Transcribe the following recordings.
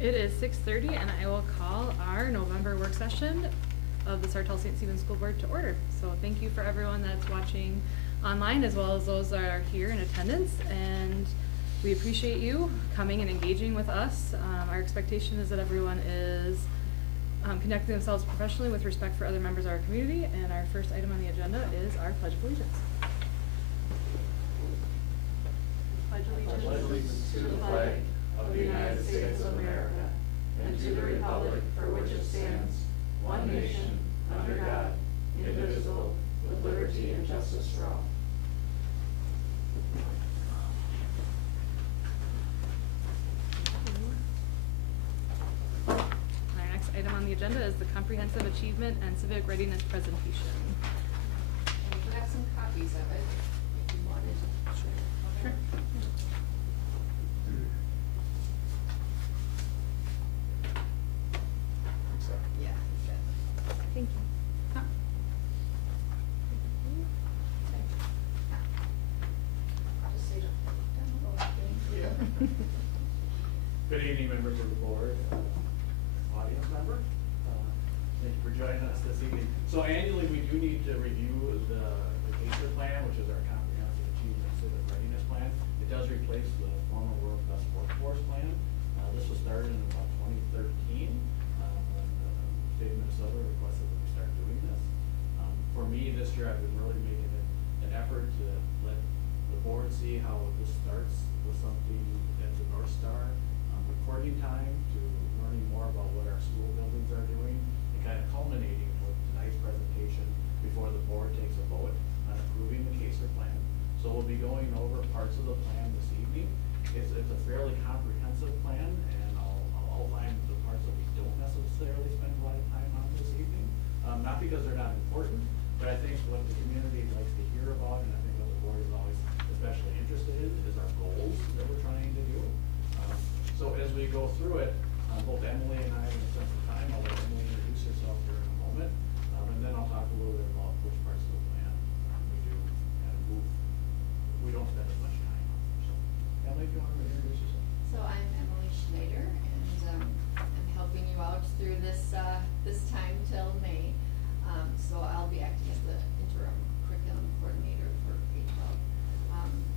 It is 6:30 and I will call our November work session of the Sartell-St. Stephen School Board to order. So thank you for everyone that's watching online as well as those that are here in attendance, and we appreciate you coming and engaging with us. Our expectation is that everyone is conducting themselves professionally with respect for other members of our community, and our first item on the agenda is our Pledge of Allegiance. Pledge allegiance to the flag of the United States of America and to the republic for which it stands, one nation, under God, indivisible, with liberty and justice for all. Our next item on the agenda is the Comprehensive Achievement and Civic Readiness Presentation. And you have some copies of it if you wanted. Sure. Yeah. Thank you. Just so you don't have to done the whole thing. Yeah. Good evening, members of the board, audience member. Thank you for joining us this evening. So annually, we do need to review the CASER plan, which is our Comprehensive Achievement and Civic Readiness Plan. It does replace the former World Best Workforce Plan. This was started in about 2013 when the state of Minnesota requested that we start doing this. For me, this year, I've been really making it an effort to let the board see how this starts with something as a North Star, recording time to learning more about what our school buildings are doing, and kind of culminating with tonight's presentation before the board takes a vote on approving the CASER plan. So we'll be going over parts of the plan this evening. It's a fairly comprehensive plan, and I'll outline the parts that we don't necessarily spend a lot of time on this evening. Not because they're not important, but I think what the community likes to hear about, and I think what the board is always especially interested in, is our goals that we're trying to do. So as we go through it, both Emily and I will spend some time. I'll let Emily introduce herself here in a moment, and then I'll talk a little bit about which parts of the plan we do kind of move. We don't spend as much time on. So, Emily, if you want to introduce yourself. So I'm Emily Schneider, and I'm helping you out through this this time till May. So I'll be acting as the interim curriculum coordinator for K-12.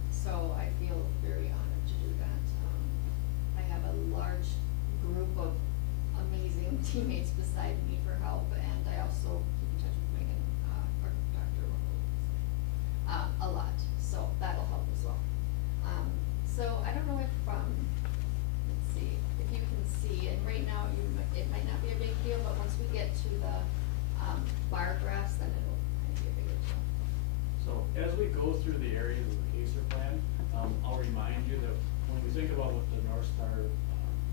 So I feel very honored to do that. I have a large group of amazing teammates beside me for help, and I also keep in touch with Megan, or Dr. a lot, so that'll help as well. So I don't know if, let's see, if you can see, and right now it might not be a big deal, but once we get to the bar graphs, then it'll kind of be a bigger deal. So as we go through the areas of the CASER plan, I'll remind you that when we think about what the North Star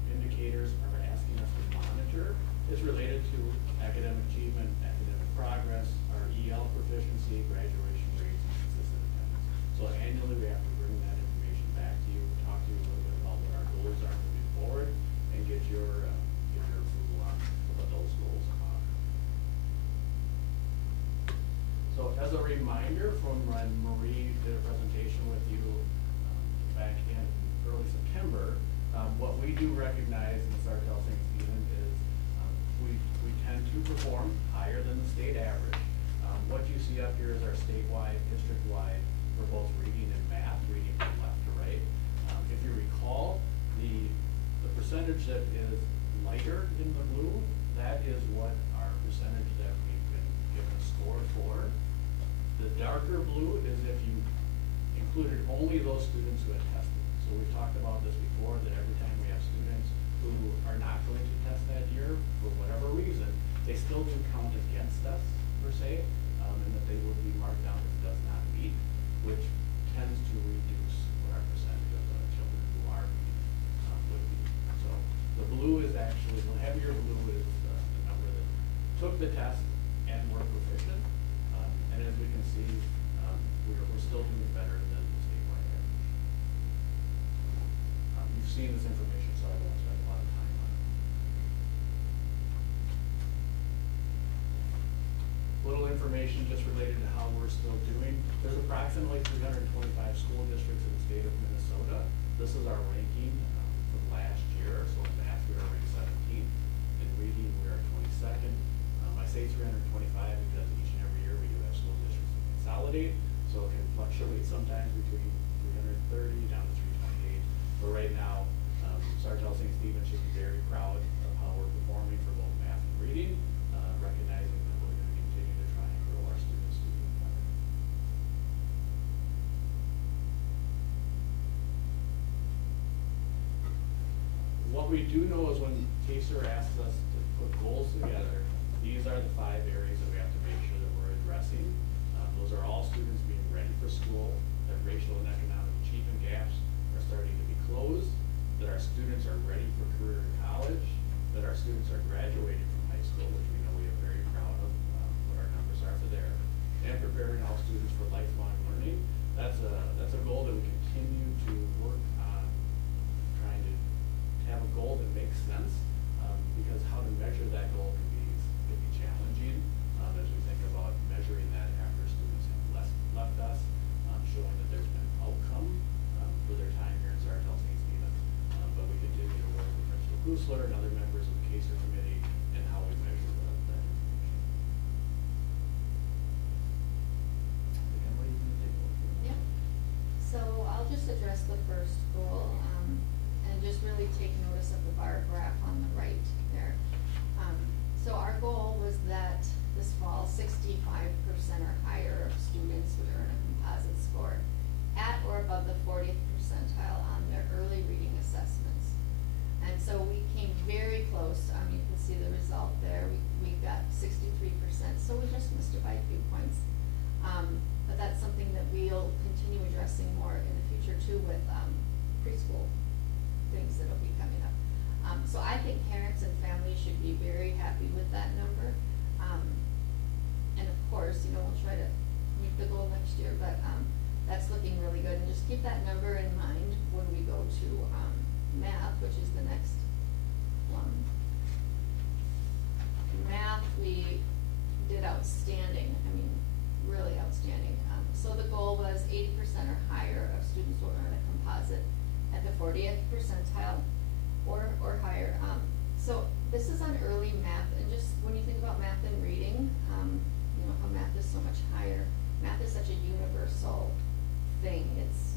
indicators are asking us to monitor, it's related to academic achievement, academic progress, our EL proficiency, graduation rates, and consistent attendance. So annually we have to bring that information back to you, talk to you a little bit about what our goals are moving forward, and get your approval on what those goals are. So as a reminder from when Marie did a presentation with you back in early September, what we do recognize in the Sartell-St. Stephen is we tend to perform higher than the state average. What you see up here is our statewide, district-wide for both reading and math, reading from left to right. If you recall, the percentage that is lighter in the blue, that is what our percentage that we've been given a score for. The darker blue is if you included only those students who had tested. So we've talked about this before, that every time we have students who are not going to test that year, for whatever reason, they still do count against us, per se, and that they would be marked down as does not meet, which tends to reduce what our percentage of the children who are meeting would be. So the blue is actually, the heavier blue is the number that took the test and were proficient. And as we can see, we're still doing better than the statewide average. You've seen this information, so I won't spend a lot of time on it. Little information just related to how we're still doing. There's approximately 325 school districts in the state of Minnesota. This is our ranking from last year. So in math, we were ranked reading, we are 22nd. I say 325 because each and every year we do have school districts that consolidate, so it can fluctuate sometimes between 330 down to 328. But right now, Sartell-St. Stephen should be very proud of how we're performing for both math and reading, recognizing that we're going to continue to try and grow our students to do better. What we do know is when CASER asks us to put goals together, these are the 5 areas that we have to make sure that we're addressing. Those are all students being ready for school, that racial and economic achievement gaps are starting to be closed, that our students are ready for career in college, that our students are graduating from high school, which we know we are very proud of, what our numbers are for there, and preparing all students for lifelong learning. That's a goal that we continue to work on, trying to have a goal that makes sense, because how to measure that goal can be challenging, as we think about measuring that after students have left us, showing that there's been an outcome for their time here in Sartell-St. Stephen. But we continue to work with Principal Kusler and other members of the CASER committee and how we measure that information. Again, what are you going to take a look at? Yeah. So I'll just address the first goal, and just really take notice of the bar graph on the right there. So our goal was that this fall, 65% or higher of students would earn a composite score at or above the 40th percentile on their early reading assessments. And so we came very close. You can see the result there. We got 63%, so we just missed it by a few points. But that's something that we'll continue addressing more in the future too with preschool things that'll be coming up. So I think parents and families should be very happy with that number. And of course, we'll try to meet the goal next year, but that's looking really good. And just keep that number in mind when we go to math, which is the next one. In math, we did outstanding. Really outstanding. So the goal was 80% or higher of students will earn a composite at the 40th percentile or higher. So this is on early math, and just when you think about math and reading, how math is so much higher. Math is such a universal thing. It's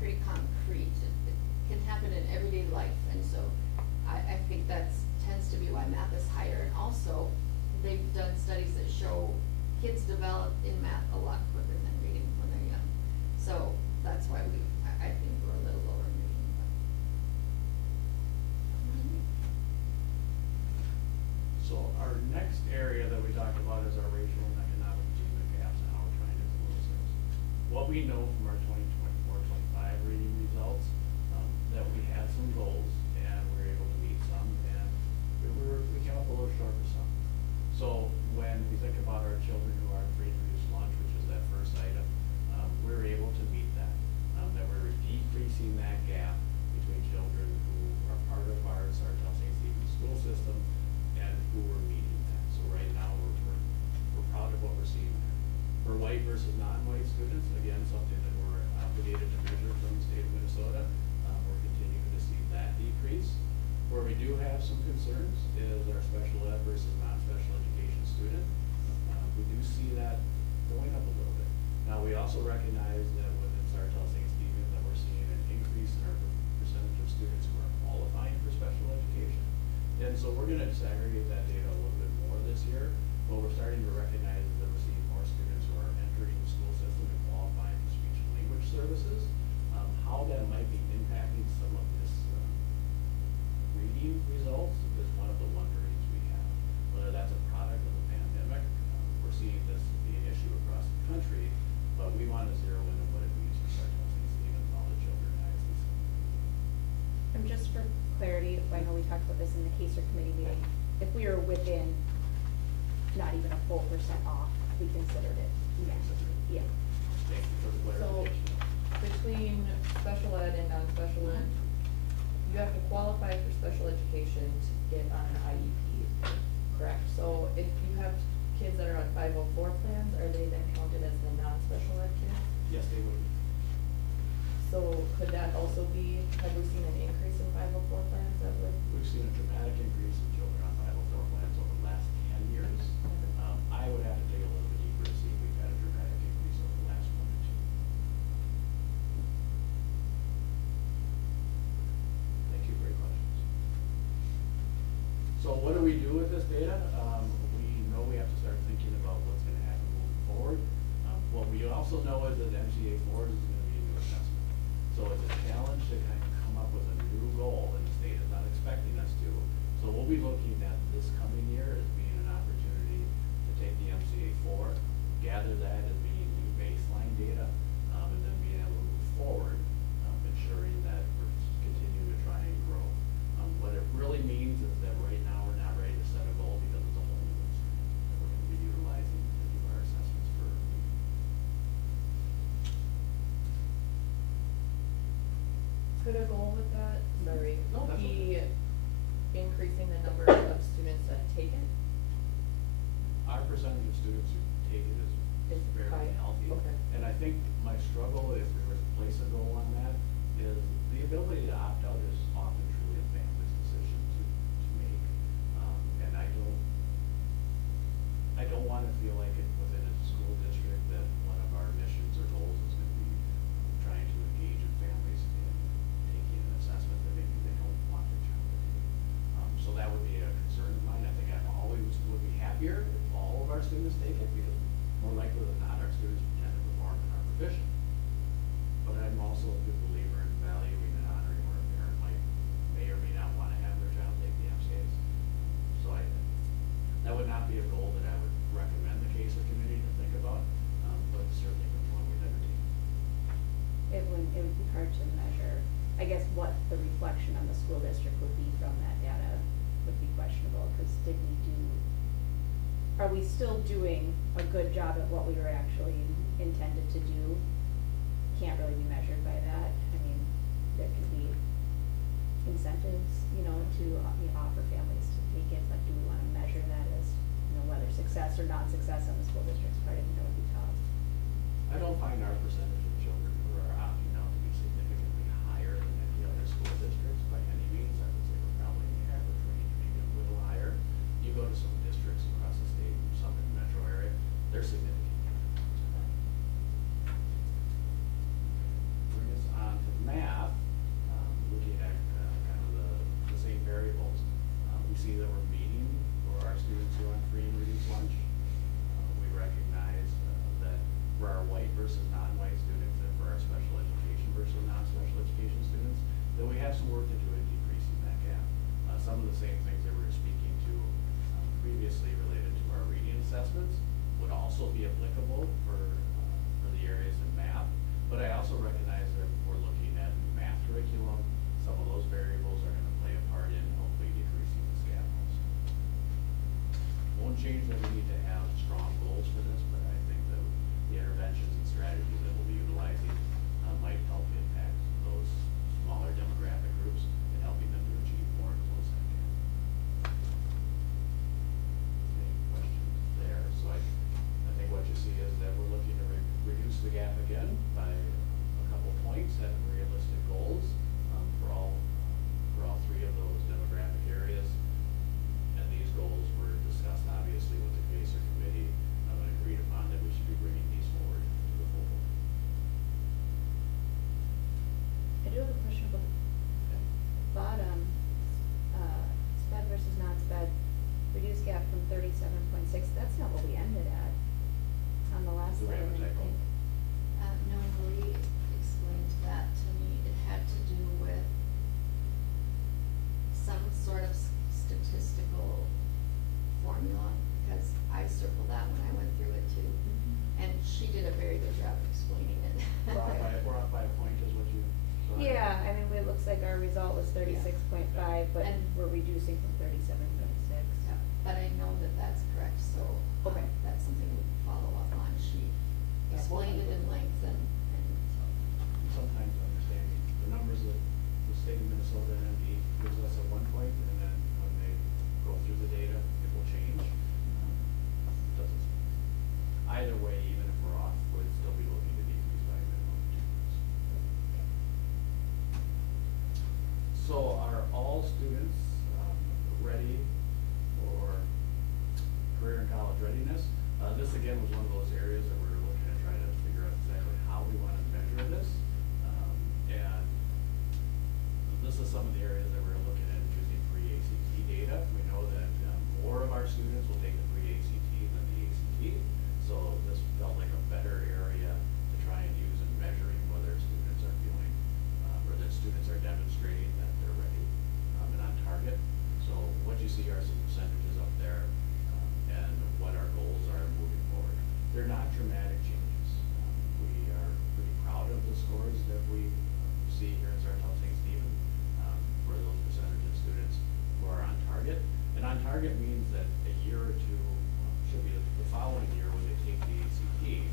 pretty concrete. It can happen in everyday life, and so I think that tends to be why math is higher. And also, they've done studies that show kids develop in math a lot quicker than reading when they're young. So that's why I think we're a little lower in reading. So our next area that we talked about is our racial and economic achievement gaps and how we're trying to close those. What we know from our 2024-25 reading results, that we had some goals and we were able to meet some, and we came up a little short for some. So when we think about our children who are free to use lunch, which is that first item, we were able to meet that. That we're decreasing that gap between children who are part of our Sartell-St. Stephen school system and who are meeting that. So right now we're proud of what we're seeing there. For white versus non-white students, again, something that we're obligated to measure from the state of Minnesota, we're continuing to see that decrease. Where we do have some concerns is our special ed versus non-special education student. We do see that going up a little bit. Now, we also recognize that within Sartell-St. Stephen that we're seeing an increase in our percentage of students who are qualifying for special education. And so we're going to disaggregate that data a little bit more this year, but we're starting to recognize that we're seeing more students who are entering the school system and qualifying for speech and language services. How that might be impacting some of this reading results is one of the wonderings we have. Whether that's a product of the pandemic, we're seeing this be an issue across the country, but we want to zero in on what it means for Sartell-St. Stephen and all the children in ISD. And just for clarity, I know we talked about this in the CASER committee meeting, if we are within not even a full % off, we considered it. Yeah. Thank you for the clarification. Between special ed and non-special ed, you have to qualify for special education to get on an IEP, correct? So if you have kids that are on 504 plans, are they then counted as the non-special ed kids? Yes, they would. So could that also be, have we seen an increase in 504 plans that would? We've seen a dramatic increase in children on 504 we do with this data, we know we have to start thinking about what's gonna happen moving forward. What we also know is that MCA 4 is gonna be a new assessment. So it's a challenge to kind of come up with a new goal, and the state is not expecting us to. So we'll be looking at this coming year as being an opportunity to take the MCA 4, gather that as being new baseline data, and then being able to move forward, ensuring that we're continuing to try and grow. What it really means is that right now we're not ready to set a goal because it's a whole new instrument that we're gonna be utilizing to do our assessments for. Could a goal with that, sorry, No, that's be okay. increasing the number of students that take it? Our percentage of students who take it is Is very high. healthy. Okay. And I think my struggle, if we were to place a goal on that, is the ability to opt out is often truly a family's decision to make. And I don't wanna feel like it within a school district that one of our missions or goals is gonna be trying to engage in families in taking an assessment that maybe they don't want their child to take. So that would be a concern of mine. I think I'm always would be happier if all of our students take it, because more likely than not, our students tend to perform and are proficient. But I'm also a good believer in valuing and honoring where a parent may or may not wanna have their child take the MCAs. So that would not be a goal that I would recommend the CASER committee to think about, but certainly one we'd entertain. It would be hard to measure, I guess, what the reflection on the school district would be from that data would be questionable, because are we still doing a good job at what we were actually intended to do? Can't really be measured by that. I mean, there could be incentives, to, offer families to take it, but do we wanna measure that as, whether success or non-success on the school district's part? I think that would be tough. I don't find our percentage of children who are opting out to be significantly higher than any other school districts by any means. I would say we're probably in the average range, maybe a little higher. You go to some districts across the state, some in the metro area, they're significant. Bring us on to math, looking at kind of the same variables. We see that we're meeting for our students who are on free and reduced lunch. We recognize that for our white versus non-white students and for our special education versus non-special education students, that we have some work to do in decreasing that gap. Some of the same things that we were speaking to previously related to our reading assessments would also be applicable for the areas in math. But I also recognize that if we're looking at math curriculum, some of those variables are gonna play a part in hopefully decreasing this gap also. Won't change that we need to have strong goals for this, but I think that the interventions and strategies that we'll be utilizing might help impact those smaller demographic groups and helping them to achieve more and close that gap. Any questions there? So I think what you see is that we're looking to reduce the gap again by a couple points, having realistic goals for all three of those demographic areas. And these goals were discussed obviously with the CASER committee and agreed upon that we should be bringing these forward to the full board. I do have a question about Okay. bottom, sped versus non-sped, reduced gap from 37.6, that's not what we ended at on the last Do we have a line, I typo? think. No, Marie explained that to me. It had to do with some sort of statistical formula, because I circled that when I went through it too. And she did a very good job of explaining it. We're off by a point is what you. Yeah, I mean, it looks like our result was 36.5, but And- we're reducing from 37.6. Yeah, but I know that that's correct, so. Okay. That's something we can follow up on. She explained it in length and so. Sometimes understanding the numbers that the state of Minnesota and MD gives us at one point, and then when they go through the data, it will change. Doesn't, either way, even if we're off, we'd still be looking to decrease by a minimum of 2%. So are all students ready for career and college readiness? This again was one of those areas that we were looking at trying to figure out exactly how we want to measure this. And this is some of the areas that we're looking at using pre-ACT data. We know that not dramatic changes. We are pretty proud of the scores that we see here at Sartell-St. Stephen for those percentage of students who are on target. And on target means that a year or two, should be the following year when they take the ACT,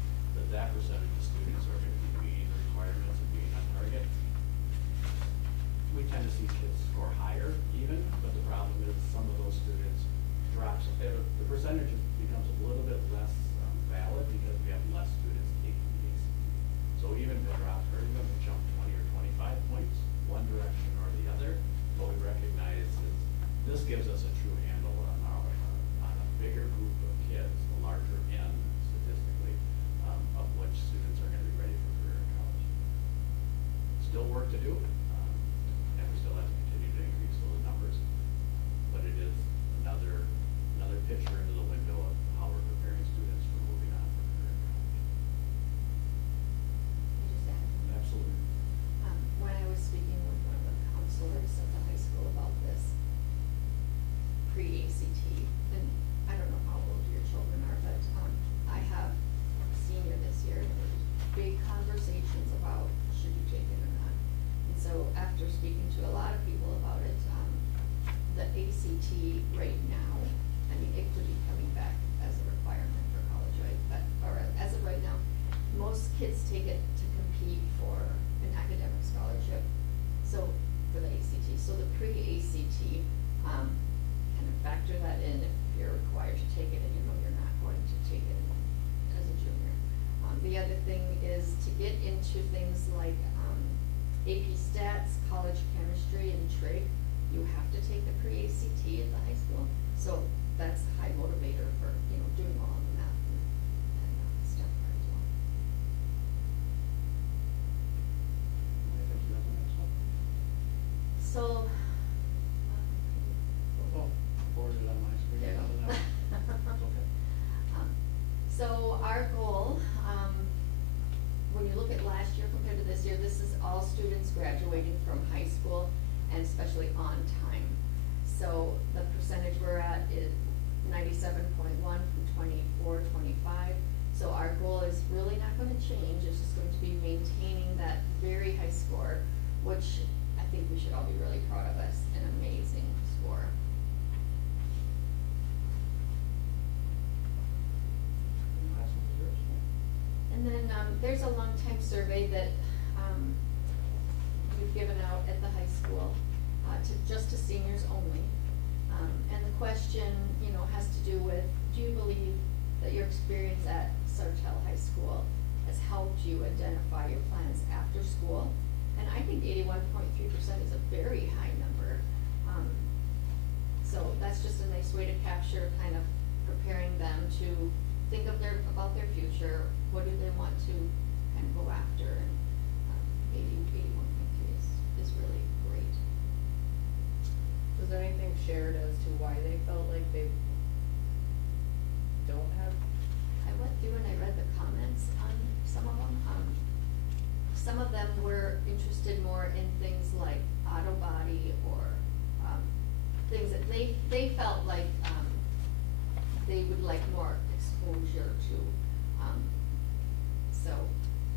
that percentage of students are going to be meeting the requirements of being on target. We tend to see kids score higher even, but the problem is some of those students drops. The percentage becomes a little bit less valid because we have less students taking the ACT. So even if it drops, or even if it jump 20 or 25 points, one direction or the other, what we recognize is this gives us a true handle on a bigger group of kids, a larger N statistically, of which students are going to be ready for career in college. Still work to do, and we still have to continue to increase those numbers, but it is another picture into the window of how we're preparing students for moving on for career in college. Can I just add? Absolutely. When I was speaking with one of the counselors at the high school about this pre-ACT, and I don't know how old your children are, but I have a senior this year, and there was big conversations about should you take it or not. And so after speaking to a lot of people about it, the ACT right now, I mean, it could be coming back as a requirement for college, right? But, or as of right now, most kids take it to compete for an academic scholarship, so for the ACT. So the pre-ACT, kind of factor that in if you're required to take it and you know you're not going to take it as a junior. The other thing is to get into things like AP Stats, college chemistry, and trig, you have to take the pre-ACT at the high school. So that's a high motivator for, you know, doing all of the math and stuff there as well. I think you have the next one. So, Oh, forwarded on my screen. there you Other than go. that, it's okay. So our goal, when you look at last year compared to this year, this is all students graduating from high school and especially on time. So the percentage we're at is 97.1 from 24-25. So our goal is really not going to change. It's just going to be maintaining that very high score, which I think we should all be really proud of. Us an amazing score. And the last one is yours. And then there's a long-time survey that we've given out at the high school just to seniors only. And the question, you know, has to do with, do you believe that your experience at Sartell High School has helped you identify your plans after school? And I think 81.3% is a very high number. So that's just a nice way to capture kind of preparing them to think of about their future. What do they want to kind of go after? And 81.3 is really great. Was there anything shared as to why they felt like they don't have? I went through and I read the comments on some of them. Some of them were interested more in things like auto body or things that they felt like they would like more exposure to. So,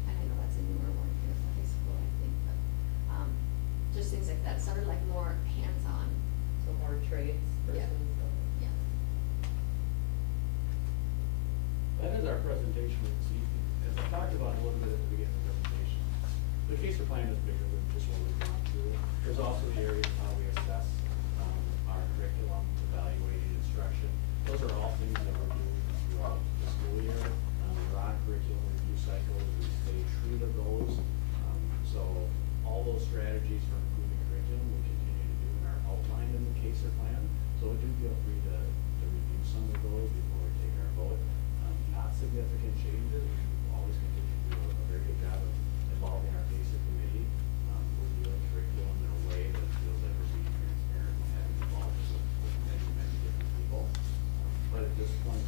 and I know that's a newer one here at the high school, I think, but just things like that. Sounded like more hands-on. So more trades Yeah. versus. Yeah. That is our presentation this evening. As I talked about a little bit at the beginning of the presentation, the CASER plan is bigger than just what we've gone through. There's also the area of how we assess our curriculum, evaluating instruction. Those are all things that we're doing throughout the school year. We're on curriculum review cycles, we stay true to those. So all those strategies for improving curriculum we continue to do and are outlined in the CASER plan. So do feel free to review some of those before we take our vote. Not significant changes. We always continue to do a very good job of involving our CASER committee. We're doing curriculum in a way that feels like we're being transparent and having involved with many different people. But at this point,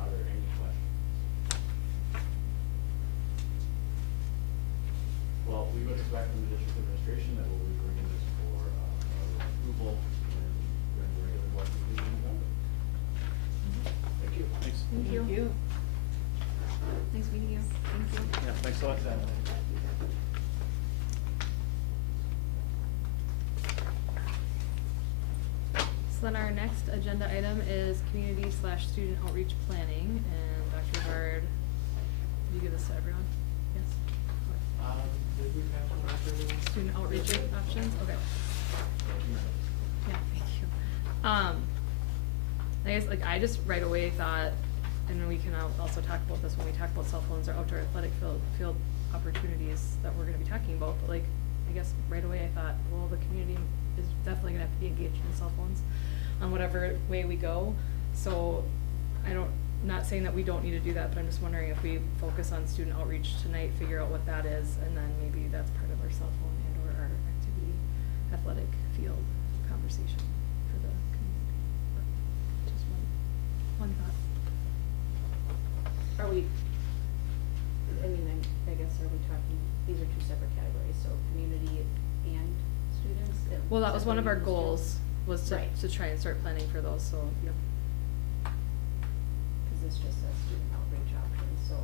are there any questions? Well, we would expect from the district administration that we'll be bringing this for approval during the regular board meeting in November. Thank you. Thanks. Thank you. Nice meeting you. Thank you. Yeah, thanks a lot, Sam. So then our next agenda item is community/student outreach planning, and Dr. Hard, did you give this to everyone? Yes? Did we pass one out to everyone? Student outreach options, okay. Yeah, thank you. I guess, like, I just right away thought, and then we can also talk about this when we talk about cell phones or outdoor athletic field opportunities that we're gonna be talking about, but like, I guess right away I thought, well, the community is definitely gonna have to be engaged in cell phones on whatever way we go. So, not saying that we don't need to do that, but I'm just wondering if we focus on student outreach tonight, figure out what that is, and then maybe that's part of our cell phone and or our activity athletic field conversation for the community. But just one thought. Are we, I mean, I guess, are we talking, these are two separate categories, so community and students? Well, that was one of our Separating those goals, was Right. to try and start planning for those, so, yep. Cause this just says student outreach options, so.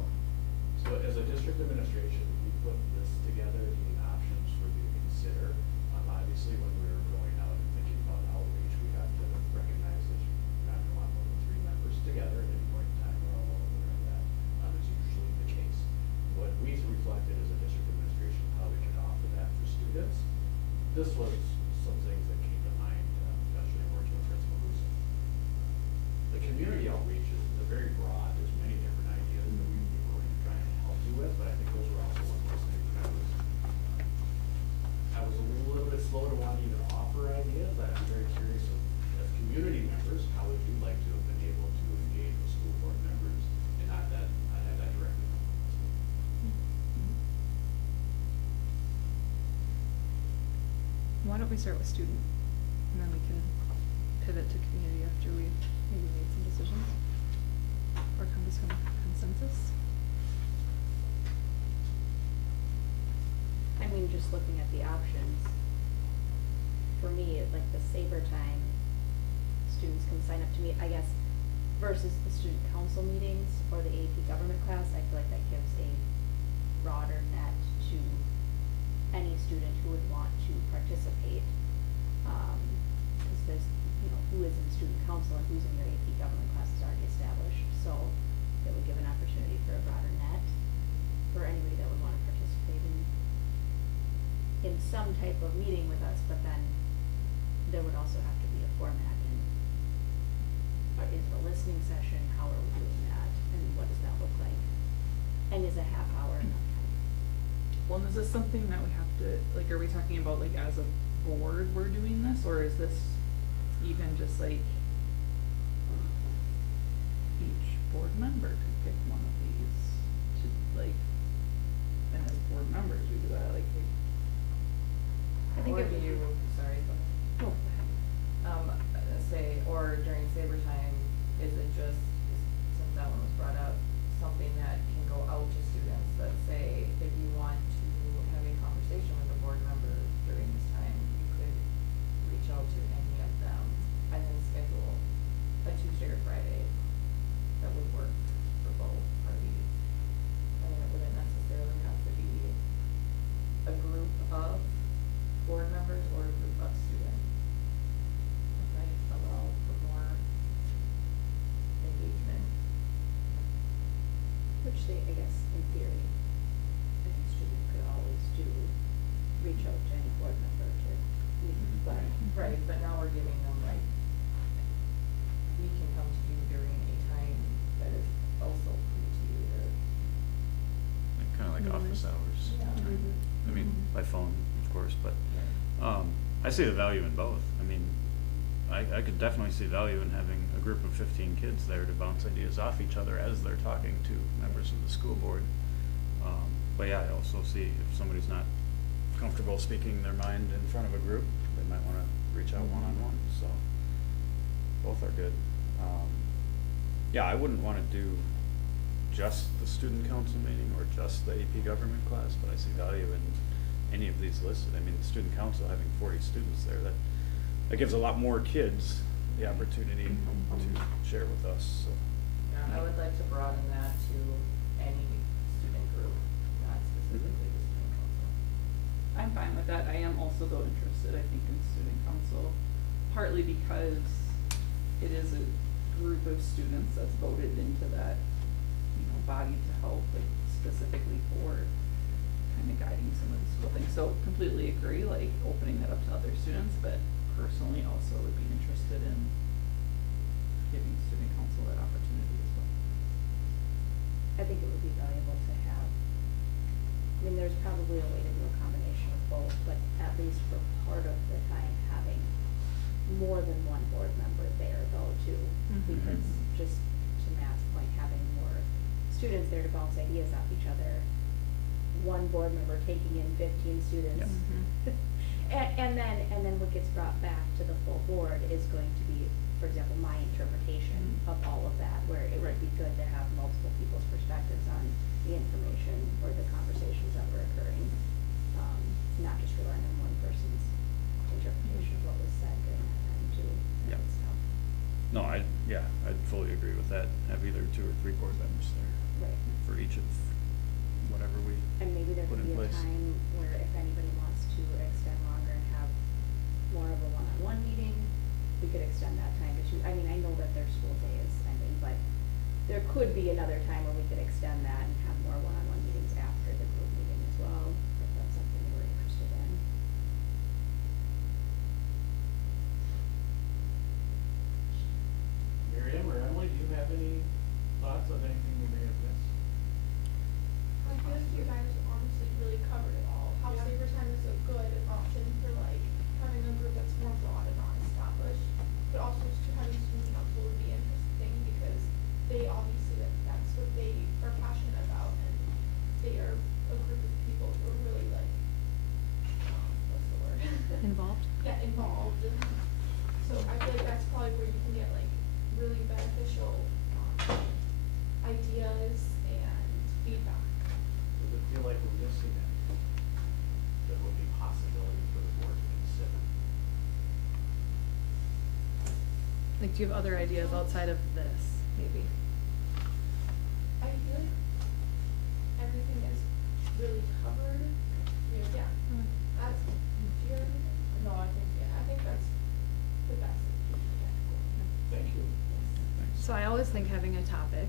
So as a district administration, we put this together, the options for you to consider. Obviously, when we're going out and thinking about outreach, we have to recognize that you're not gonna want more than 3 members together at any point in time, or all over that. Is usually the case. What we reflected as a district administration, how we could offer that for students. This was some things that came to mind, especially working with Principal Houston. The community outreach is very broad. There's many different ideas that we were going to try and help you with, but I think those were also one of those things that I was a little bit slow to want to even offer ideas. I'm very curious of, as community members, how would you like to have been able to engage with school board members and not have that directly? Why don't we start with student, and then we can pivot to community after we maybe made some decisions? Or come to some consensus? I mean, just looking at the options, for me, like the Saber time, students can sign up to meet, I guess, versus the student council meetings or the AP government class, I feel like that gives a broader net to any student who would want to participate. Cause there's, who is in student council and who's in your AP government class is already established, so it would give an opportunity for a broader net for anybody that would wanna participate in some type of meeting with us, but then there would also have to be a format in, is it a listening session, how are we doing that, and what does that look like? And is a half hour enough time? Well, and is this something that we have to, like, are we talking about, like, as a board we're doing this, or is this even just like each board member could pick one of these to, like, and as board members we do that, like, I think Or it do would you, be- sorry, go ahead. Say, or during Saber time, is it just, since that one was brought up, something that can go out to students that say, if you want to have a conversation with a board member during this time, you could reach out to any of them and then schedule a Tuesday or Friday that would work for both parties. I mean, it wouldn't necessarily have to be a group of board members or a group of students. It might allow for more engagement. Which they, I guess, in theory, any student could always do, reach out to any board member to meet, but. Right, but now we're giving them like, we can come to you during a time that is also free to you to. Kinda like office hours. Yeah. I mean, by phone, of course, but, I see the value in both. I mean, I could definitely see value in having a group of 15 kids there to bounce ideas off each other as they're talking to members of the school board. But yeah, I also see if somebody's not comfortable speaking their mind in front of a group, they might wanna reach out one-on-one, so both are good. Yeah, I wouldn't wanna do just the student council meeting or just the AP government class, but I see value in any of these listed. I mean, the student council having 40 students there, that gives a lot more kids the opportunity to share with us, so. Yeah, I would like to broaden that to any that, I am also though interested, I think, in student council, partly because it is a group of students that's voted into that, you know, body to help, like, specifically for kind of guiding some of the school things. So completely agree, like, opening that up to other students, but personally also would be interested in giving student council that opportunity as well. I think it would be valuable to have, I mean, there's probably a way to do a combination of both, but at least for part of the time, having more than one board member there though too. Because just to Matt's point, having more students there to bounce ideas off each other, one board member taking in 15 students. Yep. And then what gets brought back to the full board is going to be, for example, my interpretation of all of that, where it would be good to have multiple people's perspectives on the information or the conversations that were occurring, not just relying on one person's interpretation of what was said during that time too. Yeah. No, I'd fully agree with that, have either 2 or 3 board members there. Right. For each of whatever we And maybe there put could in be a place. time where if anybody wants to extend longer and have more of a one-on-one meeting, we could extend that time to 2. I mean, I know that their school day is ending, but there could be another time where we could extend that and have more one-on-one meetings after the group meeting as well, if that's something you were interested in. Miriam or Emily, do you have any thoughts on anything we may have missed? I feel like you guys honestly really covered it all. How Yeah. saver time is a good option for like having a group that's more broad and not established, but also just to having student council would be interesting because they obviously that's what they are passionate about and they are a group of people who are really like what's the word? Involved? Yeah, involved. So I feel like that's probably where you can get like really beneficial ideas and feedback. Does it feel like we're missing it? That would be possibility for the board to consider? Like, do you have other ideas outside of this, maybe? I feel like everything is really covered. Yeah. That's, do you have anything? No, I think that's the best. Thank you. So I always think having a topic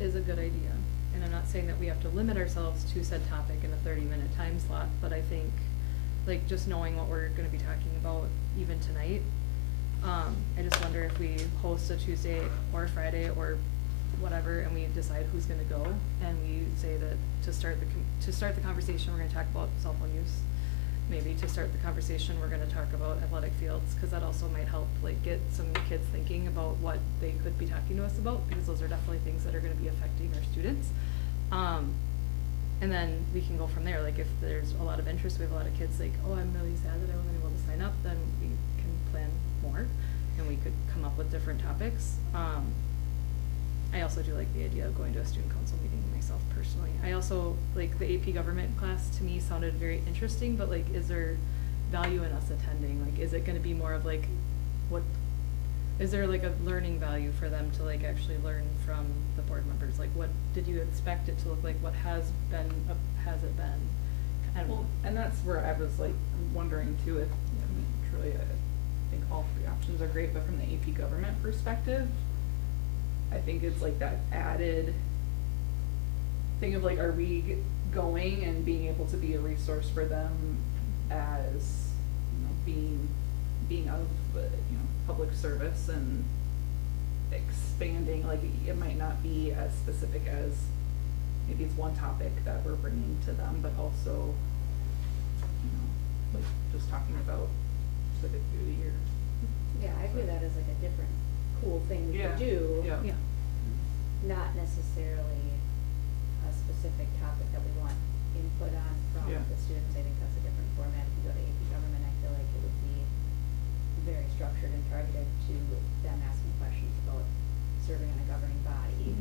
is a good idea. And I'm not saying that we have to limit ourselves to said topic in a 30-minute time slot, but I think, like, just knowing what we're gonna be talking about even tonight, I just wonder if we host a Tuesday or Friday or whatever, and we decide who's gonna go, and we say that to start the conversation, we're gonna talk about cell phone use. Maybe to start the conversation, we're gonna talk about athletic fields, cause that also might help, like, get some kids thinking about what they could be talking to us about, because those are definitely things that are gonna be affecting our students. And then we can go from there, like, if there's a lot of interest, we have a lot of kids like, oh, I'm really sad that I wasn't able to sign up, then we can plan more, and we could come up with different topics. I also do like the idea of going to a student council meeting myself personally. I also, like, the AP government class to me sounded very interesting, but like, is there value in us attending? Like, is it gonna be more of like, is there like a learning value for them to like actually learn from the board members? Like, what did you expect it to look like? What has it been? I don't know. Well, and that's where I was like wondering too if, I mean, truly, I think all 3 options are great, but from the AP government perspective, I think it's like that added thing of like, are we going and being able to be a resource for them as, you know, being of, you know, public service and expanding, like, it might not be as specific as maybe it's one topic that we're bringing to them, but also, you know, like just talking about civic duty or. Yeah, I view that as like a different cool thing we Yeah, could do. yeah. Yeah. Not necessarily a specific topic that we want input on from Yeah. the students. I think that's a different format. If you go to AP government, I feel like it would be very structured and targeted to them asking questions about serving on a governing body.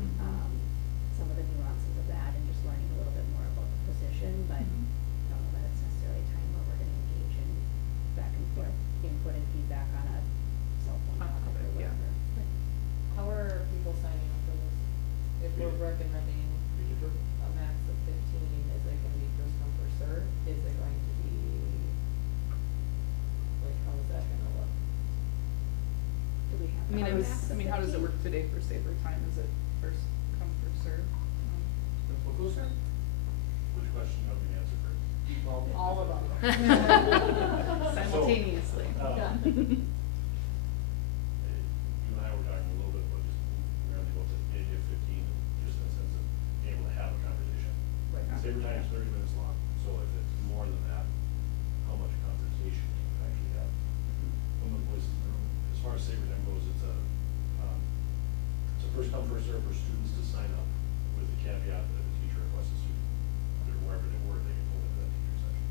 Some of the nuances of that and just learning a little bit more about the position, but I don't know that it's necessarily a time where we're gonna engage in back and forth input and feedback on a cell phone topic or Yeah. whatever. How are people signing up for this? If we're recommending a max of 15, is it gonna be first come, first served? Is it going to be today for saver time, is it first come, first serve? What goes there? Which question you want me to answer first? Well, all of them. Simultaneously. You and I were talking a little bit about just, really about the age of 15, just in the sense of being able to have a conversation. Right. Saver time is 30 minutes long, so if it's more than that, how much conversation can you actually have? When the voices in the room, as far as saver time goes, it's a first come, first serve for students to sign up with the caveat that if a teacher requests a student, wherever they were, they can go into that teacher session.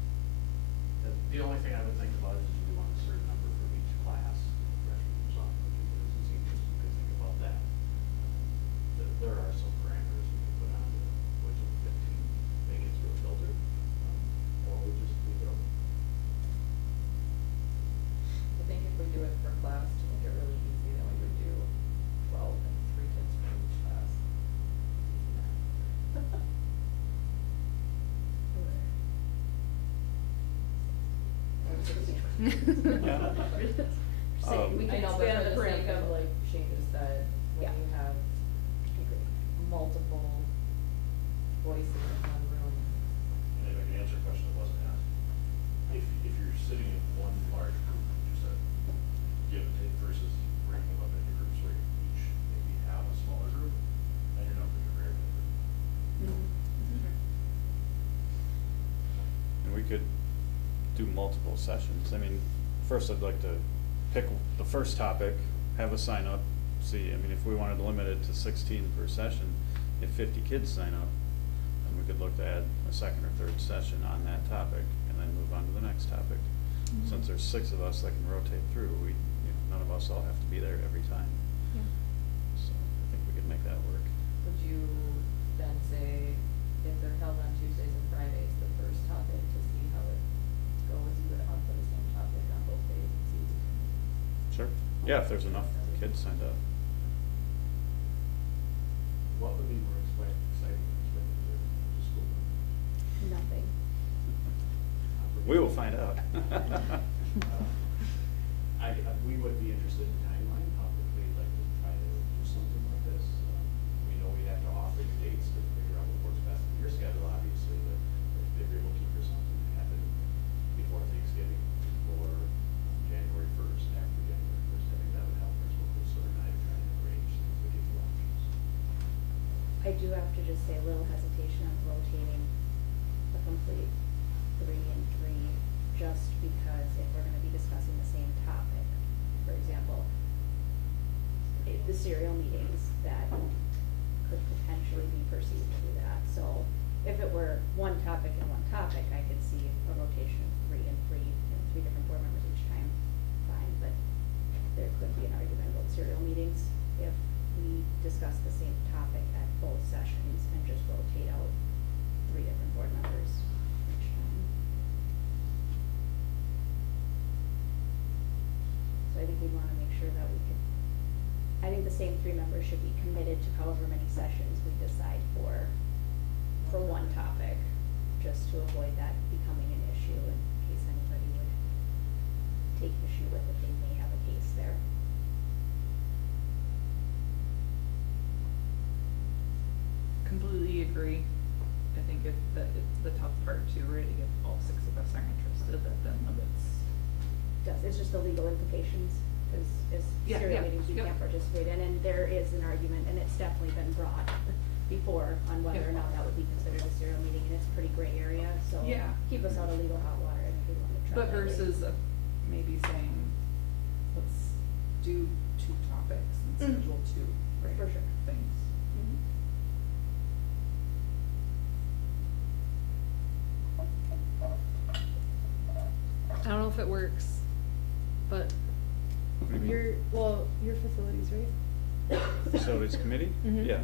The only thing I would think about is we want a certain number for each class, freshman, sophomore, juniors, and seniors, you could think about that. There are some parameters we can put on which of 15 make it through a filter, or we just leave it open. I think if we do it per class to make it really easy, then we would do 12 and 3 kids for each class. Saying we I can know, but expand for the the sake parameter. of like Shane just said, when Yeah. you have multiple voices in one room. And if I can answer a question that wasn't asked, if you're sitting in one large group, just a give and take versus breaking them up into groups where you each maybe have a smaller group, then your numbers are very different. And we could do multiple sessions. I mean, first I'd like to pick the first topic, have a sign up, see, I mean, if we wanted to limit it to 16 per session, if 50 kids sign up, then we could look to add a second or third session on that topic and then move on to the next topic. Since there's 6 of us that can rotate through, none of us all have to be there every time. So I think we could make that work. Would you then say, if they're held on Tuesdays and Fridays, the first topic to see how it goes, you would offer the same topic on both days and see? Sure. Yeah, if there's enough kids signed up. What would be more exciting than spending your school? Nothing. We will find out. We would be interested in timeline, how quickly you'd like to try to do something like this. We know we'd have to offer you dates to figure out what works best in your schedule, obviously, but if you're able to for something to happen before Thanksgiving, or January 1st, after January 1st, I think that would help us with this sort of night, trying to arrange things to give you options. I do have to just say a little hesitation on rotating a complete 3 and 3, just because if we're gonna be discussing the same topic, for example, the serial meetings that could potentially be perceived to do that. So if it were one topic and one topic, I could see a rotation of 3 and 3, 3 different board members each time, fine, but there could be an argument about serial meetings if we discuss the same topic at both sessions and just rotate out 3 different board members each time. So I think we wanna make sure that we can, I think the same 3 members should be committed to however many sessions we decide for one topic, just to avoid that becoming an issue in case anybody would take issue with it, they may have a case there. Completely agree. I think it's the tough part too, right, if all 6 of us are interested, that then limits. It's just the legal implications, is Yeah, serial yeah, meetings you yeah. can't participate in, and there is an argument, and it's definitely been brought before on whether or Yeah. not that would be considered a serial meeting, and it's a pretty gray area, so Yeah. keep us out of legal hot water if we want to try But that later. versus maybe saying, let's do 2 topics and schedule 2, right? For sure. Things. Mhm. I don't know if it works, but you're facilities, right? Facilities committee? Mhm. Yeah.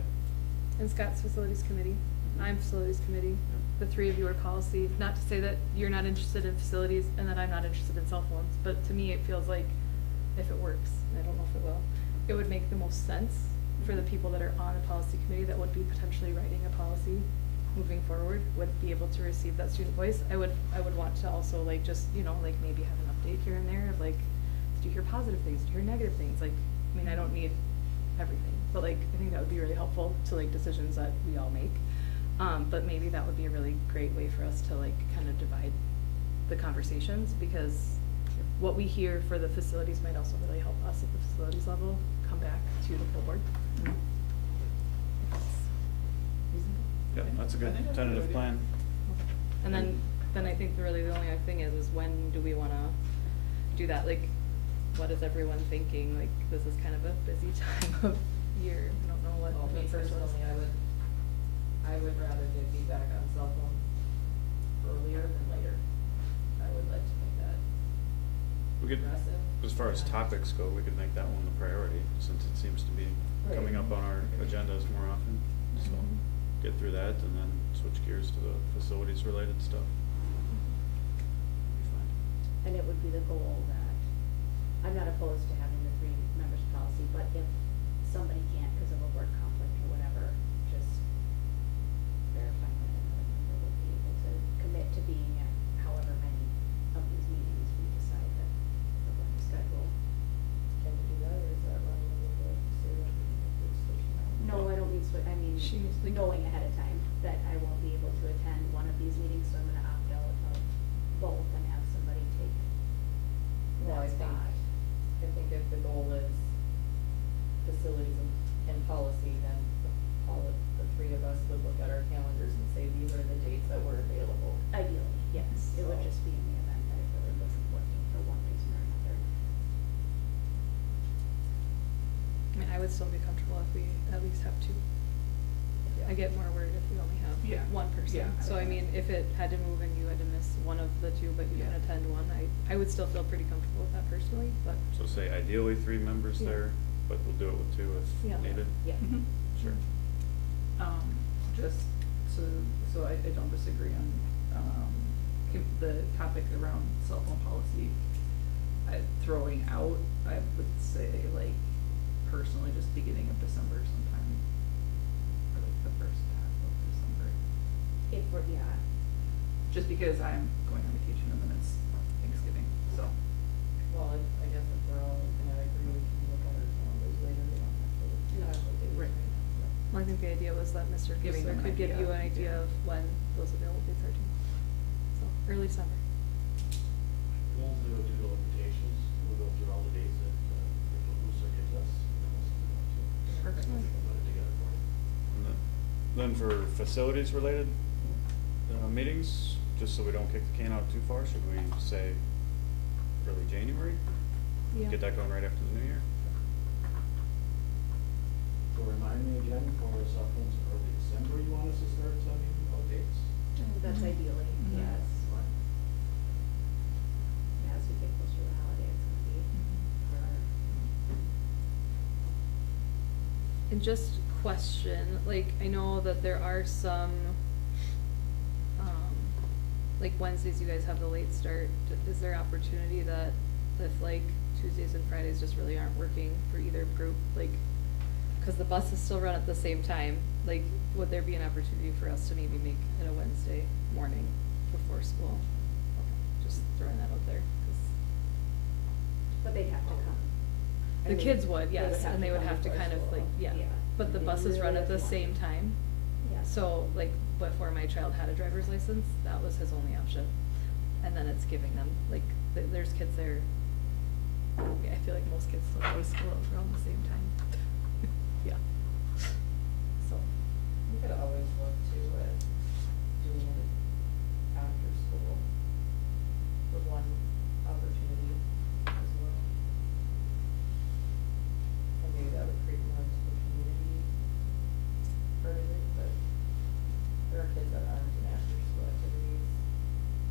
And Scott's facilities committee, I'm facilities committee, the 3 of you are policy, not to say that you're not interested in facilities and that I'm not interested in cell phones, but to me, it feels like if it works, and I don't know if it will, it would make the most sense for the people that are on the policy committee that would be potentially writing a policy moving forward, would be able to receive that student voice. I would want to also like just, like maybe have an update here and there of like, did you hear positive things, did you hear negative things? Like, I mean, I don't need everything. But like, I think that would be really helpful to like decisions that we all make. But maybe that would be a really great way for us to like kind of divide the conversations, because what we hear for the facilities might also really help us at the facilities level come back to the full board. Yeah, that's a good I think that's a good tentative idea. plan. And then I think really the only other thing is when do we wanna do that? Like, what is everyone thinking? Like, this is kind of a busy time of year. I don't know what Well, the me first was. personally, I would rather get feedback on cell phone earlier than later. I would like to make that We could, aggressive. as far as topics go, we could make that one the priority, since it seems to be coming up on our agendas more often. So, Mhm. get through that and then switch gears to the facilities related stuff. Be fine. And it would be the goal that, I'm not opposed to having the 3 members policy, but if somebody can't because of a work conflict or whatever, just verifying that another member will be able to commit to being at however many of these meetings we decide that we're going to schedule. Can we do that, or is that running a little bit serious? No, I don't mean I mean, She needs to- knowing ahead of time that I won't be able to attend one of these meetings, so I'm gonna opt out of both and have somebody take Well, I that think, spot. I think if the goal is facilities and policy, then all of the 3 of us would look at our calendars and say, these are the dates that were available. Ideally, yes, it would So- just be in the event that it really wasn't working for one reason or another. I mean, I would still be comfortable if we at least have 2. I get more worried if we only have Yeah. one person. Yeah, So I mean, if it had to move and you had to miss one of the 2, but you can Yeah. attend one, I would still feel pretty comfortable with that personally, but. So say ideally 3 members Yeah. there, but we'll do it with 2 Yeah. if needed. Yeah. Mhm. Sure. Just so I don't disagree on, the topic around cell phone policy. Throwing out, I would say like personally, just beginning of December sometime, or like the first half of December. If we're, yeah, Just because I'm going on vacation and then it's Thanksgiving, so. Well, I guess if we're all gonna agree, we can look at our calendars later, we don't have to. No. have to do it Right. now, Well, I think the idea was that Mr. Giving Kessler them an could give idea, you an idea yeah. of when those available dates are too. So, early summer. We'll do doodle invitations, we'll go through all the dates that, Booster gives us, and then we'll send them out to you. Perfect. We can put it together for you. And then for facilities related, meetings, just so we don't kick the can out too far, should we say early January? Yeah. Get that going right after the new year? So remind me again, for cell phones, early December, you want us to start sending out dates? that's Mhm. ideally, Mhm. yes. As we get closer to the holiday, it's gonna be hard. And just question, like, I know that there are some, like Wednesdays you guys have the late start. Is there opportunity that if like Tuesdays and Fridays just really aren't working for either group, like, cause the buses still run at the same time, like, would there be an opportunity for us to maybe make it a Wednesday morning before school? Okay, just throwing that out there, 'cause But they'd have to come. I the mean, kids would, yes, and they would come have to before kind of school. like, yeah, Yeah. but the They buses run really at the have to same want to. time. Yeah. So, like, before my child had a driver's license, that was his only option. And then it's giving them, like, there's kids there, I feel like most kids still go to school around the same time. Yeah. So, We could always look to, doing it after school with one opportunity as well. And maybe that would create more into the community part of it, but there are kids that aren't in after school activities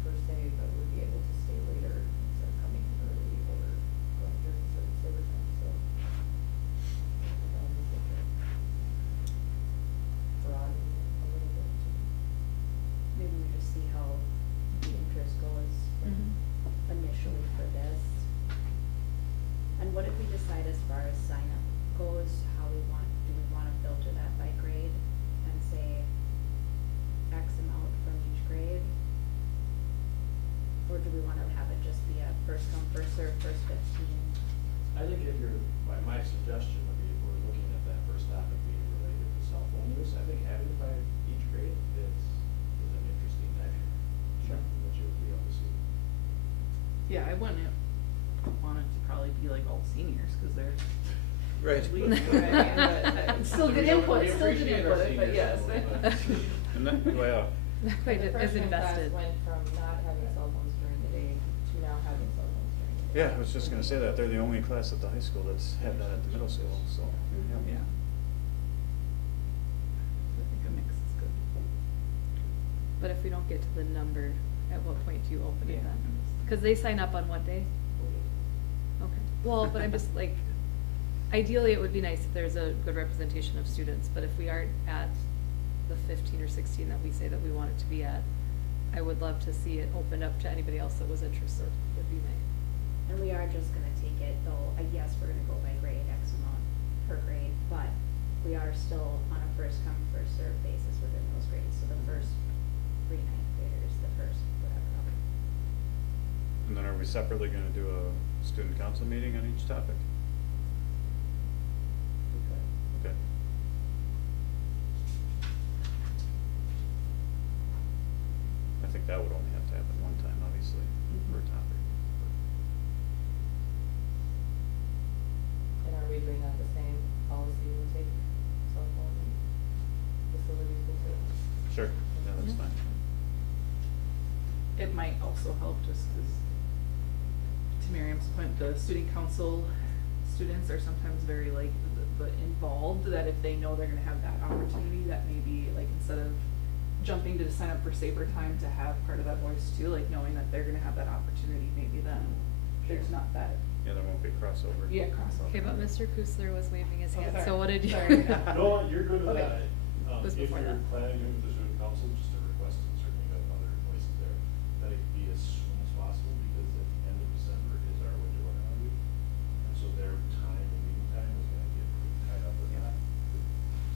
per se, but would be able to stay later instead of coming in early or going during certain service time, so. I wouldn't want it to probably be like all seniors, cause they're. Right. It's still good input, We still good appreciate our input, but seniors yes. a little bit. And that, well, Not quite The as freshman invested. class went from not having cell phones during the day to now having cell phones during the day. yeah, I was just gonna say that, they're the only class at the high school that's had that at the middle school, so, Yeah. yeah. I think a mix is good. But if we don't get to the number, at what point do you open it Yeah. then? Cause they sign up on what day? Okay, well, but I'm just like, ideally, it would be nice if there's a good representation of students, but if we aren't at the 15 or 16 that we say that we want it to be at, I would love to see it opened up to anybody else that was interested, would be nice. And we are just gonna take it, though, yes, we're gonna go by grade, X amount per grade, but we are still on a first come, first served basis within those grades, so the first 3 ninth graders, the first whatever. And then are we separately gonna do a student council meeting on each topic? Okay. I think that would only have to happen one time, obviously, per topic. And are we doing that the same policy we take cell phone and facilities will take? Sure, yeah, that's Mhm. fine. It might also help just because, to Miriam's point, the student council students are sometimes very like the involved, that if they know they're gonna have that opportunity, that maybe like instead of jumping to sign up for Saber Time to have part of that voice too, like knowing that they're gonna have that opportunity, maybe then there's not that, Yeah, there won't be crossover. yeah, crossover. Okay, but Mr. Kusler was waving his Oh, hand, sorry. so what did you? Sorry. No, you're good with Okay. that. Was If before you're that. planning to meet with the student council, just a request, and certainly got other places there, that it be as soon as possible, because at the end of December is our winter weather week. And so their time and meeting time is gonna get pretty tied up with that.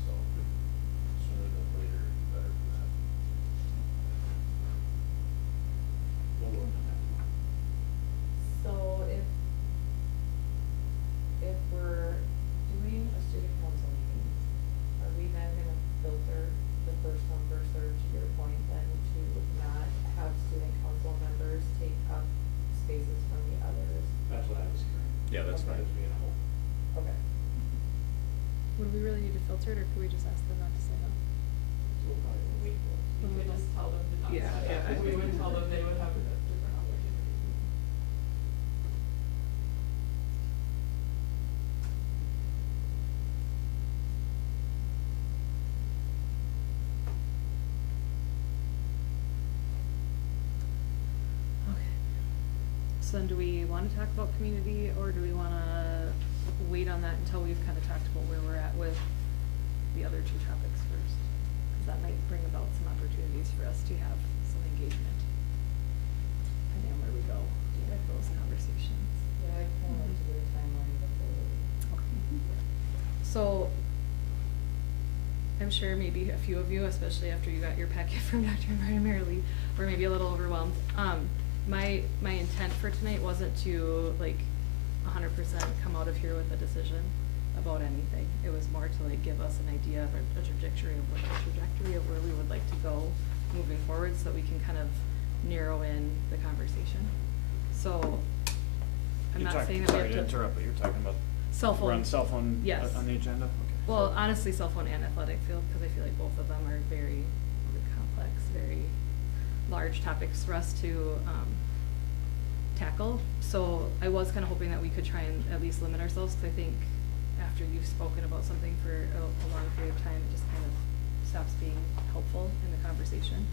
So sooner than later, better for that. We'll work on that. So if we're doing a student council meeting, are we then gonna filter the first come, first served, to your point, then to not have student council members take up spaces from the others? That's what I was hearing. Yeah, that's Okay. fine. As being a whole. Okay. Would we really need to filter it, or could we just ask them not to sign up? So we'll probably. We would just tell them to not Yeah, sign yeah, up, I we think would we tell would. them they would have a different opportunity. Okay. So then do we wanna talk about community, or do we wanna wait on that until we've kinda talked about where we're at with the other 2 topics first? Cause that might bring about some opportunities for us to have some engagement, depending on where we go with those conversations. Yeah, I'd kinda like to get a timeline before we. Okay. So, I'm sure maybe a few of you, especially after you got your packet from Dr. Martin Merrily, were maybe a little overwhelmed. My intent for tonight wasn't to like 100% come out of here with a decision about anything. It was more to like give us an idea of a trajectory of where we would like to go moving forward, so that we can kind of narrow in the conversation. So, I'm You're not talking- saying that we have Sorry to. to interrupt, but you're talking about. Cell phone. Run cell phone Yes. on the agenda? Okay. Well, honestly, cell phone and athletic field, because I feel like both of them are very complex, very large topics for us to tackle. So I was kind of hoping that we could try and at least limit ourselves, because I think after you've spoken about something for a long period of time, it just kind of stops being helpful in the conversation.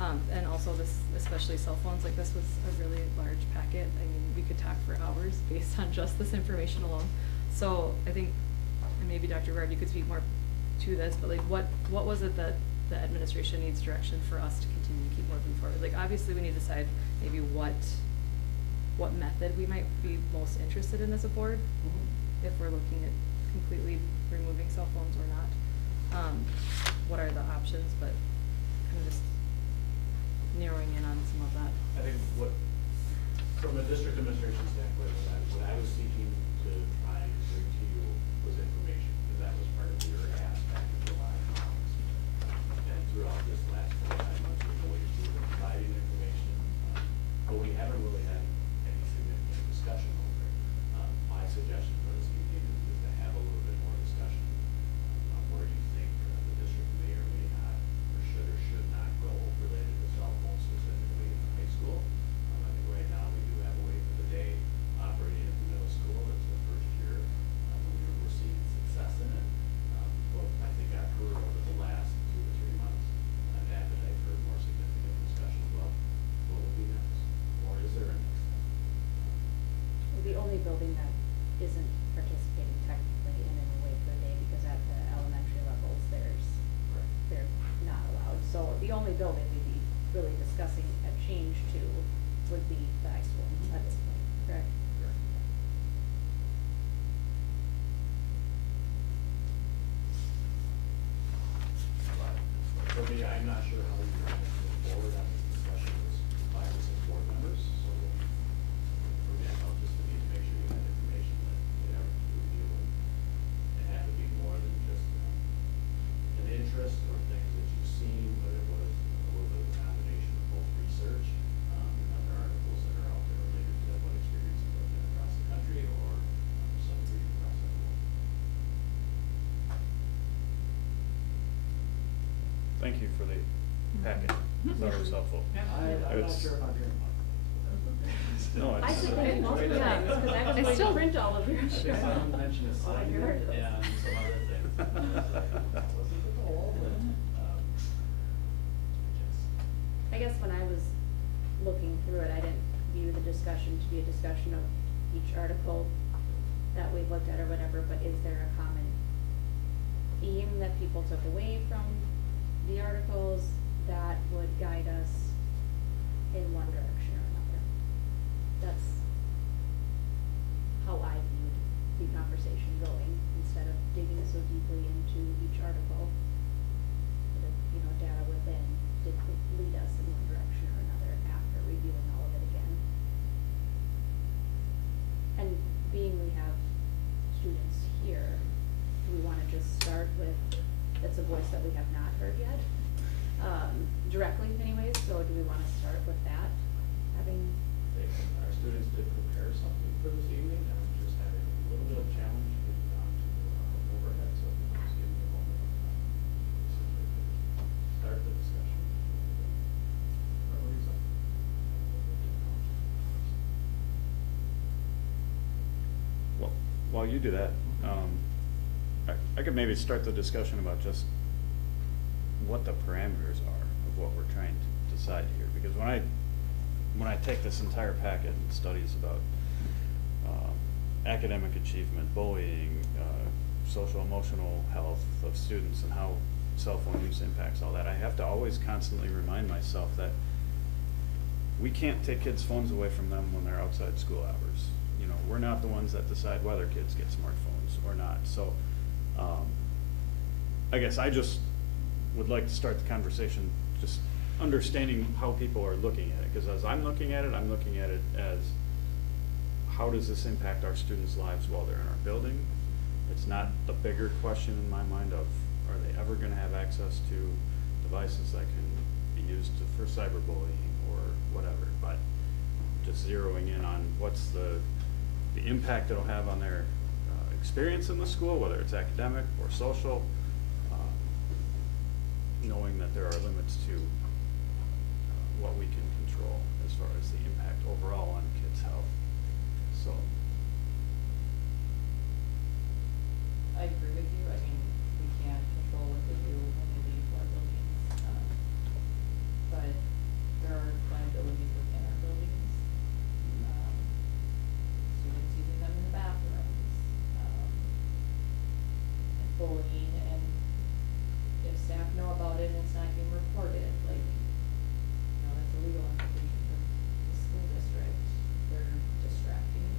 And also this, especially cell phones, like this was a really large packet. I mean, we could talk for hours based on just this information alone. So I think, and maybe Dr. Ward, you could speak more to this, but like what was it that the administration needs direction for us to continue to keep moving forward? Like obviously we need to decide maybe what method we might be most interested in as a board, if we're looking at completely removing cell phones or not. What are the options, but kind of just narrowing in on some of that. I think from a district administration standpoint, what I was seeking to try and bring to you was information, because that was part of your ask back in July and August. And throughout this last 4 or 5 months, we've always been providing information, but we haven't really had any significant So the only building we'd be really discussing a change to would be the high school at this point, correct? But for me, I'm not sure how we're going to move forward on this discussion with 5 or 6 board members, so for me, I'll just need to make sure you have information that they have to review and have it be more than just an interest or things that you've seen, but it was a little bit of a combination of both research and other articles that are out there related to what experiences have been across the country or some degree across the world. Thank you for the packet. Thought it was helpful. I'm not It's- sure if I'm hearing one. No, I it's, think I did multiple times, because I was I going to still- print all of I yours. think someone mentioned a Oh, I segment heard those. and some other things. I was like, wasn't the goal, but, I guess when I was looking through it, I didn't view the discussion to be a discussion of each article that we looked at or whatever, but is there a common theme that people took away from the articles that would guide us in one direction or another? That's how I viewed the conversation going, instead of digging so deeply into each article. The, data within did lead us in one direction or another after reviewing all of it again. And being we have students here, do we wanna just start with, that's a voice that we have not heard yet, directly anyways, so do we wanna start with that, having, our students did prepare something for this evening, and we're just having a little bit of challenge getting down to overhead, so if you just give me a moment of time. So we could start the discussion. well, while you do that, I could maybe start the discussion about just what the parameters are of what we're trying to decide here, because when I take this entire packet and studies about academic achievement, bullying, social emotional health of students and how cell phone use impacts all that, I have to always constantly remind myself that we can't take kids' phones away from them when they're outside school hours. We're not the ones that decide whether kids get smartphones or not. So I guess I just would like to start the conversation just understanding how people are looking at it, because as I'm looking at it as how does this impact our students' lives while they're in our building? It's not the bigger question in my mind of, are they ever gonna have access to devices that can be used for cyberbullying or whatever, but just zeroing in on what's the impact it'll have on their experience in the school, whether it's academic or social, knowing that there are limits to what we can control as far as the impact overall on kids' health. So I agree with you. I mean, we can't control what they do when they leave our buildings. But there are liabilities within our buildings. Students using them in the bathrooms, and bullying, and if staff know about it and it's not being reported, like, that's a legal implication for the school district. They're distracting.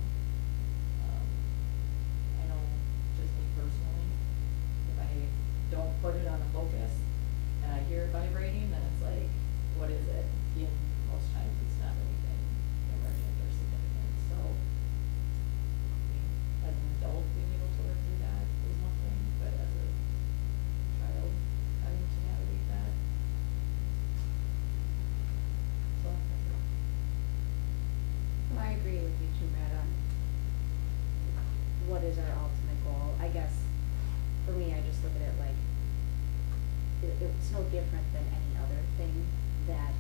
I know, just me personally, if I don't put it on a focus and I hear it vibrating, then it's like, what is it? And most times it's not anything emergent or significant, so, I mean, as an adult, being able to work through that is one thing, but as a child, having to navigate that. So, I agree with you too, Matt, on what is our ultimate goal. I guess, for me, I just look at it like, it's no different than any other thing that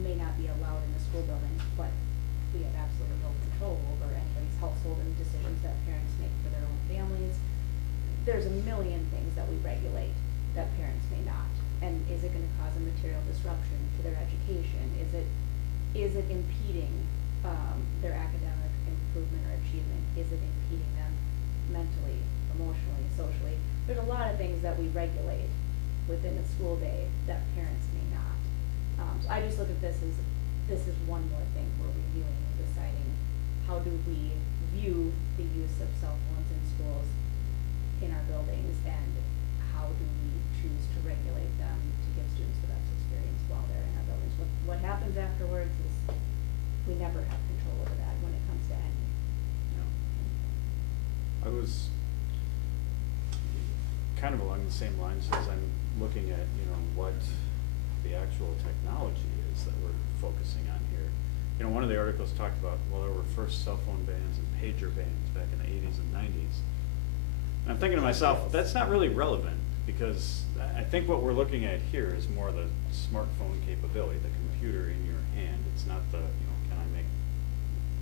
may not be allowed in the school building, but we have absolutely no control over anybody's household and decisions that parents make for their own families. There's a million things that we regulate that parents may not. And is it gonna cause a material disruption to their education? Is it impeding, their academic improvement or achievement? Is it impeding them mentally, emotionally, socially? There's a lot of things that we regulate within the school school day that parents may not. So I just look at this as, this is one more thing we're reviewing and deciding, how do we view the use of cell phones in schools in our buildings, and how do we choose to regulate them to give students the best experience while they're in our buildings. What happens afterwards is, we never have control over that when it comes to any. I was kind of along the same lines as I'm looking at, you know, what the actual technology is that we're focusing on here. You know, one of the articles talked about, well, there were first cell phone bans and pager bans back in the 80s and 90s. And I'm thinking to myself, that's not really relevant, because I think what we're looking at here is more the smartphone capability, the computer in your hand. It's not the, you know, can I make,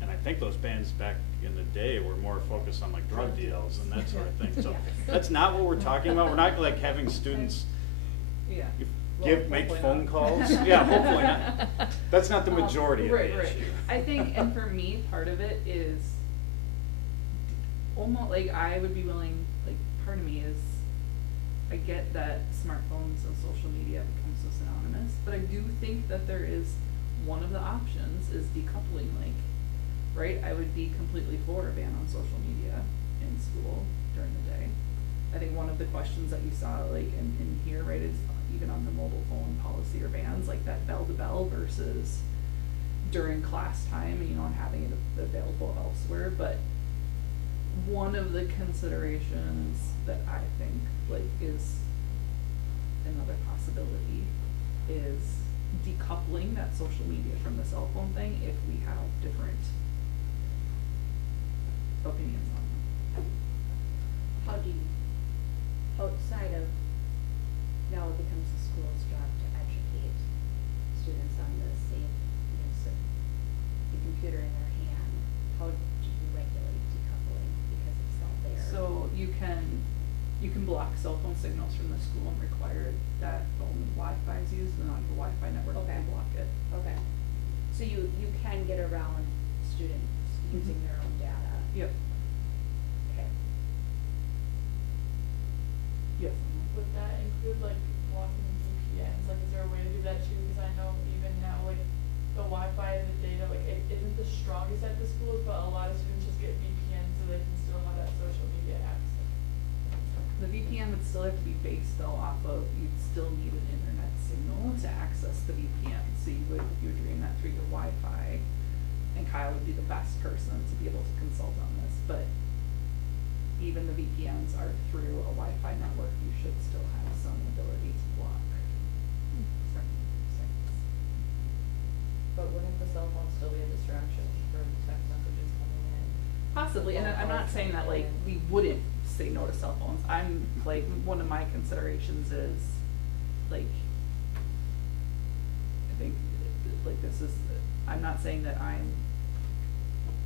and I think those bans back in the day were more focused on like drug deals and that sort of thing. So that's not what we're talking about. We're not like having students Yeah. make hopefully phone not. calls. Yeah, hopefully not. That's not the majority of Right, the right. issue. I think, and for me, part of it is almost like I would be willing, like part of me is, I get that smartphones and social media become so synonymous, but I do think that there is, one of the options is decoupling, like, right? I would be completely for a ban on social media in school during the day. I think one of the questions that you saw, like, in here, right, is even on the mobile phone policy or bans, like that bell to bell versus during class time, you know, and having it available elsewhere. But one of the considerations that I think, like, is another possibility is decoupling that social media from the cell phone thing if we have different opinions on them. How do you, outside of, now it becomes the school's job to educate students on the safe use of the computer in their hand, how do you regulate decoupling, because it's not there? So you can block cell phone signals from the school and require that only Wi-Fi is used, and on the Wi-Fi network, you Okay. can block it. Okay, so you can get around students using their own data? Yep. Okay. Yes. Would that include like blocking VPNs? Like, is there a way to do that too? Because I know even now, like, the Wi-Fi and the data, like, it isn't the strongest at the schools, but a lot of students just get VPNs so they can still have that social media access. The VPN would still have to be based though off of, you'd still need an internet signal to access the VPN. So you would dream that through your Wi-Fi, and Kyle would be the best person to be able to consult on this, but even the VPNs are through a Wi-Fi network, you should still have some ability to block certain things. But wouldn't the cell phone still be a distraction for text messages coming in? Possibly, and I'm not saying that like we wouldn't say no to cell phones. I'm like, one of my considerations is like, I think like this is, I'm not saying that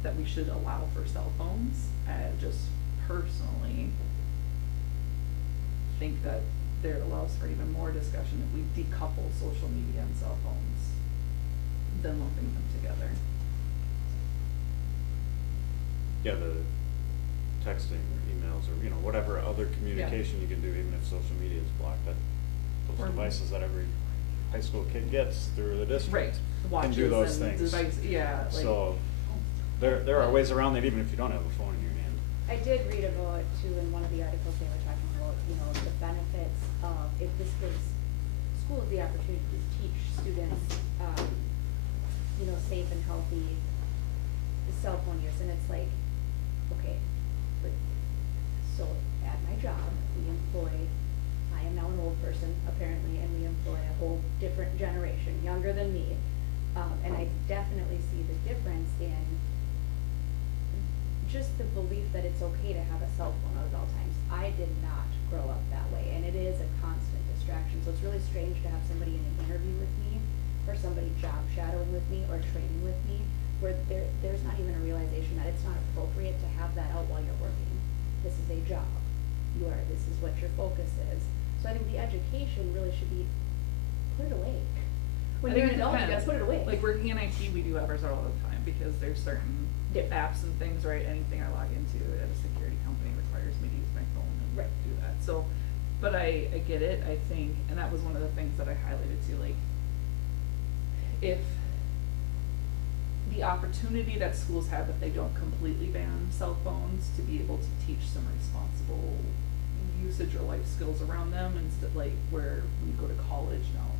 that we should allow for cell phones. I just personally think that there allows for even more discussion if we decouple social media and cell phones than lumping them together. Yeah, the texting or emails or, you know, whatever other communication you can do, even if social media is blocked, that those Or- devices that every high school kid gets through the district can do Watches those and things. device, yeah, like. So, there are ways around that even if you don't have a phone in your hand. I did read about too, in one of the articles they were talking about, you know, the benefits of, if this gives schools the opportunity to teach students, you know, safe and healthy cell phone use, and it's like, okay, but, so at my job, we employ, I am now an old person apparently, and we employ a whole different generation, younger than me, and I definitely see the difference in just the belief that it's okay to have a cell phone at all times. I did not grow up that way, and it is a constant distraction, so it's really strange to have somebody in an interview with me, or somebody job shadowing with me, or training with me, where there's not even a realization that it's not appropriate to have that out while you're working. This is a job. This is what your focus is. So I think the education really should be, put it away. When I you're think an adult, you depends. gotta put it away. Like working in IT, we do ours all the time because there's certain Yeah. apps and things, right? Anything I log into at a security company requires me to use my phone and Right. do that. So But I get it, I think, and that was one of the things that I highlighted too, like, if the opportunity that schools have, if they don't completely ban cell phones, to be able to teach some responsible usage or life skills around them, instead, like, where when you go to college now,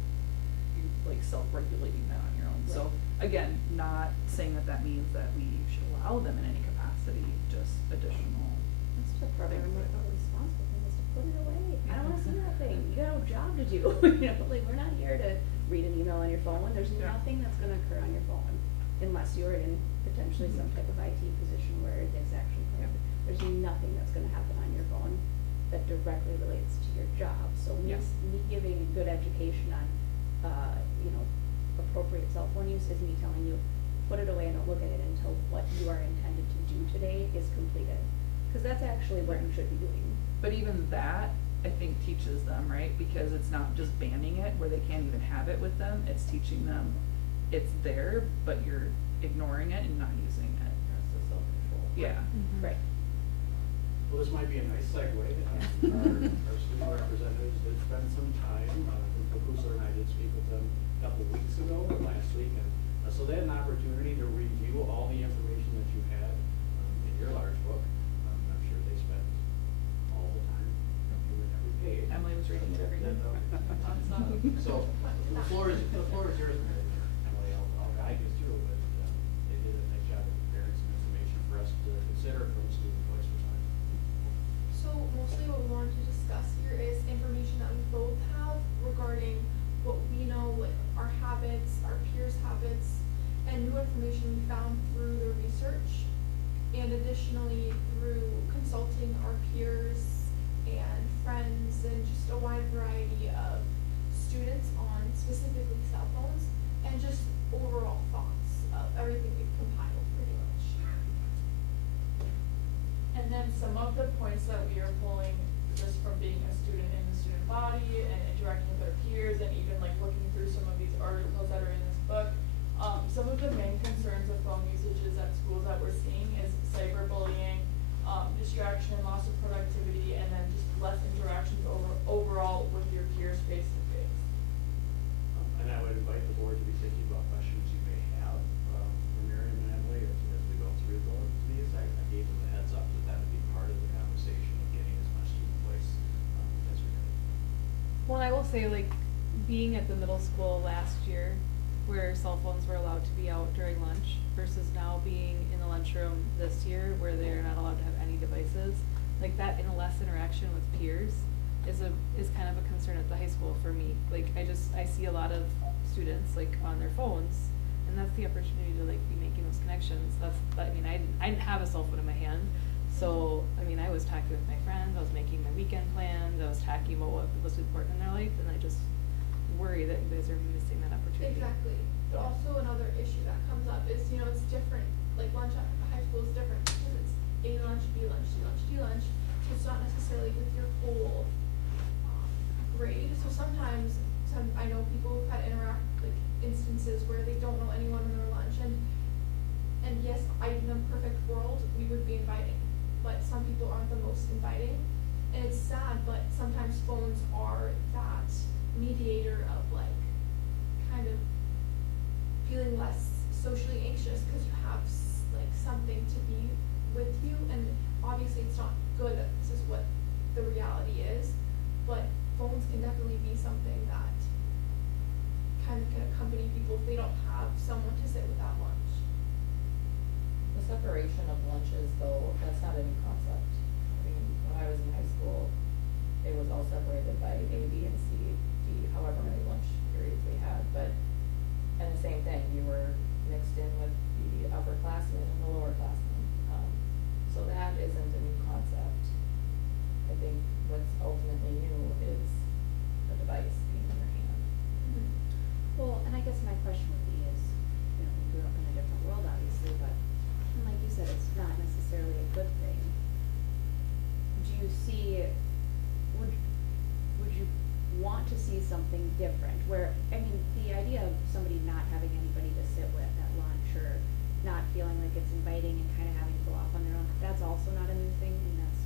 you like self-regulating that on your own. So, again, not saying that that means that we should allow them in any capacity, just additional. That's the program, things like, like the that. responsible thing is to put it away. I don't wanna see that thing. You got a job to do, you know, like, we're not here to read an email on your phone. There's Yeah. nothing that's gonna occur on your phone unless you're in potentially some type of IT position where it is actually planned. There's nothing that's gonna happen on your phone that directly relates to your job. So me, Yes. me giving a good education on, you know, appropriate cell phone use is me telling you, put it away and don't look at it until what you are intended to do today is completed. Cause that's actually what you should be doing. But even that, I think, teaches them, right? Because it's not just banning it where they can't even have it with them, it's teaching them it's there, but you're ignoring it and not using it. That's the self-control. Yeah. Mhm. Right. Well, this might be a nice segue. Our student representatives did spend some time, Kusler and I did speak with them a couple of weeks ago, or last week, and so they had an opportunity to review all the information that you had in your large book. I'm sure they spent all the time reviewing every page. Emily was reading it every day. So, the floor is yours, Emily, I'll guide you through, but they did a nice job of preparing some information for us to consider from a student voice perspective. So mostly what we wanted to discuss here is information that we both have regarding what we know, like our habits, our peers' habits, and new information we found through the research, and additionally through consulting our peers and friends and just a wide variety of students on specifically cell phones, and just overall thoughts of everything we've compiled pretty much. And then some of the points that we are pulling just from being a student in the student body and interacting with our peers and even like looking through some of these articles that are in this book. Some of the main concerns of phone usages at schools that we're seeing is cyberbullying, distraction, loss of productivity, and then just less interactions overall with your peers face to face. And I would invite the board to be thinking about questions you may have for Miriam and Emily as we go through these. I gave them a heads up that would be part of the conversation of getting as much student voice as we could. Well, I will say, like, being at the middle school last year, where cell phones were allowed to be out during lunch, versus now being in the lunchroom this year, where they're not allowed to have any devices, like that in less interaction with peers is kind of a concern at the high school for me. Like, I see a lot of students, like, on their phones, and that's the opportunity to, like, be making those connections. I didn't have a cell phone in my hand, so, I mean, I was talking with my friends, I was making my weekend plans, I was talking about what was important in their life, and I just worry that you guys are missing that opportunity. Exactly. But also another issue that comes up is, you know, it's different, like lunch at high school is different because it's A lunch, B lunch, C lunch, D lunch. So it's not necessarily with your whole grade. So sometimes I know people who've had instances where they don't know anyone in their lunch, and yes, in a perfect world we would be inviting, but some people aren't the most inviting. And it's sad, but sometimes phones are that mediator of like kind of feeling less socially anxious because you have like something to be with you, and obviously it's not good that this is what the reality is, but phones can definitely be something that kind of can accompany people if they don't have someone to sit with at lunch. The separation of lunches, though, that's not a new concept. I mean, when I was in high school, it was all separated by A, B, and C, D, however many lunch periods we had. But, and the same thing, you were mixed in with the upperclassmen and the lowerclassmen. So that isn't a new concept. I think what's ultimately new is a device being in your hand. Well, and I guess my question would be is, you know, we grew up in a different world, obviously, but and like you said, it's not necessarily a good thing. Do you see, would you want to see something different where, I mean, the idea of somebody not having anybody to sit with at lunch or not feeling like it's inviting and kind of having to go off on their own, that's also not a new thing, and that's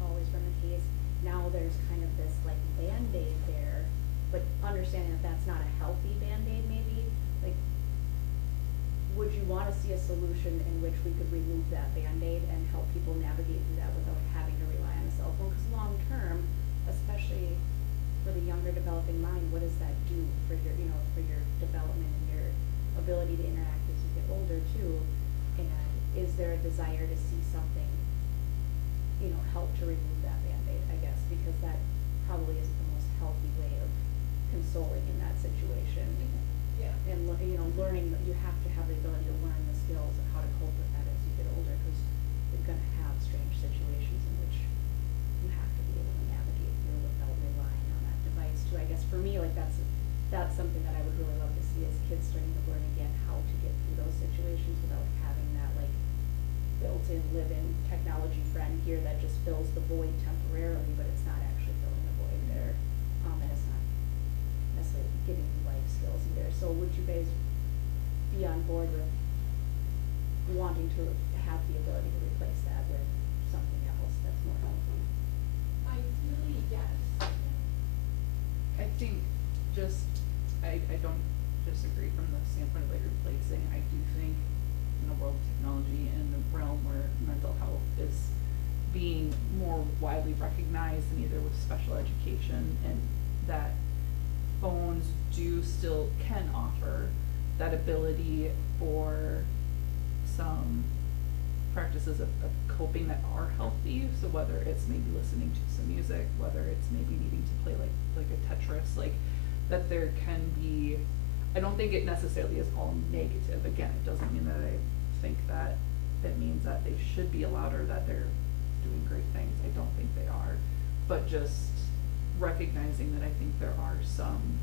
always been the case. now there's kind of this like Band-Aid there, but understanding that that's not a healthy Band-Aid maybe, like, would you wanna see a solution in which we could remove that Band-Aid and help people navigate through that without having to rely on a cell phone? Cause long term, especially for the younger developing mind, what does that do for your, you know, for your development and your ability to interact as you get older too? And is there a desire to see something, you know, help to remove that Band-Aid, I guess, because that probably isn't the most healthy way of consoling in that situation. Yeah. And, you know, learning, that you have to have the ability to learn the skills of how to cope with that as you get older, because you're gonna have strange situations in which you have to be able to navigate through without relying on that device too. I guess for me, like, that's something that I would really love to see, is kids starting to learn again how to get through those situations without having that, like, built-in, live-in technology friend here that just fills the void temporarily, but it's not actually filling the void there. And it's not necessarily giving you life skills either. So would you guys be on board with wanting to have the ability to replace that with something else that's more healthy? Ideally, yes. I think I don't disagree from the standpoint of like replacing. I do think in a world of technology and a realm where mental health is being more widely recognized than either with special education, and that phones can offer that ability for some practices of coping that are healthy. So whether it's maybe listening to some music, whether it's maybe needing to play like a Tetris, like that there can be, I don't think it necessarily is all negative. Again, it doesn't mean that I think that it means that they should be allowed or that they're doing great things. I don't think they are. But just recognizing that I think there are some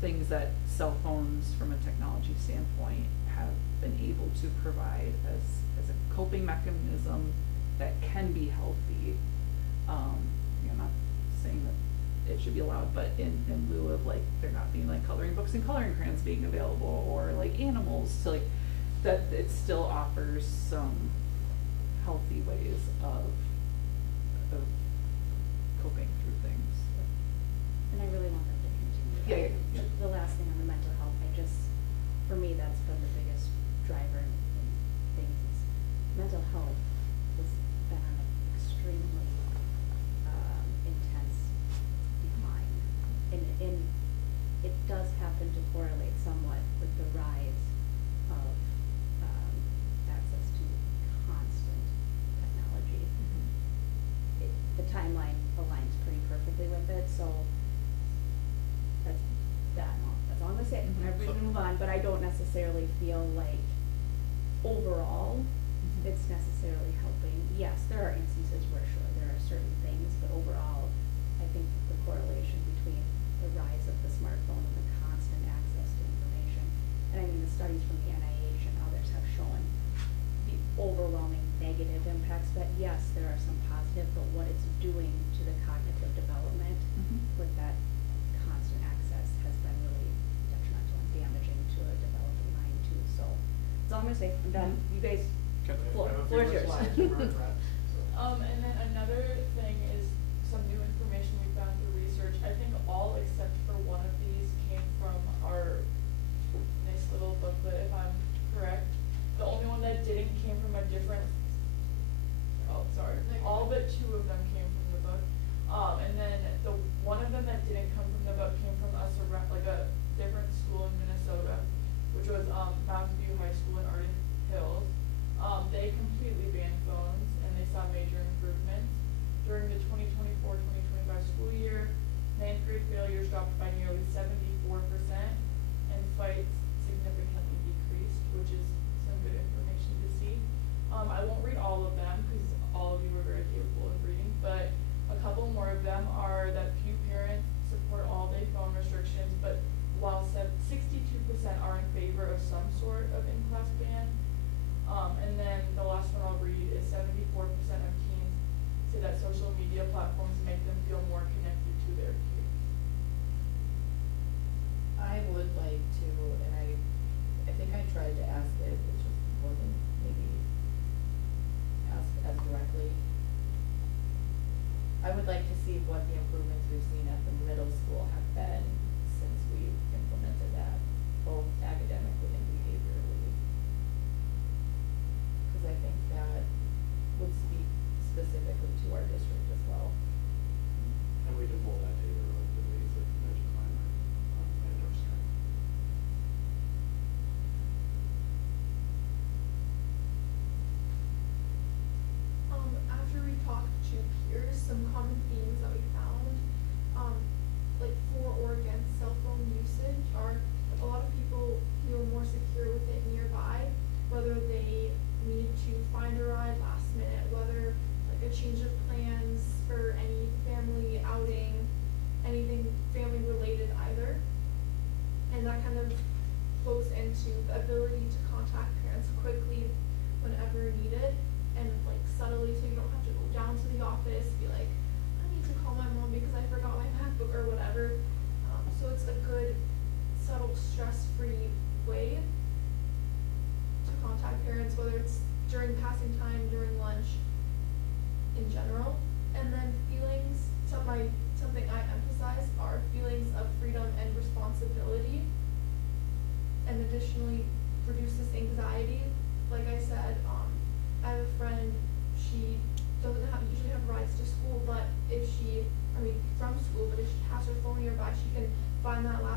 things that cell phones from a technology standpoint have been able to provide as a coping mechanism that can be healthy. I'm not saying that it should be allowed, but in lieu of like there not being like coloring books and coloring crayons being available, or like animals to like, that it still offers some healthy ways of coping through things. And I really want them to continue. Yeah. The last thing on the mental health, for me, that's been the biggest driver in things, is mental health has been on an extremely intense decline. And it does happen to correlate somewhat with the rise of access to constant technology. The timeline aligns pretty perfectly with it, so that's all I'm gonna say. I'm ready to move on, but I don't necessarily feel like overall it's necessarily helping. Yes, there are instances where sure there are certain things, but overall I think the correlation between the rise of the smartphone and the constant access to information, and I mean the studies from the NIH and others have shown the overwhelming negative impacts, but yes, there are some positive, but what it's doing to the cognitive development with that constant access has been really detrimental and damaging to a developing mind too. So that's all I'm gonna say. I'm done. You guys, floor is yours. And then another thing is some new information we found through research. I think all except for one of these came from our nice little booklet, if I'm correct. The only one that didn't came from a different, all but two of them came from the book. And then the one of them that didn't come from the book came from us, like a different school in Minnesota, which was Mountain View High School in Arden Hills. They completely banned phones, and they saw major improvements. During the 2024-2025 school year, 9th grade failures dropped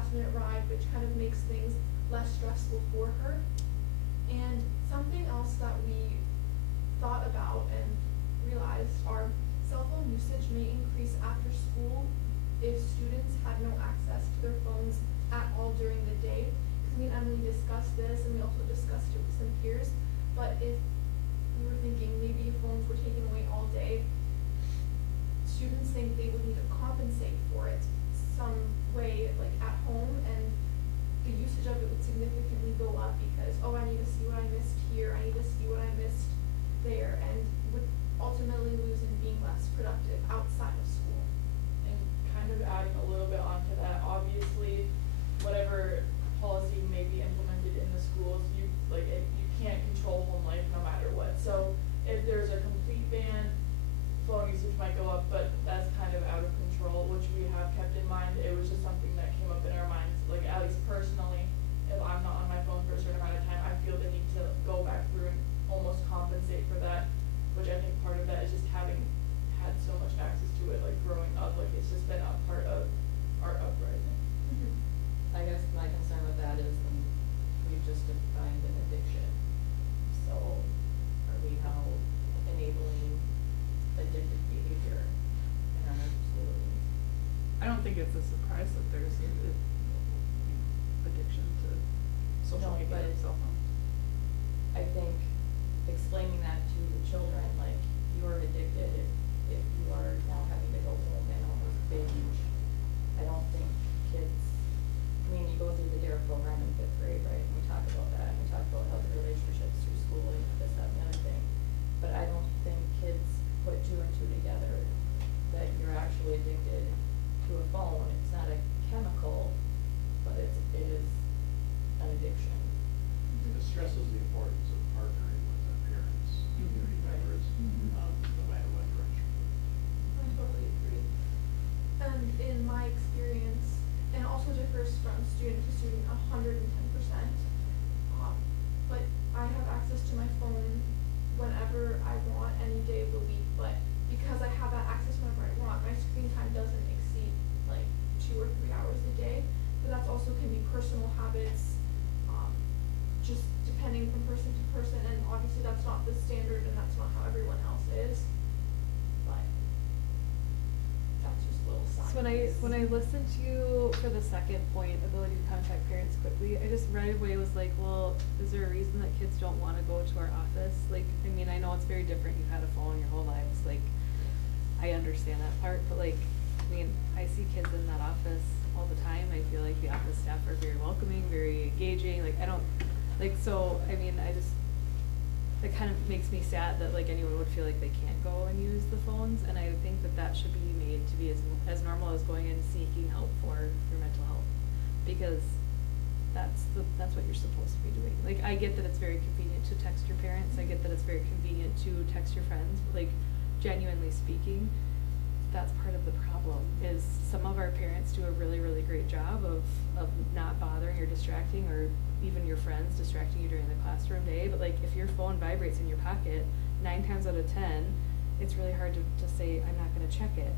last-minute ride, which kind of makes things less stressful for her. And something else that we thought about and realized, our cell phone usage may increase after school if students had no access to their phones at all during the day. Because me and Emily discussed this, and we also discussed it with some peers, but if we were thinking maybe if phones were taken away all day, students think they would need to compensate for it some way, like at home, and the usage of it would significantly go up because, oh, I need to see what I missed here, I need to see what I missed there, and would ultimately lose in being less productive outside of school. And kind of adding a little bit onto that, obviously, whatever policy may be implemented in the schools, you can't control home life no matter what. So if there's a complete ban, phone usage might go up, but that's kind of out of control, which we have kept in mind. It was just something that came up in our minds, like at least personally, if I'm not on my phone for a certain amount of time, I feel the need to go back through and almost compensate for that, which I think part of that is just having had so much access to it, like growing up, like it's just been a part of our uprising. I guess my concern with that is we've just defined an addiction. So are we now enabling addictive behavior in our facilities? I don't think it's a surprise that there's addiction to social No, media but and cell phones. I think explaining that to the children, like, you are addicted if you are now having to go home and almost binge. I don't think kids, I mean, you go through the DARE program in 5th grade, right, and we talk about that, and we talk about healthy relationships through schooling, this, that, and the other thing. But I don't think kids put 2 and 2 together, that you're actually addicted to a phone. It's not a chemical, but it is an addiction. It stresses the importance of partnering with the parents, community members, no matter what direction. I totally agree. And in my experience, and it also differs from student to student 110%, but I have access to my phone whenever I want, any day of the week, but because I have that access whenever I want, my screen time doesn't exceed like 2 or 3 hours a day. But that's also can be personal habits, just depending from person to person, and obviously that's not the standard and that's not how everyone else is. But that's just a little side. So when I listened to you for the second point, ability to contact parents quickly, I just right away was like, well, is there a reason that kids don't want to go to our office? Like, I mean, I know it's very different. You've had a phone your whole lives. Like, I understand that part, but like, I mean, I see kids in that office all the time. I feel like the office staff are very welcoming, very engaging. Like, I don't, like, so, I mean, it kind of makes me sad that like anyone would feel like they can't go and use the phones, and I think that that should be made to be as normal as going in and seeking help for mental health, because that's what you're supposed to be doing. Like, I get that it's very convenient to text your parents, I get that it's very convenient to text your friends, but like, genuinely speaking, that's part of the problem, is some of our parents do a really, really great job of not bothering or distracting, or even your friends distracting you during the classroom day. But like, if your phone vibrates in your pocket 9 times out of 10, it's really hard to say, I'm not gonna check it.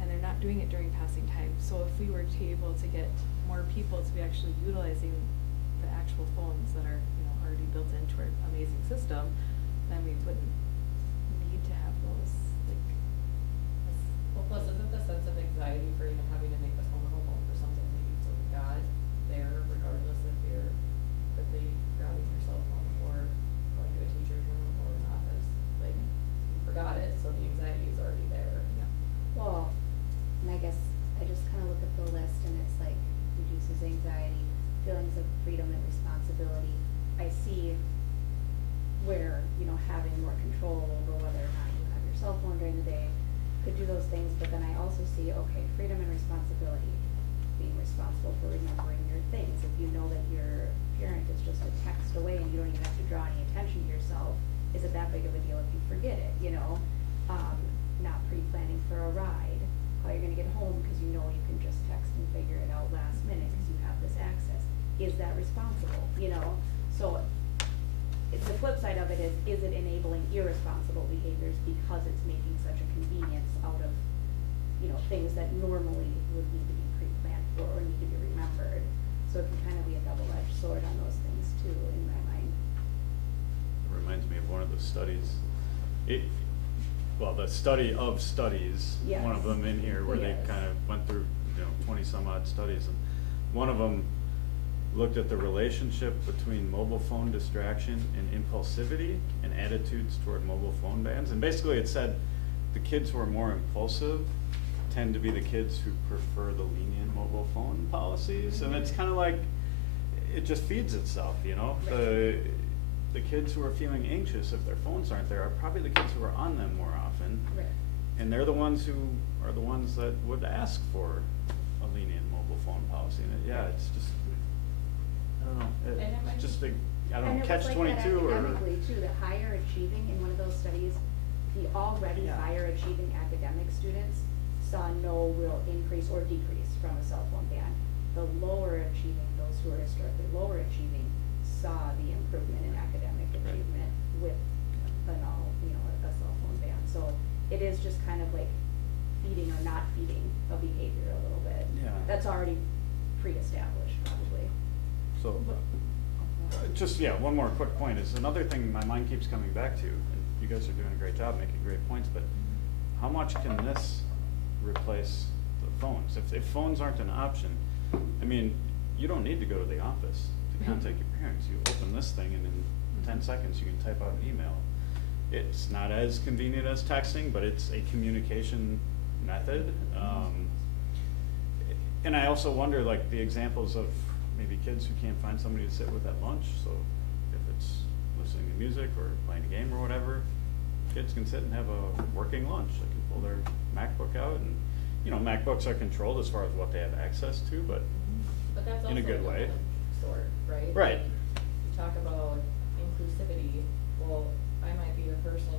And they're not doing it during passing time. So if we were able to get more people to be actually utilizing the actual phones that are, you know, already built into our amazing system, then we wouldn't need to have those, like, Well, plus, isn't the sense of anxiety for even having to make the phone call home for something that you forgot there, regardless if you're quickly grabbing your cell phone or going to a teacher's room or an office, like, you forgot it, so the anxiety is already there. yeah. Well, and I guess I just kind of look at the list and it's like reduces anxiety, feelings of freedom and responsibility. I see where, you know, having more control over whether or not you have your cell phone during the day could do those things, but then I also see, okay, freedom and responsibility, being responsible for remembering your things. If you know that your parent is just a text away and you don't even have to draw any attention to yourself, is it that big of a deal if you forget it, you know? Not pre-planning for a ride, how you're gonna get home because you know you can just text and figure it out last minute because you have this access. Is that responsible, you know? So the flip side of it is it enabling irresponsible behaviors because it's making such a convenience out of, you know, things that normally would need to be pre-planned for or need to be remembered. So it can kind of be a double-edged sword on those things too, in my mind. It reminds me of one of the studies, the study of studies, one of Yes. them in here where they Yes. kind of went through, 20 some odd studies, and one of them looked at the relationship between mobile phone distraction and impulsivity and attitudes toward mobile phone bans. And basically it said the kids who are more impulsive tend to be the kids who prefer the lenient mobile phone policies. And it's kind of like, it just feeds itself, The kids who are feeling anxious if their phones aren't there are probably the kids who are on them more often. Right. And they're the ones who are the ones that would ask for a lenient mobile phone policy. And it's just, I don't know, And it might it's just a, I And don't know, it was catch like 22 or. that academically too, the higher achieving in one of those studies, the already Yeah. higher achieving academic students saw no real increase or decrease from a cell phone ban. The lower achieving, those who are historically lower achieving, saw the improvement in academic Right. achievement with a cell phone ban. So it is just kind of like feeding or not feeding a behavior a little bit. Yeah. That's already pre-established probably. So, one more quick point is another thing my mind keeps coming back to, and you guys are doing a great job making great points, but how much can this replace the phones? If phones aren't an option, I mean, you don't need to go to the office to contact your parents. You open this thing and in 10 seconds you can type out an email. It's not as convenient as texting, but it's a communication method. And I also wonder, like, the examples of maybe kids who can't find somebody to sit with at lunch. So if it's listening to music or playing a game or whatever, kids can sit and have a working lunch. They can pull their MacBook out, and MacBooks are controlled as far as what they have access to, but that's also in a good way. Sort, right? Right. You talk about inclusivity, well, I might be the person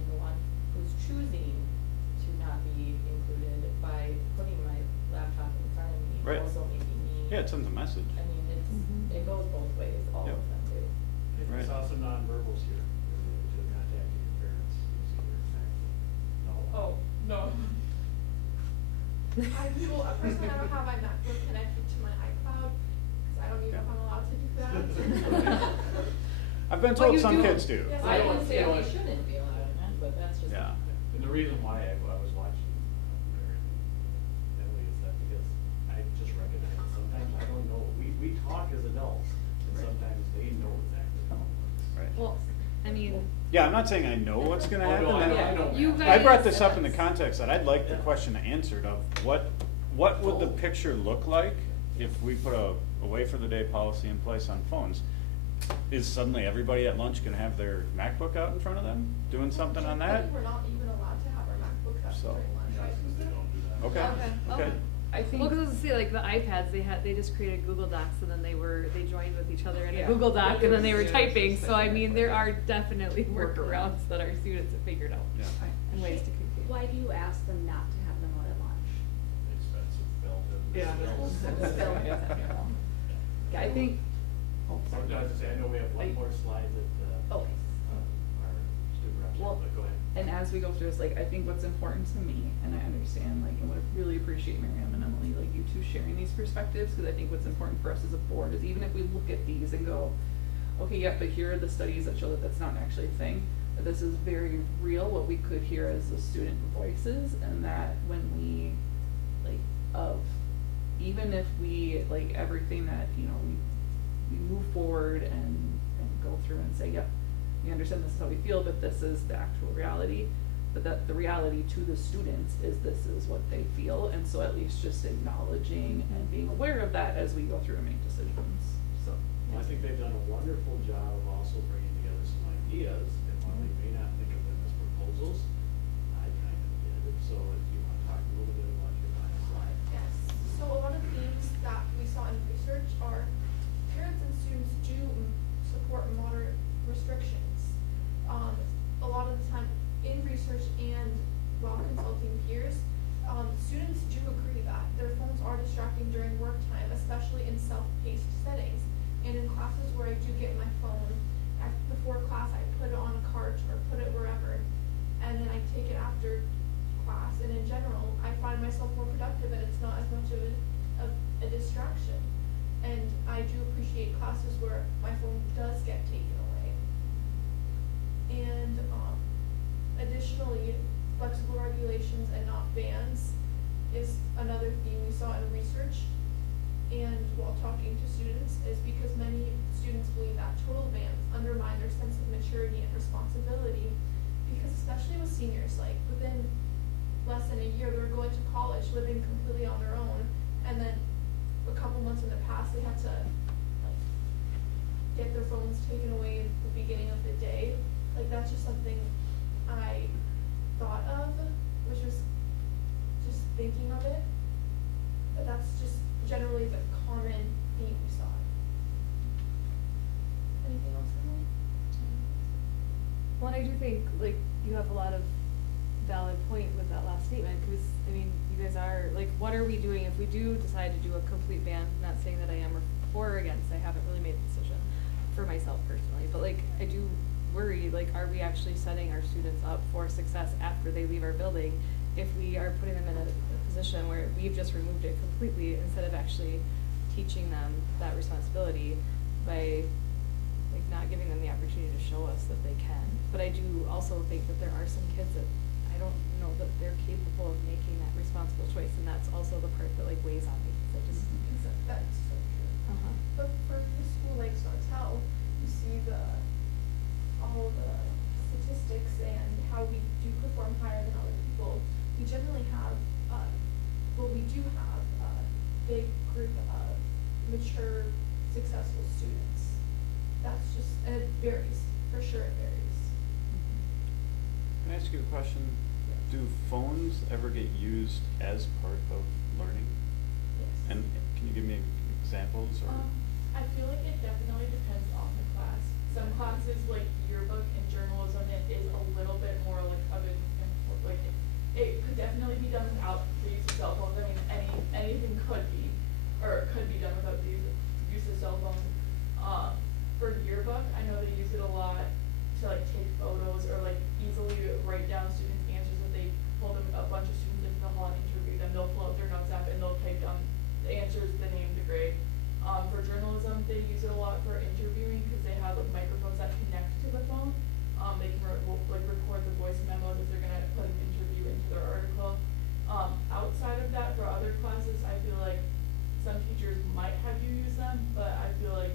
who's choosing to not be included by putting my laptop in front of me, Right. also making me. Yeah, it sends a message. I mean, it goes both ways, all Yep. of them do. I Right. saw some nonverbals here related to contacting your parents using your Mac. No. Oh, no. Personally, I don't have my MacBook connected to my iCloud, because I don't even know if I'm allowed to do that. I've been But told you some do- kids do. Yes, I don't- wouldn't say you know we what? shouldn't be allowed in, but that's just. Yeah. And the reason why I was watching Emily is that because I just recognize that sometimes I don't know, we talk as adults, and sometimes they know exactly how it works. Right. Well, I mean, Yeah, I'm not saying I know what's gonna Oh, happen. no, and I know. You I brought guys- this up in the context that I'd like the question answered of what would the picture look like if we put a away for the day policy in place on phones? Is suddenly everybody at lunch gonna have their MacBook out in front of them, doing something on I that? think we're not even allowed to have our MacBook out So- during lunch, Yeah, right? since they don't do that. Okay, okay. I think. well, because see, like the iPads, they just created Google Docs and then they joined with each other in a Yeah. Google Doc and then they were Yeah, typing. it's So I just mean, like there that. are definitely workarounds that our students have figured out Yeah. and ways to communicate. Why do you ask them not to have them out at lunch? Expensive built in. Yeah. Still. Yeah, I think. Oh, I was gonna say, I know we have one more slide that, Okay. our student reps, Well, but go ahead. and as we go through this, like, I think what's important to me, and I understand, like, and would really appreciate Miriam and Emily, like, you two sharing these perspectives, because I think what's important for us as a board is even if we look at these and go, okay, yep, but here are the studies that show that that's not actually a thing, that this is very real, what we could hear as the student voices, and that when we, like, even if we, like, everything that, we move forward and go through and say, yep, we understand this is how we feel, but this is the actual reality. But that the reality to the students is this is what they feel, and so at least just acknowledging and being aware of that as we go through and make decisions, so. I think they've done a wonderful job of also bringing together some ideas, and while they may not think of them as proposals, I kind of did. So if you want to talk a little bit about your final slide. Yes, so a lot of themes that we saw in research are parents and students do support moderate restrictions. A lot of the time in research and while consulting peers, students do agree that their phones are distracting during work time, especially in self-paced settings. And in classes where I do get my phone, before class I put it on a cart or put it wherever, and then I take it after class. And in general, classes where my phone does get taken away. And, additionally, flexible regulations and not bans is another theme we saw in research. And while talking to students, is because many students believe that total bans undermine their sense of maturity and responsibility. Because especially with seniors, like within less than a year, they were going to college, living completely on their own, and then a couple months in the past, they had to like get their phones taken away at the beginning of the day. Like that's just something I thought of, which was just thinking of it. But that's just generally the common theme we saw. Anything else, Emily? Well, and I do think, like, you have a lot of valid point with that last statement, because, I mean, you guys are, like, what are we doing if we do decide to do a complete ban? Not saying that I am for or against, I haven't really made the decision for myself personally, but, like, I do worry, like, are we actually setting our students up for success after they leave our building if we are putting them in a position where we've just removed it completely instead of actually teaching them that responsibility by like not giving them the opportunity to show us that they can. But I do also think that there are some kids that I don't know that they're capable of making that responsible choice, and that's also the part that like weighs on me, because I just That's so true. But for a school like Sartell, you see all the statistics and how we do perform higher than other people. We generally have, we do have a big group of mature, successful students. That's just, and it varies, for sure it varies. Can I ask you a question? Do phones ever get used as part of learning? Yes. And can you give me examples or? I feel like it definitely depends on the class. Some classes like yearbook and journalism, it is a little bit more like of an, like, it could definitely be done without the use of cell phones. I mean, anything could be done without the use of cell phones. For yearbook, I know they use it a lot to like take photos or like easily write down students' answers. If they pull them a bunch of students into the hall and interview them, they'll pull out their notes app and they'll type down the answers, the name, the grade. For journalism, they use it a lot for interviewing because they have like microphones that connect to the phone. They can like record the voice memos if they're gonna put an interview into their article. Outside of that, for other classes, I feel like some teachers might have you use them, but I feel like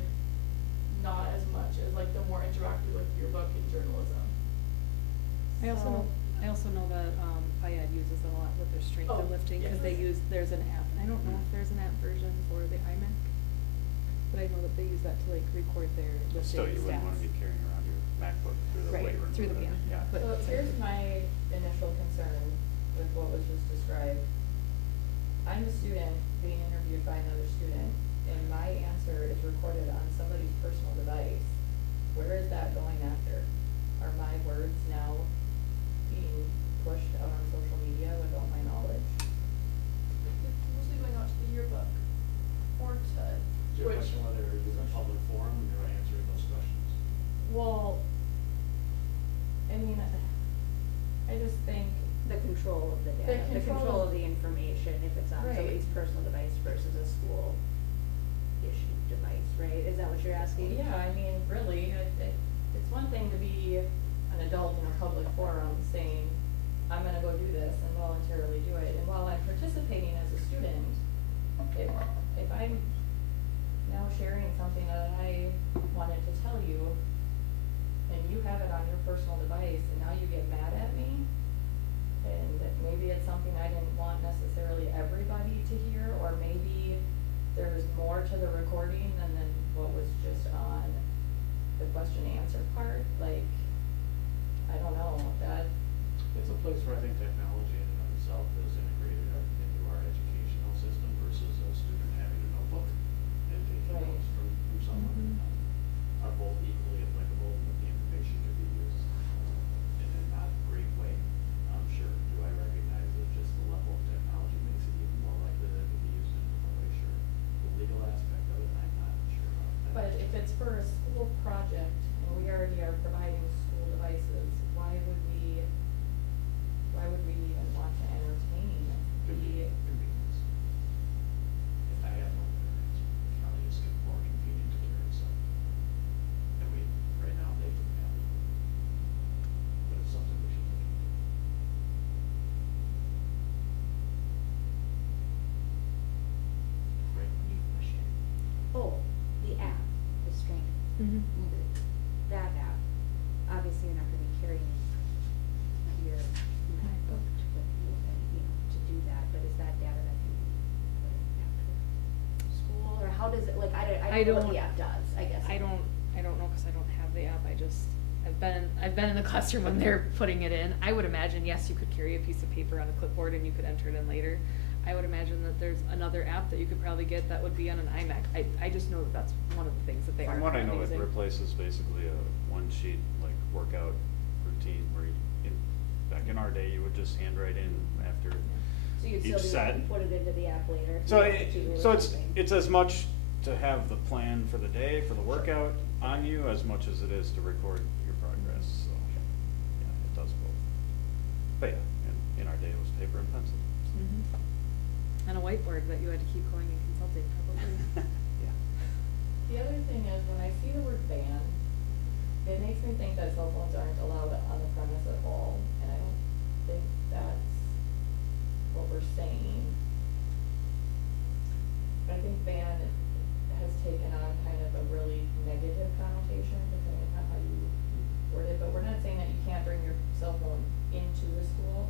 not as much as like the more interactive like yearbook and journalism. I also know that PIAD uses them a lot with their strength and lifting, because they use, there's an app, and I don't know if there's an app version for the iMac, but I know that they use that to like record their lifting Still, you wouldn't stats. wanna be carrying around your MacBook through the Right, weight room. through the or whatever. van, Yeah. but- So here's my initial concern with what was just described. I'm a student being interviewed by another student, and my answer is recorded on somebody's personal device. Where is that going after? Are my words now being pushed out on social media without my knowledge? It's mostly going out to the yearbook or to. Is your question whether it is a public forum and you're answering those questions? Well, I mean, I just think. The control of the data, the control of the information, if it's on Right. somebody's personal device versus a school issued device, right? Is that what you're asking? Yeah, I mean, really, it's one thing to be an adult in a public forum saying, I'm gonna go do this and voluntarily do it, and while I'm participating as a student, if I'm now sharing something that I wanted to tell you, and you have it on your personal device, and now you get mad at me, and maybe it's something I didn't want necessarily everybody to hear, or maybe there's more to the recording than what was just on the question and answer part, like, I don't know, that. It's a place where I think technology in and of itself is integrated into our educational system versus a student having a notebook and taking Right. notes from someone. Are both equally applicable, but the information could be used in a not great way. Sure. Do I recognize that just the level of technology makes it even more likely that it could be used in a different way? Sure. The legal aspect of it, I'm not sure about that. But if it's for a school project, and we already are providing school devices, why would we even want to entertain the? Convenience. If I have no parents, it's probably just more convenient to carry cell I don't know what the app does, I guess. I don't know, cause I don't have the app, I've been in the classroom when they're putting it in. I would imagine, yes, you could carry a piece of paper on a clipboard and you could enter it in later. I would imagine that there's another app that you could probably get that would be on an iMac. I just know that that's one of the things that they are From what I know, it using. replaces basically a one sheet, like, workout routine where back in our day, you would just handwrite in after So you'd each still be set. able to put it into the app later. if So you wanted to or so something. it's as much to have the plan for the day, for the workout on you, as much as it is to record your progress, so, yeah, it does both. But yeah, in our day, it was paper and pencil. Mhm. And a whiteboard that you had to keep going and consulting probably. Yeah. The other thing is, when I see the word ban, it makes me think that cell phones aren't allowed on the premise at all, and I don't think that's what we're saying. I think ban has taken on kind of a really negative connotation, depending on how you word it, but we're not saying that you can't bring your cell phone into the school,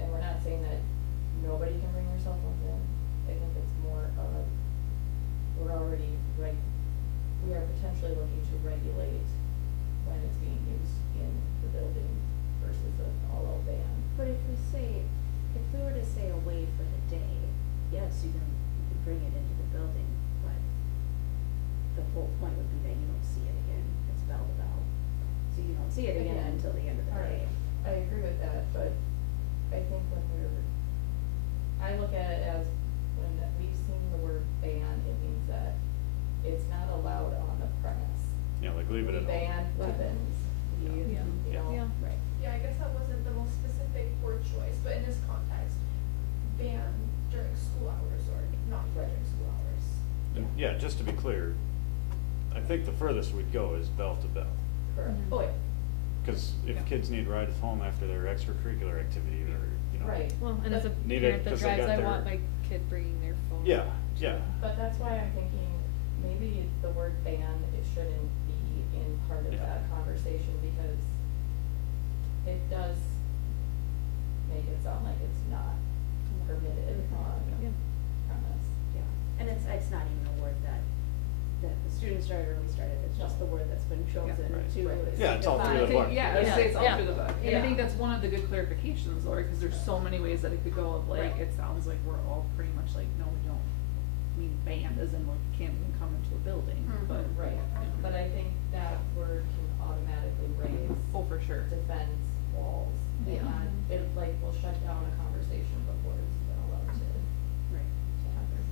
and we're not saying that nobody can bring their cell phones in. I think it's more of, we're already we are potentially looking to regulate when it's being used in the building versus an all-out ban. But if we were to say away for the day, yes, you can bring it into the building, but the whole point would be that you don't see it again, it's belled out. So you don't see it again Again, until the end of the day. I agree with that, but I think I look at it as when we've seen the word ban, it means that it's not allowed on the premise. Yeah, like leave it at We home. ban weapons, we, Yeah. you know. Yeah. Right. Yeah, I guess that wasn't the most specific word choice, but in this context, ban during school hours or not during school hours. Yeah, just to be clear, I think the furthest we'd go is bell to bell. Correct. Mhm. Oh, yeah. Cause if Yeah. kids need rides home after their extracurricular activity or, you know. Right. Well, and as a Need it parent that 'cause they drives, got I their- want my kid bringing their phone. Yeah, yeah. But that's why I'm thinking maybe the word ban, it shouldn't be in part of Yeah. that conversation because it does make it sound like it's not permitted on Yeah. premise. Yeah, and it's not even a word that the students started or we started, it's just the word that's been chosen Right. to. Right. Yeah, it's all through the define- book. Yeah, I would say it's all Yeah. through the book, and I Yeah. think that's one of the good clarifications, Laura, cause there's so many ways that it could go of like, Right. it sounds like we're all pretty much like, no, we don't mean banned as in like you can't even come into a building, Mhm. but. Right, but I think that word can automatically raise Oh, for sure. defense walls. Yeah. And it like will shut down a conversation before it's been allowed to Right. happen.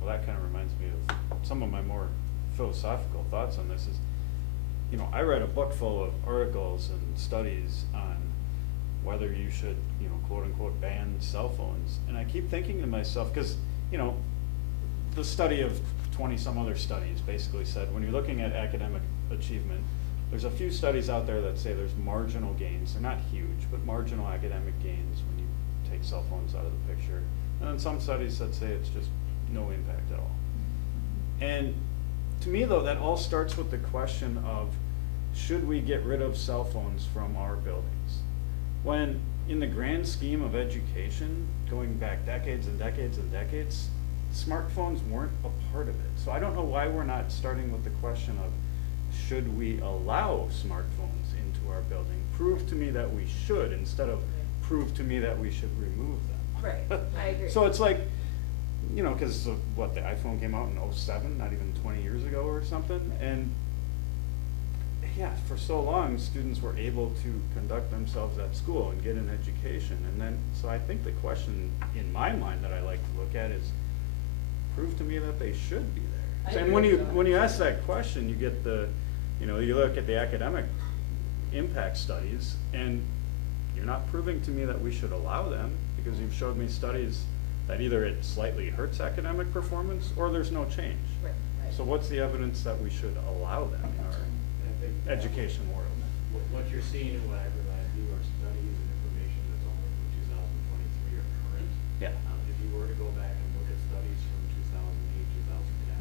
Well, that kind of reminds me of some of my more philosophical thoughts on this is, you know, I read a book full of articles and studies on whether you should, you know, quote unquote, ban cell phones. And I keep thinking to myself, cause, you know, the study of 20 some other studies basically said, when you're looking at academic achievement, there's a few studies out there that say there's marginal gains. They're not huge, but marginal academic gains when you take cell phones out of the picture. And then some studies that say it's just no impact at all. And to me though, that all starts with the question of, should we get rid of cell phones from our buildings? When in the grand scheme of education, going back decades and decades and decades, smartphones weren't a part of it. So I don't know why we're not starting with the question of, should we allow smartphones into our building? Prove to me that we should, instead of prove to me that we should remove them. Right, I agree. So it's like, you know, cause of what, the iPhone came out in '07, not even 20 years ago or something, and yeah, for so long, students were able to conduct themselves at school and get an education, and then, so I think the question in my mind that I like to look at is, prove to me that they should be there. I And when agree you, with when you that. ask that question, you get the, you know, you look at the academic impact studies, and you're not proving to me that we should allow them, because you've showed me studies that either it slightly hurts academic performance, or there's no change. Right. So what's the evidence that we should allow them in our I think education world? what you're seeing and what I provide you are studies and information that's only from 2023 or current. Yeah. If you were to go back and look at studies from 2008, 2010,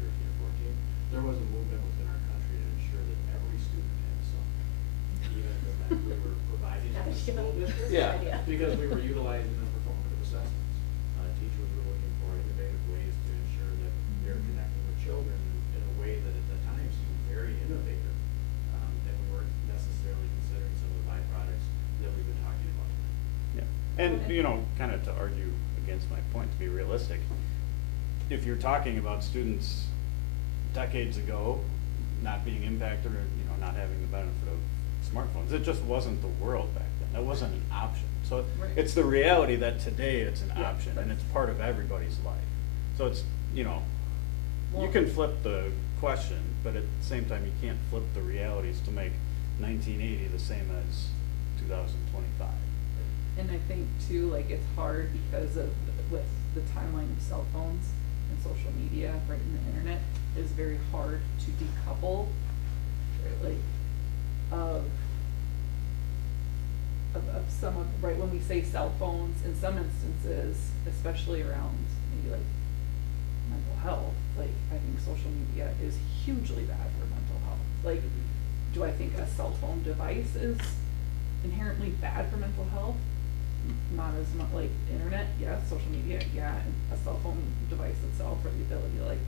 2013, or 14, there was a movement within our country to ensure that every student had something, even if that we were providing in the school district. Yeah. Because we were utilizing them for formative assessments. Teachers were looking for innovative ways to ensure that And, you know, kind of to argue against my point, to be realistic, if you're talking about students decades ago not being impacted or, you know, not having the benefit of smartphones, it just wasn't the world back then. That wasn't an option. So Right. it's the reality that today it's an Yeah, option and that's- it's part of everybody's life. So it's, you know, you Well- can flip the question, but at the same time, you can't flip the realities to make 1980 the same as 2025. And I think too, like, it's hard because of, with the timeline of cell phones and social media, right, and the internet, is very hard to decouple, like, of some of, right, when we say cell phones, in some instances, especially around maybe like mental health, like, I think social media is hugely bad for mental health. Like, do I think a cell phone device is inherently bad for mental health? Not as much, like, internet, yes, social media, yeah, and a cell phone device itself, or the ability to, like,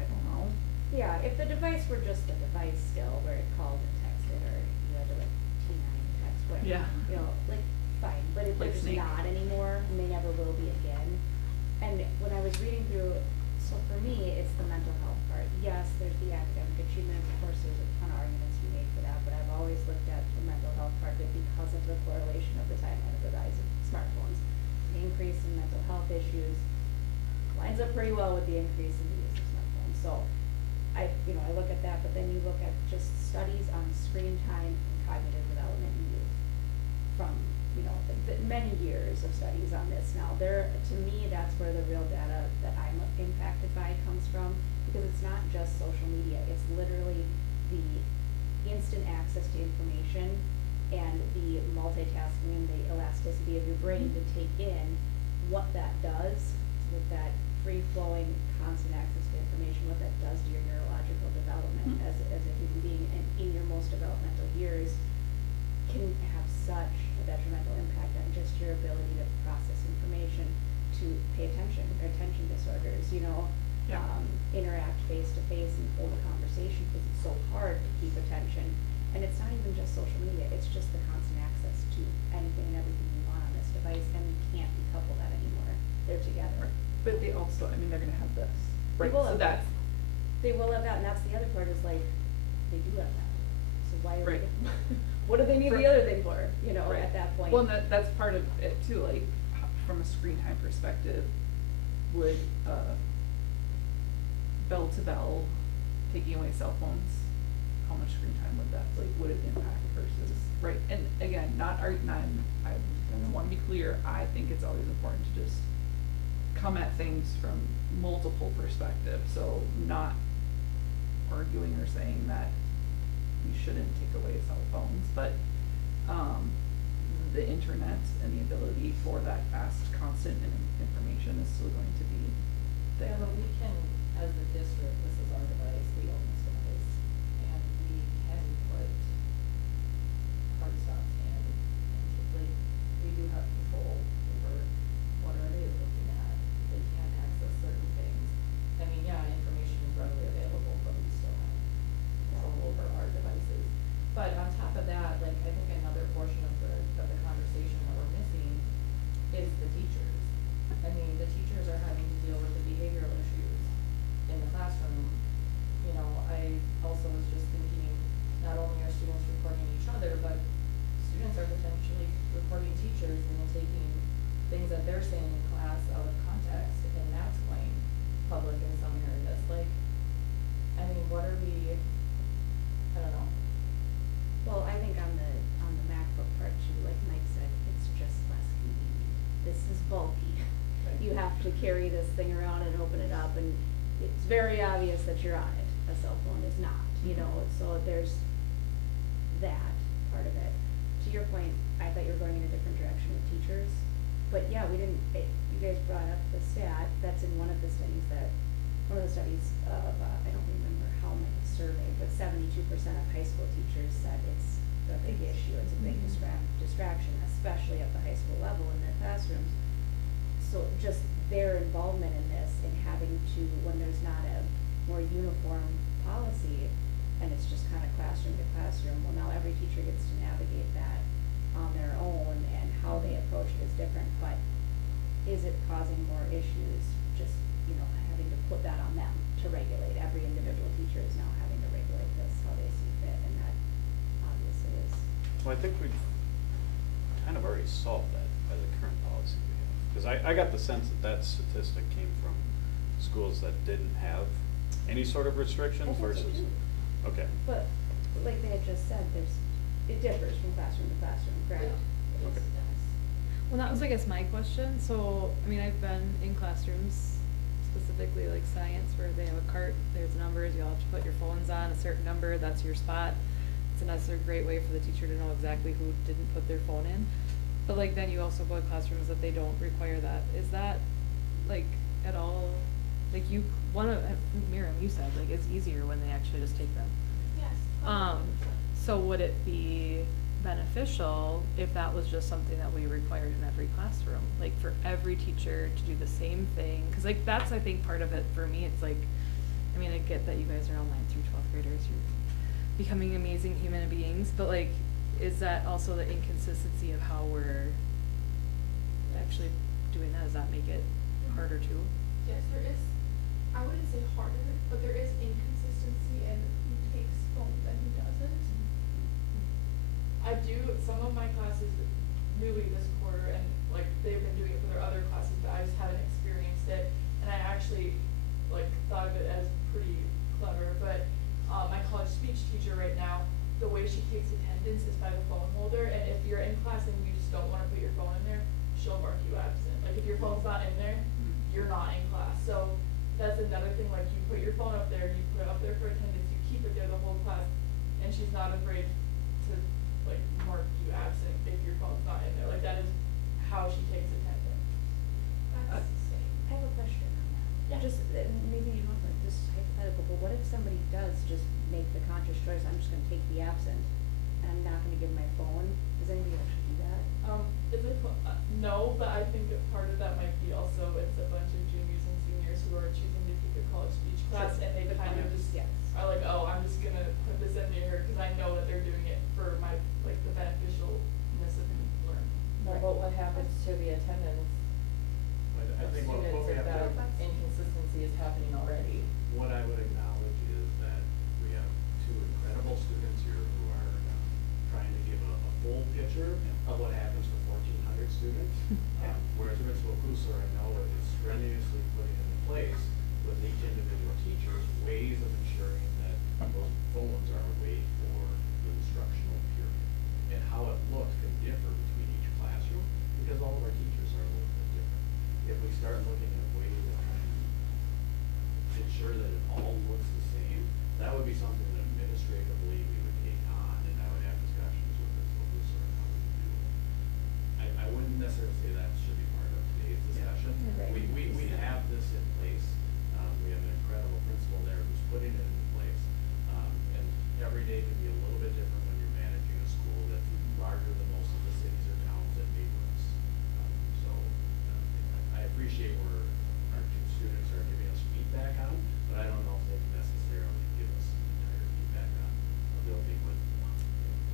I don't know. Yeah, if the device were just a device still, where it called and texted, or you had to like T9 text, whatever. Yeah. You know, like, fine, but if Like it's Snake. not anymore, and they never will be again. And when I was reading through, so for me, it's the mental health part. Yes, there's the academic achievement, of course, there's a ton of arguments to be made for that, but I've always looked at the mental health part of it because of the correlation of the timeline of the rise of smartphones. The increase in mental health issues lines up pretty well with the increase in the use of smartphones. So I look at that, but then you look at just studies on screen time and cognitive development in youth from, many years of studies on this now. To me, that's where the real data that I'm impacted by comes from, because it's not just social media, it's literally the instant access to information and the multitasking and the elasticity of your brain to take in what that does with that free-flowing, constant access to information, what that does to your neurological development as a human being, and in your most developmental years can have such a detrimental impact on just your ability to process information, to pay attention, attention disorders, Yeah. Interact face-to-face and hold a conversation, because it's so hard to keep attention. And it's not even just social media, it's just the constant access to anything and everything you want on this device, and you can't decouple that anymore. They're together. But they also, I mean, they're gonna have this, They right, will so have that's, that. They will have that, and that's the other part, is like, they do have that. So why are Right. what do they need the other thing for, right. at that point? Well, and that's part of it too, like, from a screen time perspective, would, bell to bell, taking away cell phones, how much screen time would that, like, would it impact versus, right, and again, I wanna be clear, I think it's always important to just come at things from multiple perspectives, so not arguing or saying that we shouldn't take away cell phones, but, the internet and the ability for that fast, constant information is still going to be there. Yeah, but we can, as the district, this is our device, we own this device, and we can put hard stops in, and like, we do have control over what our day is looking at. They can't access certain things. I mean, yeah, information is readily available, but we still have control over our devices. But on top of that, like, I think another portion of the conversation that we're missing is the teachers. I mean, the teachers are having to deal with the behavioral issues in the classroom. I also was just thinking, not only are students recording each other, but students are potentially recording teachers and then taking things that they're saying in class out of context, and that's going public in some areas. Like, I mean, what are we, I don't know. Well, I think on the MacBook part too, like Mike said, it's just less convenient. This is bulky. Right. You have to carry this thing around and open it up, and it's very obvious that you're on it. A cell phone is not, so there's that part of it. To your point, I thought you were going in a different direction with teachers, but yeah, you guys brought up the stat, that's in one of the studies of, I don't remember how many surveyed, but 72% of high school teachers said it's a big issue, it's a big distraction, especially at the high school level in their classrooms. So just their involvement in this, and having to, when there's not a more uniform policy, and it's just kind of classroom to classroom, well, now every teacher gets to navigate that on their own and how they approach it is different, but is it causing more issues, just, you know, having to put that on them to regulate? Every individual teacher is now having to regulate this how they see fit, and that obviously is. Well, I think we've kind of already solved that by the current policy we have. Because I got the sense that that statistic came from schools that didn't have any sort of restrictions I think so versus. too. Okay. But like they had just said, it differs from classroom to classroom, correct? Yeah, Okay. it does. Well, that was, I guess, my question. So, I mean, I've been in classrooms, specifically like science, where they have a cart, there's numbers, you all have to put your phones on, a certain number, that's your spot. That's a great way for the teacher to know exactly who didn't put their phone in. But like, then you also go to classrooms that they don't require that. Is that, like, at all, like Miriam, you said, like, it's easier when they actually just take them. Yes. So would it be beneficial if that was just something that we required in every classroom? Like, for every teacher to do the same thing? Cause like, that's, I think, part of it for me. It's like, I mean, I get that you guys are all 9th through 12th graders, you're becoming amazing human beings, but like, is that also the inconsistency of how we're actually doing that? Does that make it harder too? Yes, there is, I wouldn't say harder, but there is inconsistency in who takes phones and who doesn't. I do, some of my classes newly this quarter, and like, they've been doing it for their other classes, but I just haven't experienced it. And I actually, like, thought of it as pretty clever, but, my college speech teacher right now, the way she takes attendance is by the phone holder, and if you're in class and you just don't wanna put your phone in there, she'll mark you absent. Like, if your phone's not in there, you're not in class. So, that's another thing, like, you put your phone up there, you put it up there for attendance, you keep it there the whole class, and she's not afraid to, like, mark you absent if your phone's not in there. Like, that is how she takes attendance. That's the same. I have a question on that. Yeah. Just, maybe you don't, like, this is hypothetical, but what if somebody does just make the conscious choice, I'm just gonna take the absent, and I'm not gonna give my phone? Does anybody actually do that? Is it, no, but I think that part of that might be also, it's a bunch of juniors and seniors who are choosing to take a college speech class, Sure. and they kind of just Yes. are like, oh, I'm just gonna put this in here, cause I know that they're doing it for my, like, the beneficialness of me learning. Well, but what happens to the attendance I of think what students we if have that to, inconsistency is happening already? What I would acknowledge is that we have two incredible students here who are trying to give a full picture of what happens for 1,400 students. Whereas Principal Kusar, I know, is strenuously putting into place with each individual teachers ways of ensuring that those phones are away for the instructional period. And how it looks can differ between each classroom because all of our teachers are a little bit different. If we start looking at ways of trying to ensure that it all looks the same, that would be something that administratively we would take on, and I would have discussions with Principal Kusar on how we do it. I wouldn't necessarily say that should be part of today's discussion. Right. We have this in place, we have an incredible principal there who's putting it into place. And every day can be a little bit different when you're managing a school that's larger than most of the cities or towns that neighbor us. So, I appreciate where our students are giving us feedback on, but I don't know if they can necessarily give us entire feedback on a building with,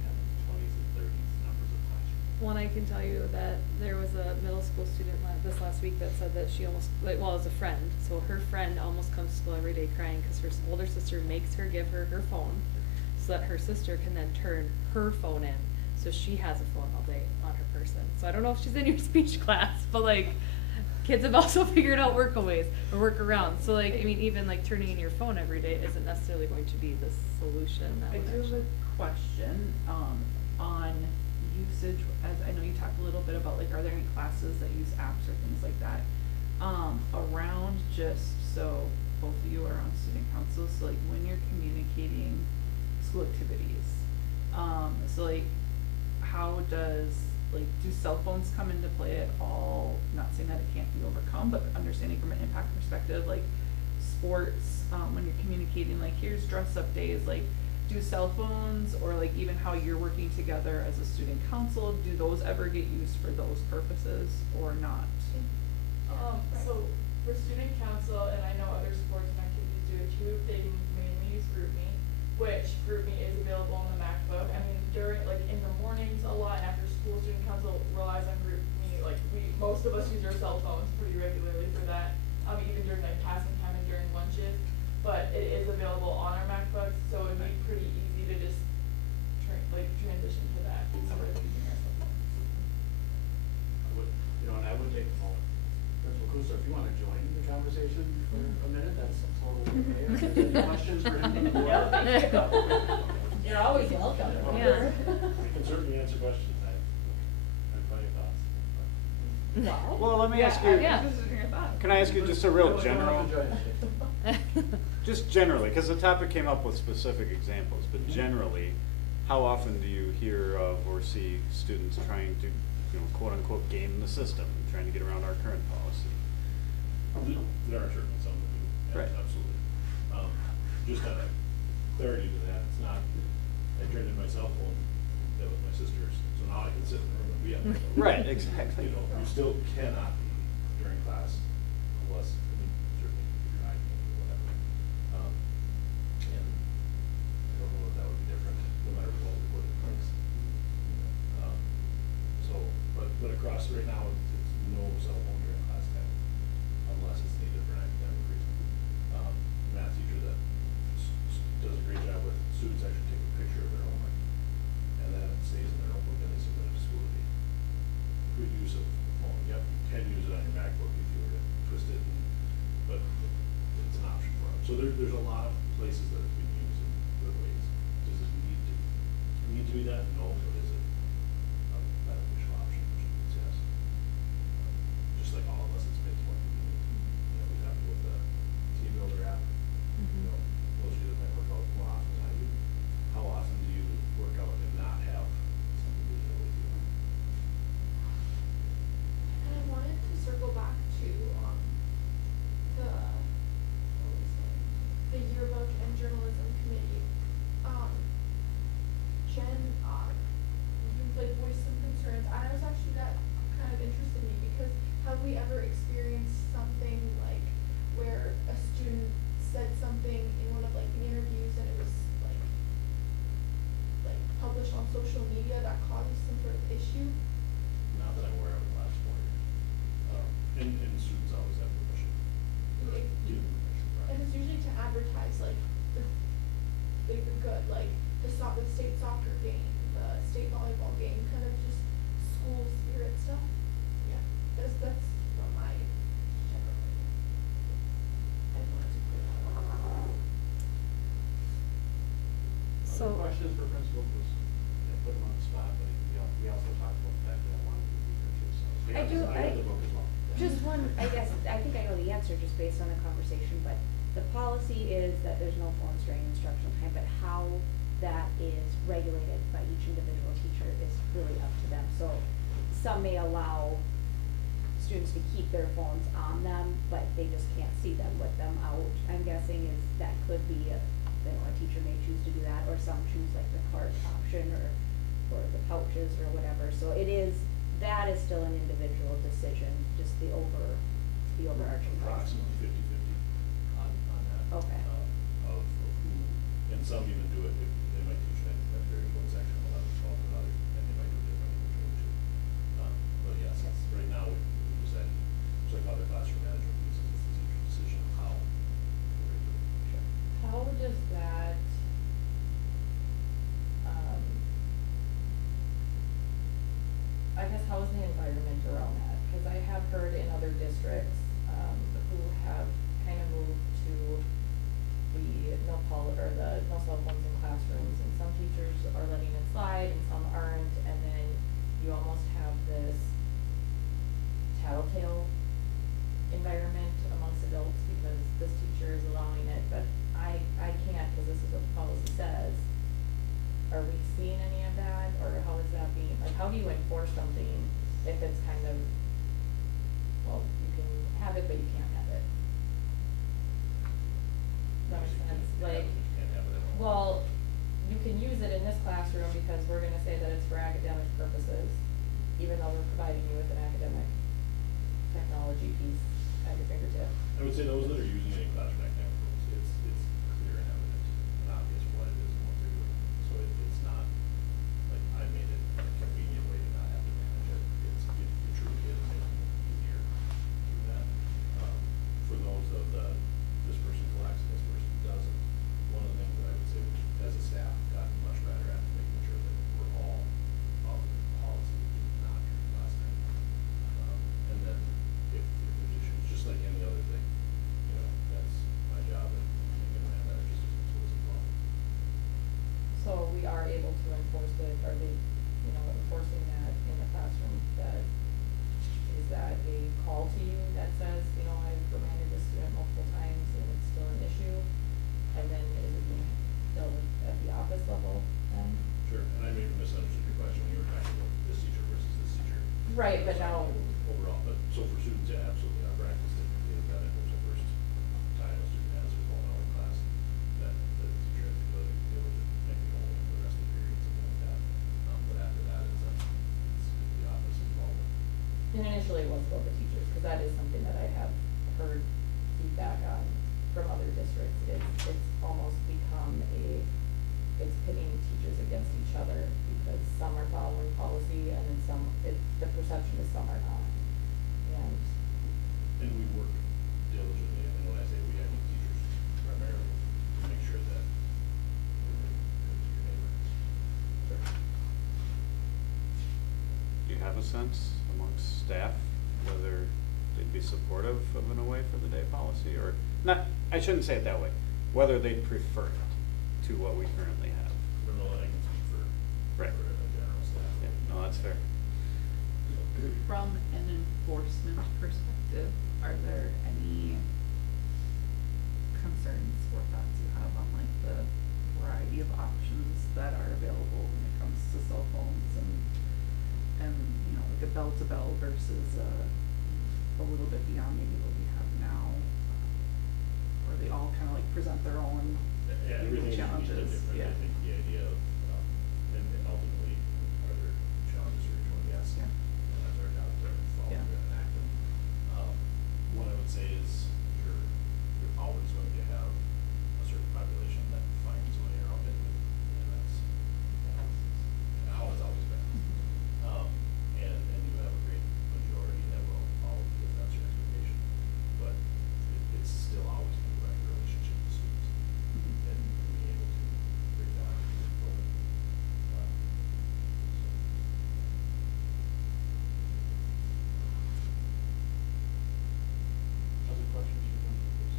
tens, 20s, and 30s numbers of classrooms. One, I can tell you that there was a middle school student this last week that said that she almost, like, well, as a friend, so her friend almost comes to school every day crying because her older sister makes her give her her phone so that her sister can then turn her phone in, so she has a phone all day on her person. So I don't know if she's in your speech class, but like, kids have also figured out workaways or workarounds. So like, I mean, even like turning in your phone every day isn't necessarily going to be the solution. That I would do have actually- a question, on usage, as I know you talked a little bit about, like, are there any classes that use apps or things like that? Around, just so both of you are on student council, so like when you're communicating school activities, so like, how does, like, do cell phones come into play at all? Not saying that it can't be overcome, but understanding from an impact perspective, like sports, when you're communicating, like, here's dress up days, like, do cell phones, or like even how you're working together as a student council, do those ever get used for those purposes or not? So for student council, and I know other sports and activities do it too, they mainly use GroupMe, which GroupMe is available on the MacBook. I mean, during, like, in the mornings a lot, and after school council relies on group community, like, most of us use our cell phones pretty regularly for that, even during like passing time and during lunches. But it is available on our MacBooks, so it'd be pretty easy to just transition to that instead of using our cell phones. And I would take, Principal Kuster, if you wanna join the conversation for a minute, that's totally okay. If there's any questions for him? You're always welcome. Yeah. We can certainly answer questions, I have plenty of thoughts. Well, let me ask you, Yeah. can I ask you just a real No, you don't general? have to join us. Just generally, because the topic came up with specific examples, but generally, how often do you hear of or see students trying to, quote unquote, game the system, trying to get around our current policy? There are certainly some that do, yeah, Right. absolutely. Just out of clarity to that, it's not, I turned in my cell phone, that was my sister's, so now I can sit in the room and be on my phone. Right, exactly. You still cannot be during class unless, certainly if you're hiding or whatever. And I don't know if that would be different, no matter what the place. But across right now, it's no cell phone during class time, unless it's needed for an academic reason. Math teacher that does a great job with students actually take a picture of their homework, and then it stays in their notebook and they submit it to school. Good use of the phone. Yep, you can use it on your MacBook if you were to twist it, but it's an option for them. So there's a lot of places that it's being used in good ways. Does it need to be that? No, but is it a beneficial option for students? Yes. Just like all of us, it's made more convenient. We have with the team builder app. Most of you that might work out more often than I do. How often do you work out and not have something digital with you? And I wanted to circle back to, the yearbook and journalism committee. Jen, you've voiced some concerns, and I was actually, that kind of interested me, because have we ever experienced something like where a student said something in one of the interviews and it was published on social media that causes some sort of issue? Not that I'm aware of in the last 4 years. And students always have permission. Give permission, right? And it's usually to advertise the good, the state soccer game, the state volleyball game, kind of just school spirit stuff. Yeah, that's from my general opinion. I wanted to put that on. So- Other questions for Principal Kuster? Put him on the spot, but we also talked about the fact that I wanted to be here too, so. I do, I have the book as well. Just one, I guess, I think I know the answer just based on the conversation, but the policy is that there's no phones during instructional time, but how that is regulated by each individual teacher is really up to them. So some may allow students to keep their phones on them, but they just can't see them with them out. I'm guessing is that could be a teacher may choose to do that, or some choose like the cart option or the pouches or whatever. So that is still an individual decision, just the overarching. Approximately 50-50 on that. Okay. Of who, and some even do it, if they might teach that there's one section, 11, 12, another, and they might do it differently between the two. But yes, right now, we just had, it's like other classroom management pieces, it's the teacher's decision of how. How does that, I guess how is the environment around that? Because I have heard in other districts, who have kind of moved to the no cell phones in classrooms, and some teachers are letting it slide and some aren't, and then you almost have this tattletale environment amongst adults because this teacher is allowing it, but I can't because this is what the policy says. Are we seeing any of that, or how is that being, how do you enforce something if it's kind of, well, you can have it, but you can't have it? Does that make sense? Like, Can't have it at all. well, you can use it in this classroom because we're gonna say that it's for academic purposes, even though we're providing you with an academic technology piece at your fingertip. I would say those that are using any classroom academic tools, it's clear and evident and obvious what it is and what they're doing. So it's not, like, I made it a convenient way to not have to manage So we are able to enforce it, are they, you know, enforcing that in the classroom, that, is that a call to you that says, you know, I've reminded this student multiple times and it's still an issue? And then is it being dealt with at the office level then? Sure, and I may have misunderstood your question when you were talking about this teacher versus this teacher. Right, but now- Overall, but, so for students, yeah, absolutely, our practice typically has done it, when the first time a student has a phone out in class, that the teacher has the ability to deal with it, maybe only for the rest of the period, something like that. But after that, it's the office involvement. And initially it was about the teachers, cause that is something that I have heard feedback on from other districts, it's almost become it's pitting teachers against each other, because some are following policy and then the perception is some are not. And we work diligently, and when I say we, I mean teachers primarily, to make sure that we're good to your neighbors. Sure. Do you have a sense amongst staff whether they'd be supportive of an away for the day policy, or not, I shouldn't say it that way, whether they'd prefer it to what we currently have? I don't know that I can speak for Right. a general staff. Yeah, no, that's fair. From an enforcement perspective, are there any concerns or thoughts you have on like the variety of options that are available when it comes to cell phones and you know, like a bell to bell versus a little bit beyond maybe what we have now? Or they all kind of like present their own Yeah, unique everything is challenges, different, yeah. I think the idea of, and ultimately, are there challenges for each one? Yes. Yeah. And that's our job to follow Yeah. through and act them. What I would say is, you're always going to have a certain population that finds a way around it, and that's how it's always been. And you have a great majority that will follow because that's your expectation, but it's still always going to be about your relationship with students and being able to break down and move forward. Other questions for them, please?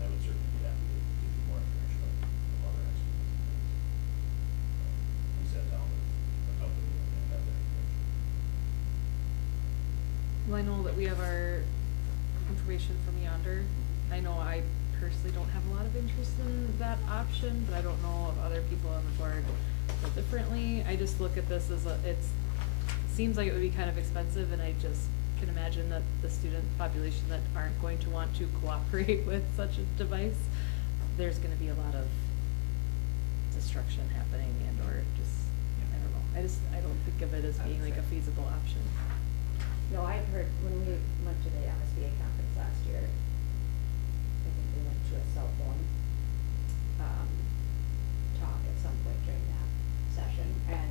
I would certainly be happy to give you more information of other experts. We sat down with a company and had that information. Well, I know that we have our information from Yonder. I know I personally don't have a lot of interest in that option, but I don't know if other people on the board feel differently. I just look at this as seems like it would be kind of expensive, and I just can imagine that the student population that aren't going to want to cooperate with such a device, there's gonna be a lot of destruction happening and or just, I don't know. I don't think of it as being like a feasible option. No, I've heard, when we went to the MSBA conference last year, I think we went to a cell phone, talk at some point during that session, and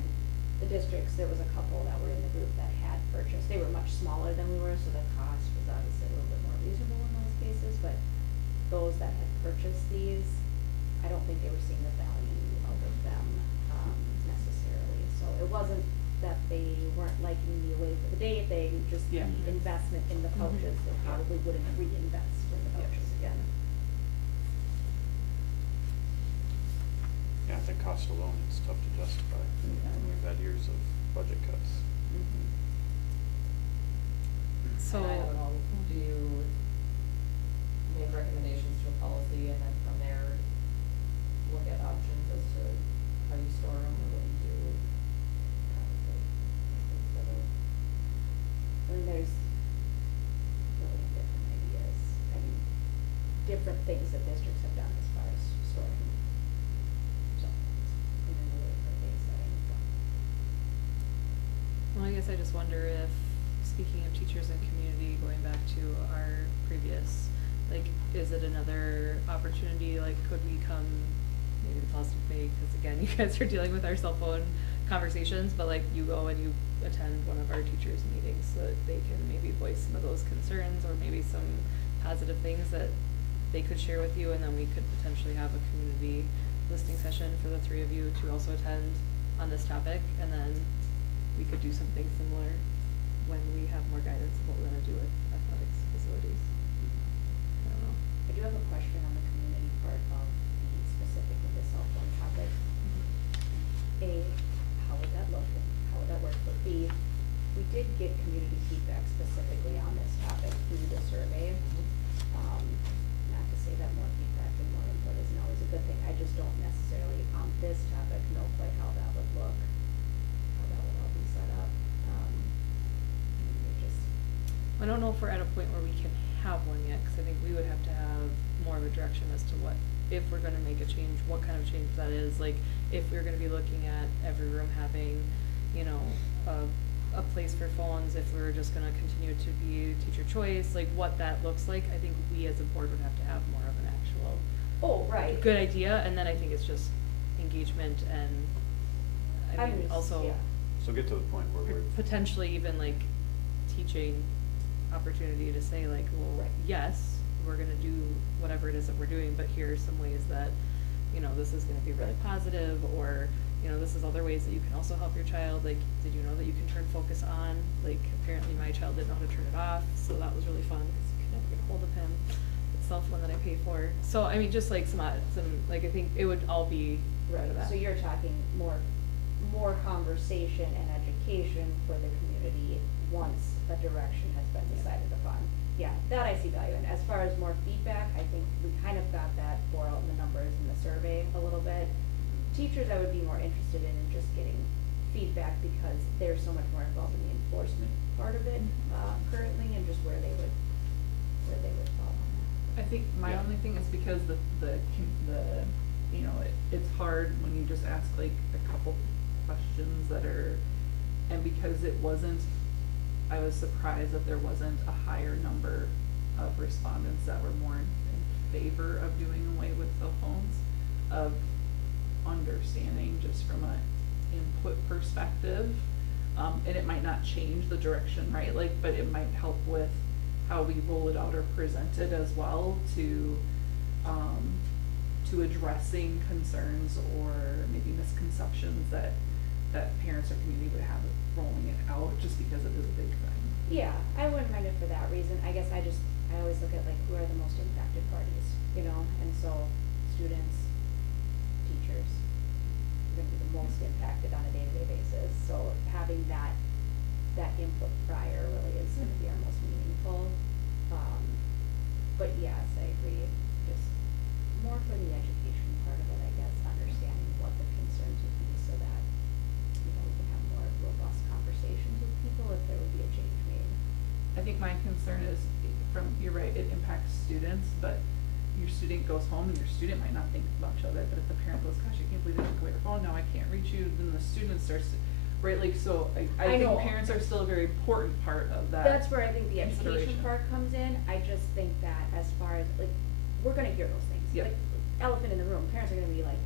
the districts, there was a couple that were in the group that had purchased, they were much smaller than we were, so the cost was obviously a little bit more reasonable in those cases, but those that had purchased these, I don't think they were seeing the value out of them, necessarily, so it wasn't that they weren't liking the away for the day thing, just the Yeah. investment in the pouches, they probably wouldn't reinvest in the pouches again. Yeah, I think cost alone, it's tough to justify. And we've had years of budget cuts. So. And I don't know, do you make recommendations to a policy and then from there look at options as to how you store them or what you do? I mean, there's really different ideas, I mean, different things that districts have done as far as storing cell phones in an away for a day setting, but. Well, I guess I just wonder if, speaking of teachers and community, going back to our previous, like, is it another opportunity, like, could we come, maybe the policy committee, because again, you guys are dealing with our cell phone conversations, but like, you go and you attend one of our teachers' meetings so that they can maybe voice some of those concerns, or maybe some positive things that they could share with you, and then we could potentially have a community listening session for the three of you to also attend on this topic, and then we could do something similar when we have more guidance of what we're gonna do with athletics facilities. I don't know. I do have a question on the community part of the specific this topic know quite how that would look, how that would all be set up. It just, I don't know if we're at a point where we can have one yet, cause I think we would have to have more of a direction as to what, if we're gonna make a change, what kind of change that is, like, if we're gonna be looking at every room having, you know, a place for phones, if we're just gonna continue to be teacher choice, like, what that looks like, I think we as a board would have to have more of an actual oh, right. good idea, and then I think it's just engagement and, I mean, also yeah. So get to the point where we're. potentially even like teaching opportunity to say like, well, Right. yes, we're gonna do whatever it is that we're doing, but here are some ways that, you know, this is gonna be really positive, or, you know, this is other ways that you can also help your child, like, did you know that you can turn focus on? Like, apparently my child didn't know how to turn it off, so that was really fun, because you could never get a hold of him. It's cell phone that I pay for, so, I mean, just like some, like, I think it would all be right of that. So you're talking more conversation and education for the community once a direction has been decided upon. Yeah, that I see value in. As far as more feedback, I think we kind of got that bore out in the numbers in the survey a little bit. Teachers I would be more interested in just getting feedback because they're so much more involved in the enforcement part of it currently, and just where they would fall on that. I think my Yeah. only thing is because the you know, it's hard when you just ask like a couple questions that are, and because it wasn't, I was surprised that there wasn't a higher number of respondents that were more in favor of doing away with cell phones, of understanding just from a input perspective. And it might not change the direction, right? Like, but it might help with how we roll it out or present it as well to addressing concerns or maybe misconceptions that parents or community would have rolling it out, just because it is a big thing. Yeah, I wouldn't mind it for that reason. I guess I always look at like who are the most impacted parties, you know, and so students, teachers, are gonna be the most impacted on a day-to-day basis. So having that input prior really is gonna be our most meaningful. But yes, I agree, just more for the education part of it, I guess, understanding what the concerns would be so that, you know, we can have more robust conversations with people if there would be a change made. I think my concern is you're right, it impacts students, but your student goes home and your student might not think much of it, but if the parent goes, gosh, I can't believe they took away your phone, now I can't reach you, then the student starts to, right, like, so I think know. parents are still a very important part of that. That's where I think the education consideration. part comes in. I just think that as far as, like, we're gonna hear those things. Yep. Like, elephant in the room, parents are gonna be like,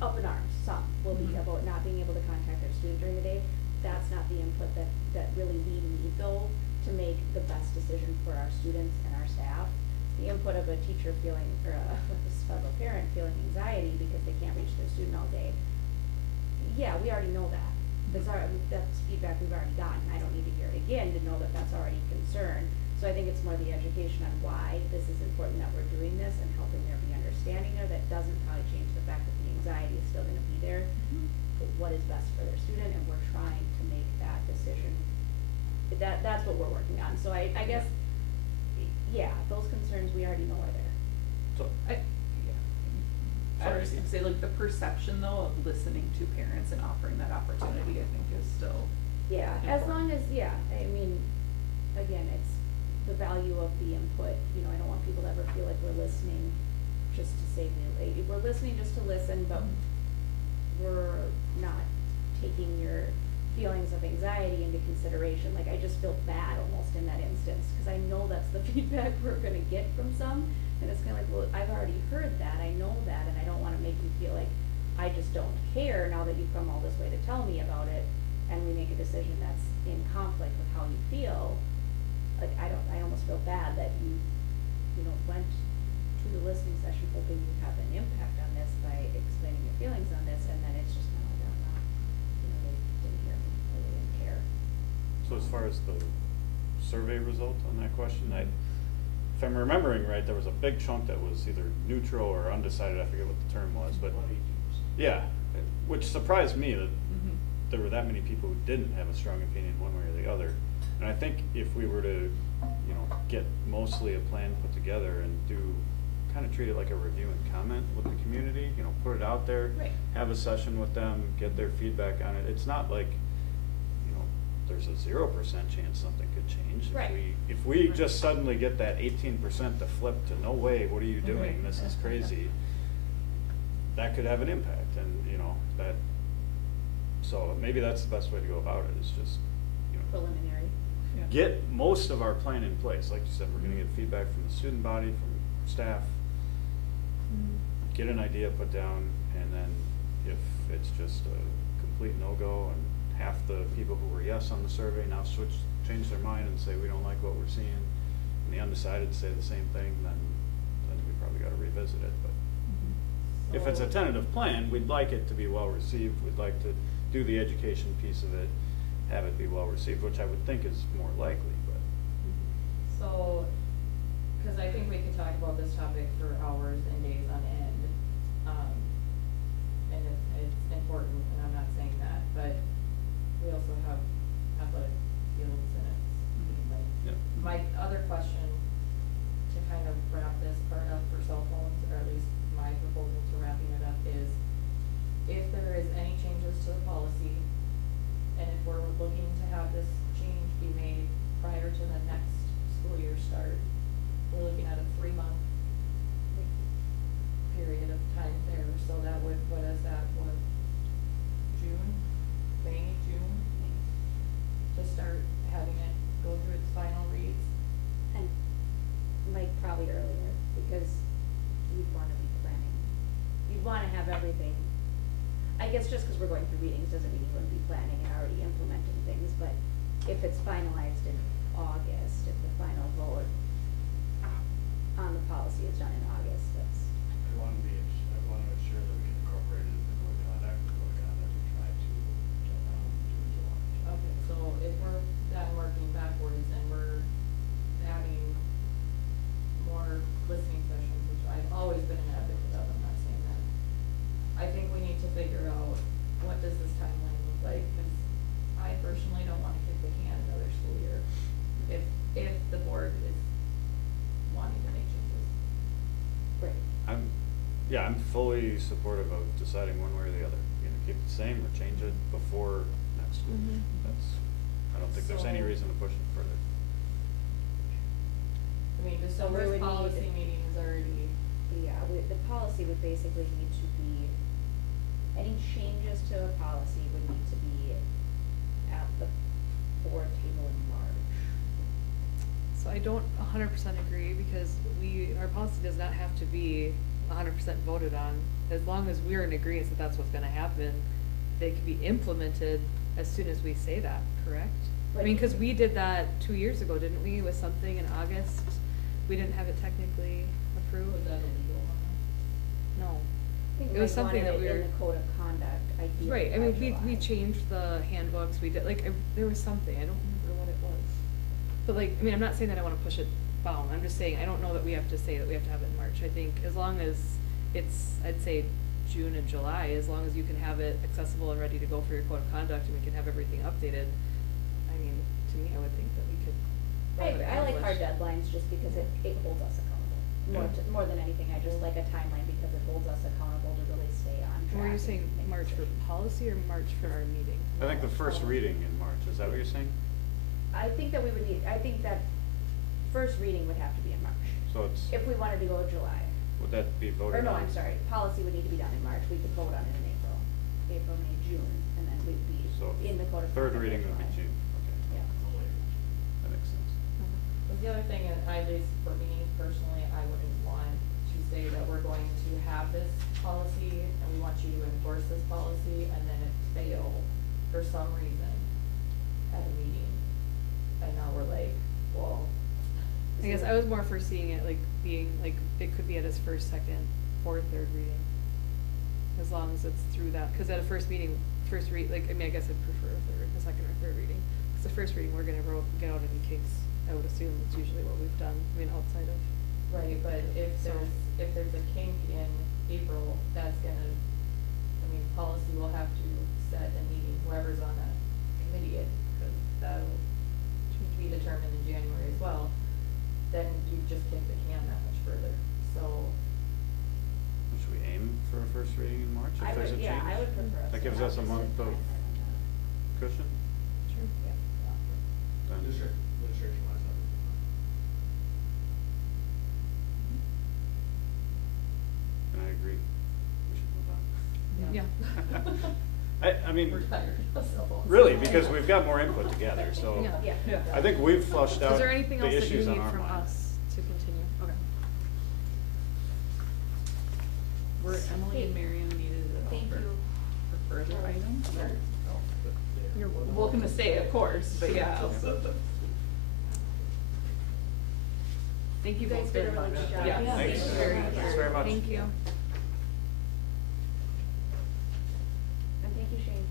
up in arms, some will be Mhm. about not being able to contact their student during the day. That's not the input that really we need though, to make the best decision for our students and our staff. The input of a teacher feeling, or a parent feeling anxiety because they can't reach their student all day. Yeah, we already know that. That's feedback we've already gotten. I don't need to hear it again to know that that's already a concern. So I think it's more the education on why this is important that we're doing this and helping there be understanding there. That doesn't probably change the fact that the anxiety is still gonna be there. But what is best for their student, and we're trying to make that decision. That's what we're working on. So I guess, yeah, those concerns we already know are there. So, I was gonna say, like, the perception though of listening to parents and offering that opportunity, I think is still. Yeah, as long as, yeah, I mean, again, it's the value of the input, you know, I don't want people to ever feel like we're listening just to say, we're listening just to listen, but we're not taking your feelings of anxiety into consideration. Like, I just feel bad almost in that instance, cause I know that's the feedback we're gonna get from some, and it's kinda like, well, I've already heard that, I know that, and I don't wanna make you feel like I just don't care now that you've come all this way to tell me about it, and we make a decision that's in conflict with how you feel. Like, I almost feel bad that you know, went to the listening session hoping you'd have an impact on this by explaining your feelings on this, and then it's just kind of like, oh, no, you know, they didn't hear me, or they didn't care. so as far as the survey result on that question, if I'm remembering right, there was a big chunk that was either neutral or undecided, I forget what the term was, but, yeah, which surprised me that Mhm. there were that many people who didn't have a strong opinion one way or the other. And I think if we were to, you know, get mostly a plan put together and do, kind of treat it like a review and comment with the community, you know, put it out there. Right. Have a session with them, get their feedback on it. It's not like, you know, there's a 0% chance something could change. Right. If we just suddenly get that 18% to flip to no way, what are you doing? This is crazy. That could have an impact, and, you know, that, so maybe that's the best way to go about it, is just, you know, Preliminary. get most of our plan in place. Like you said, we're gonna get feedback from the student body, from staff, get an idea put down, and then if it's just a complete no-go and half the people who were yes on the survey now change their mind and say we don't like what we're seeing, and the undecided say the same thing, then we probably gotta revisit it, but if it's a tentative plan, we'd like it to be well received, we'd like to do the education piece of it, have it be well received, which I would think is more likely, but. So, cause I think we could talk about this topic for hours and days on end. And it's important, and I'm not saying that, but we also have athletic fields and it's, like, Yep. my other question to kind of wrap this part up for cell phones, or at least my proposal to wrapping it up is, if there is any changes to the policy, and if we're looking to have this change be made prior to the next school year start, we're looking at a 3-month period of time there, so that would put us at what, June, to start having it go through its final reads. And Mike, probably earlier, because you'd wanna be planning, you'd wanna have everything. I guess just because we're going through readings doesn't mean you wouldn't be planning and already implementing things, but if it's finalized in August, if the final vote on the policy is done in August, that's. I want to ensure that we can incorporate it in the code of conduct, we try to do in July. Okay, so if we're then working backwards and we're adding more listening sessions, which I've always been an advocate of, I'm not saying that. I think we need to figure out, what does this timeline look like, cause I personally don't wanna kick the can another school year, if the board is wanting to make changes. Right. I'm fully supportive of deciding one way or the other, you know, keep it the same or change it before next school. I don't think there's any So- reason to push it further. I mean, So we December's would policy need- meeting is already, Yeah, the policy would basically need to be, any changes to a policy would need to be at the board table in March. So I don't 100% agree, because our policy does not have to be 100% voted on. As long as we're in agreement that that's what's gonna happen, they can be implemented as soon as we say that, correct? I mean, cause we did that 2 years ago, didn't we, with something in August? We didn't have it technically approved? was that illegal on No. I think It was Mike something wanted that we it in were. the code of conduct, ideally Right, I by mean, we July. changed the handbooks, we did, like, there was something, I don't remember what it was. But like, I mean, I'm not saying that I wanna push it down, I'm just saying, I don't know that we have to say that we have to have it in March. I think as long as it's, I'd say June and July, as long as you can have it accessible and ready to go for your code of conduct, and we can have everything updated, I mean, to me, I would think that we could. have it I like hard accomplished. deadlines just because it holds us accountable. More than anything, I just like a timeline because it holds us accountable to really stay on track. Were you and saying make March for decisions. policy or March for our meeting? I think the first reading in March, is that what you're saying? I think that I think that first reading would have to be in March. So it's, If we wanted to go July. would that be voted Or no, on? I'm sorry, policy would need to be done in March, we could vote on it in April, May, June, and then we'd be So in the code of third conduct reading in would be July. June, okay. Yeah. That makes sense. But the other thing, at least for me personally, I wouldn't want to say that we're going to have this policy and we want you to enforce this policy and then it fail for some reason at a meeting. And now we're like, well. I guess I was more foreseeing it like being, like, it could be at his first, second, or third reading. As long as it's through that, cause at a first meeting, like, I mean, I guess I'd prefer a second or third reading. Cause the first reading, we're gonna get out any kinks, I would assume, it's usually what we've done, I mean, outside of. Right, but if So- there's a kink in April, that's gonna, I mean, policy will have to set a meeting, whoever's on that committee, cause that'll be determined in January as well, then you just kick the can that much further. So first reading in March, I if there's a would, change? yeah, I would prefer us That to gives have us a just month of timeline on that. cushion? Sure. Yeah. Then- Administration wise, that would be And I agree, we should move on. Yeah. I mean, We're tired. really, because we've got more input to gather, so. Yeah. Yeah. I think we've flushed out Is there anything the else that you issues on need our from mind. us to continue? Okay. Were Emily and Miriam needed Thank for, you. for further items? or- You're Welcome to stay, of course, but yeah. Thank you You guys both did very a really much. good job. Yeah, Yeah, Thanks. thank you very much. Thanks very much. Thank you. And thank you, Shane.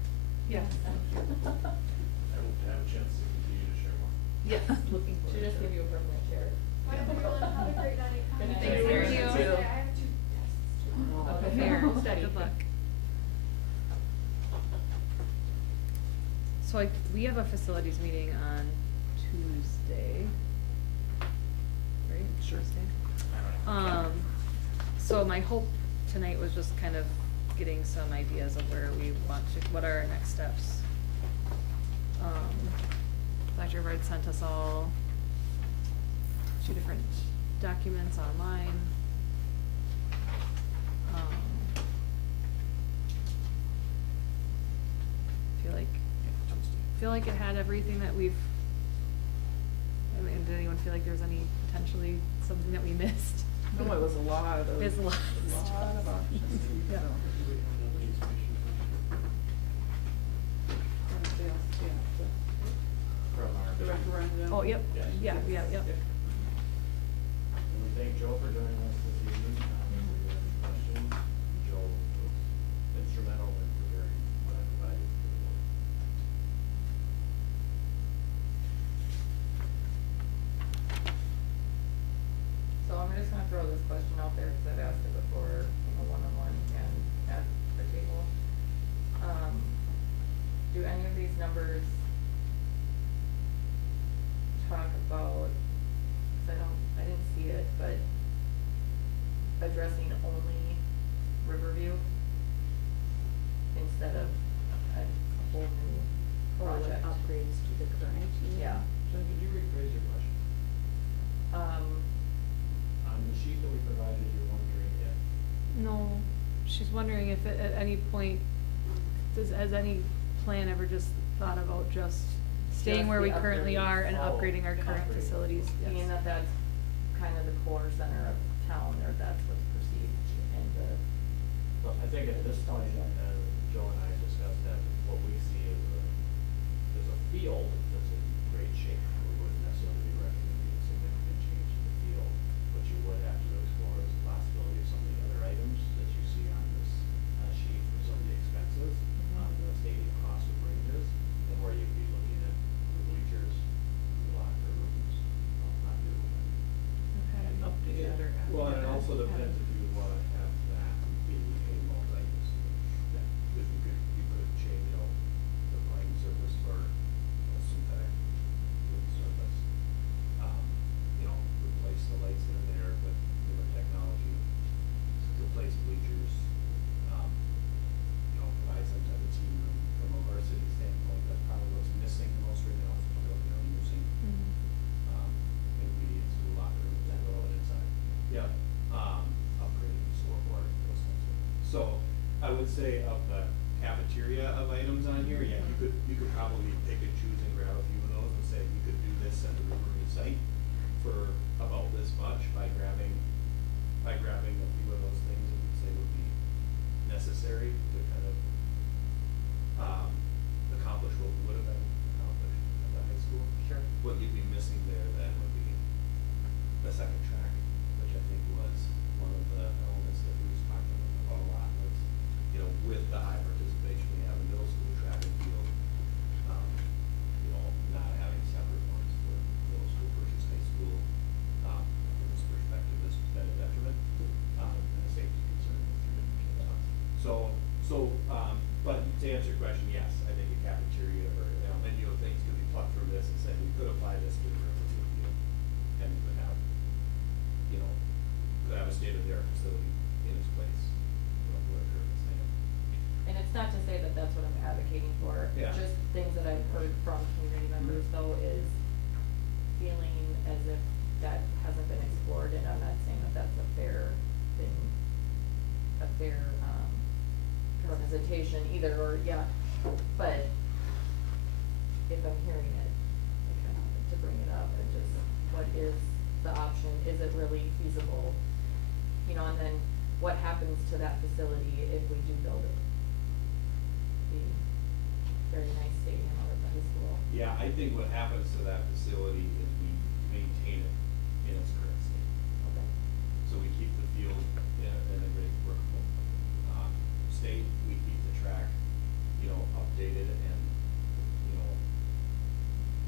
Yeah. I hope to have a chance to continue to share more. Yes, looking forward Should just to give it. you a permanent chair. Bye, everyone. Have a great night. Good night. Thanks, Mary. Thank you. Too. I have 2 tests tomorrow. Okay. Fair. Steady. Good luck. So we have a facilities meeting on Tuesday. Right? Sure. Tuesday. So my hope tonight was just kind of getting some ideas of where we want to, what are our next steps. Dr. Bard sent us all 2 different documents online. Feel like it had everything that we've, I mean, did anyone feel like there's any potentially something that we missed? No, it was a lot of. There's a lot of lot stuff. of options. Yeah. From our. The referendum. Oh, yep, Yes. yeah, yep. And we thank Joe for joining us this evening. If you have any questions, Joe was instrumental in preparing what I provided for the board. So I'm just gonna throw this question out there, cause I've asked it before, one-on-one and at the table. Do any of these numbers talk about, cause I didn't see it, but addressing only Riverview instead of a whole new Or like project? upgrades to the current, you mean? Yeah. Jen, could you rephrase your question? On the sheet that we provided, you're wondering if. No, she's wondering if at any point, has any plan ever just thought about just staying Just where the we currently upgrades. are and Oh, upgrading our current upgrading. facilities? Being Yes. that that's kind of the core center of town, or that's what's perceived in the. Well, I think at this point, Joe and I discussed that what we see is a field that's in great shape. We wouldn't necessarily be recommending a significant change in the field. What you would have to explore is the possibility of some of the other items that you see on this sheet for some of the expenses, on the stadium cost of ranges, and where you'd be looking at the bleachers, the locker rooms, not new, and Okay. updated. Well, and it also depends if you wanna have that be a multi-use. Yeah, if you could change out the playing surface for a synthetic wood surface. Replace the lights that are there with newer technology, replace bleachers, provide some type of team room from a varsity standpoint. That's probably what's missing the most right now, is using Mhm. ingredients to the locker rooms and go inside. Yeah, upgrading the scoreboard, those kinds of things. So I would say of the cafeteria of items on here, yeah, you could probably pick and choose and grab a few of those and say, we could do this at the Riverview site for about this much by grabbing a few of those things that we'd say would be necessary to kind of, accomplish what would have been accomplished at the high school. Sure. What you'd be missing there then would be the second track, which I think was one of the elements that we was talking about a lot was, with the high participation, we have a middle school track and field, not having separate ones for middle school versus high school, from this perspective has been a detriment, and a safety concern with 3 different kids. But to answer your question, yes, I think a cafeteria or, menu of things could be plucked from this and said, we could apply this to the Riverview field, and we would have, could have a state-of-the-art facility in its place, whatever fair, representation either, or, yeah, but if I'm hearing it, I kind of wanted to bring it up and just, what is the option, is it really feasible? You know, and then what happens to that facility if we do build it? The very nice stadium over at the high school. Yeah, I think what happens to that facility is we maintain it in its current state. Okay. So we keep the field in a great workable state, we keep the track, you know, updated and, you know,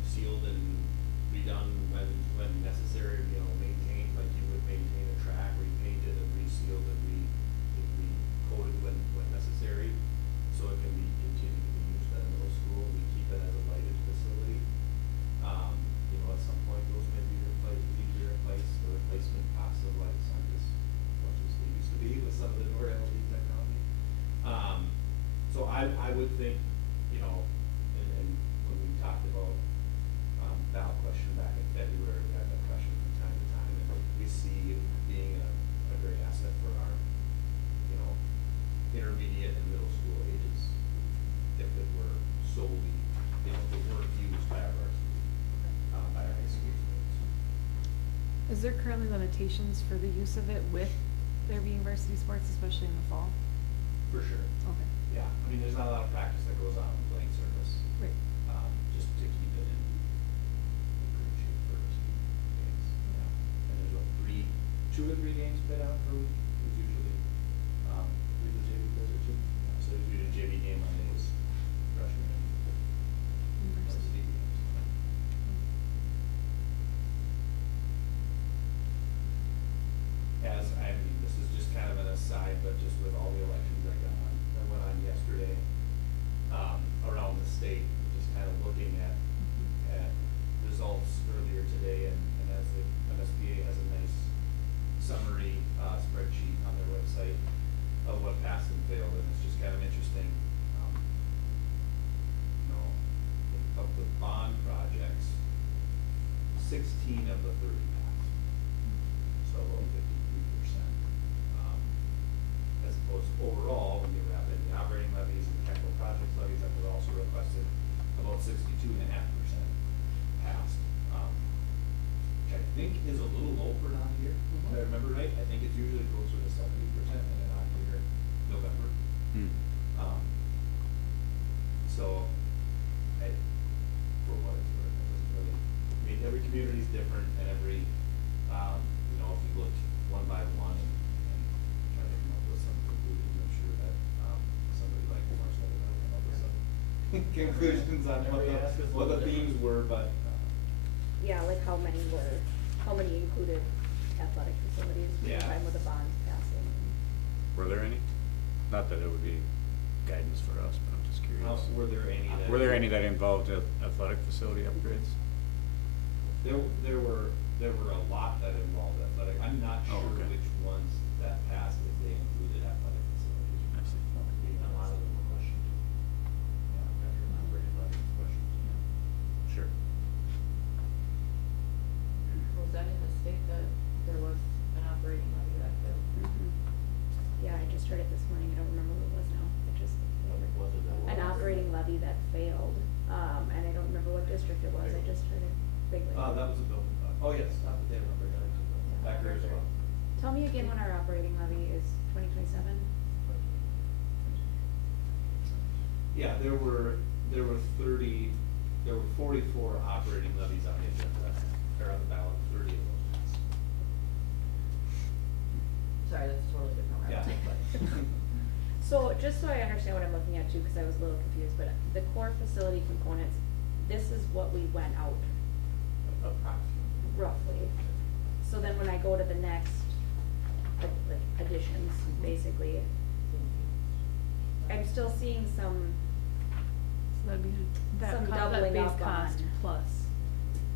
sealed and redone when necessary, you know, maintained like you would maintain a track, repainted and resealed and re-coated when necessary, so it can be continued to be used at a middle school. We keep it as a lighted facility. You know, at some point, those may be replaced, need to be replaced. The replacement cost of lights aren't as much as they used to be with some of the newer LED technology. So I would think, you know, and when we talked about ballot question back in February, we had that question from time to time, and we see it being a great asset for our, you know, intermediate and middle school ages, if it were solely, you know, if it weren't used by our varsity, by our high school students. Is there currently limitations for the use of it with there being varsity sports, especially in the fall? For sure. Okay. Yeah, I mean, there's not a lot of practice that goes on with playing surface. Right. Just to keep it in good shape for student games. Yeah. And there's what, 2 or 3 games played out per week. It's usually, the JV does it too. Yeah, so there's usually a JV game on these freshman and varsity games. As, I mean, this is just kind of an aside, but just with all the elections that went on yesterday, around the state, just kind of looking at results earlier today, and as the MSBA has a nice summary, spreadsheet on their website of what passed and failed, and it's just kind of interesting. You know, of the bond projects, 16 of the 30 passed. So about 53%. As opposed to overall, when you wrap in the operating levies and the capital projects levies that were also requested, about 62.5% passed. Which I think is a little low for down here, if I remember right. I think it's usually closer to 70% and then on here, November. So, for what it's worth, it doesn't really, I mean, every community is different, and every, you know, if you looked one by one and try to come up with some conclusions, I'm sure that, somebody like Marcel would come up with some conclusions on what the themes were, but, Yeah, like how many included athletic facilities, Yeah. time with the bonds passing. Were there any? Not that it would be guidance for us, but I'm just curious. were there any that? Were there any that involved athletic facility upgrades? There were a lot that involved athletic. I'm not Oh, sure okay. which ones that passed, if they included athletic facilities. I see. A lot of them were questioned. Yeah, after an operating levy questions. Sure. Was that in the state that there was an operating levy that failed? Yeah, I just heard it this morning, I don't remember what it was now, Was it that an operating levy that failed, and I don't remember what district it was, I just heard it big. That was a building. Oh, yes, not that they remember that. Back there as well. Tell me again when our operating levy is 2027? Yeah, there were 44 operating levies on the agenda, or on the ballot, 30 of those passed. Sorry, that's a totally different Yeah. route, but. So, just so I understand what I'm looking at too, because I was a little confused, but the core facility components, this is what we went out Approximately. roughly. So then when I go to the next, like additions, basically, I'm still seeing some, So that'd be Some that doubling base up cost on- plus.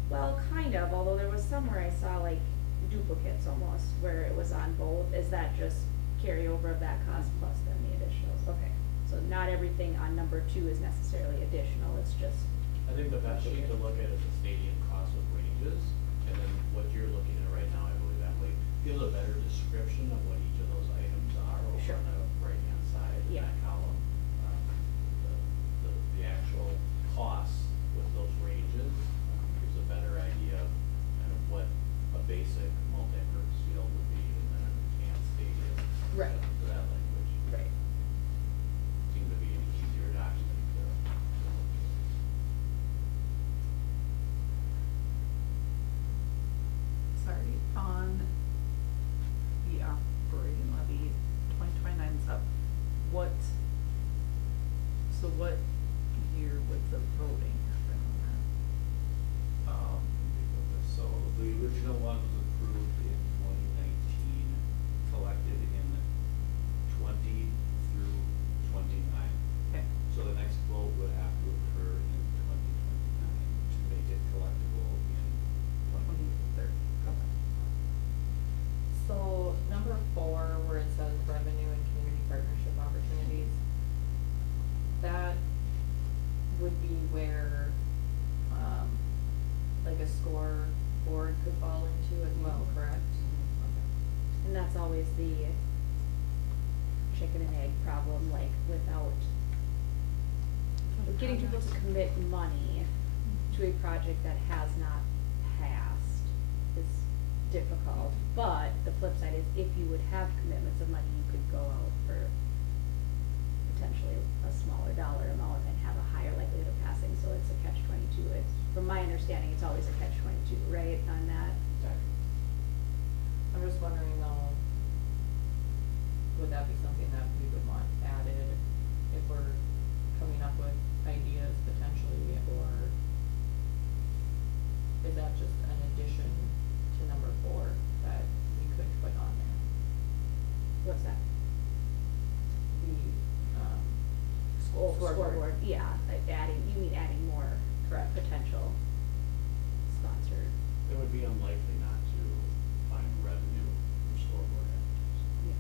well, kind of, although there was some where I saw like duplicates almost, where it was on both. Is that just carryover of that cost plus then the additionals? Okay, so not everything on number 2 is necessarily additional, it's just. I think the best sheet to look at is the stadium cost with wages, and then what you're looking at right now, I believe that way gives a better description of what each of those items are over Sure. on that's always the chicken and egg problem, like without getting people to commit money to a project that has not passed is difficult. But the flip side is if you would have commitments of money, you could go out for potentially a smaller dollar amount and have a higher likelihood of passing, so it's a catch-22. It's, from my understanding, it's always a catch-22, right, on that? I'm just wondering though, would that be something that we would want added if we're coming up with ideas potentially, or is that just an addition to number 4 that we could put on there? What's that? The, Scoreboard, yeah, like adding, you mean adding more Correct. potential sponsored. It would be unlikely not to find revenue from scoreboard advertising. Yeah.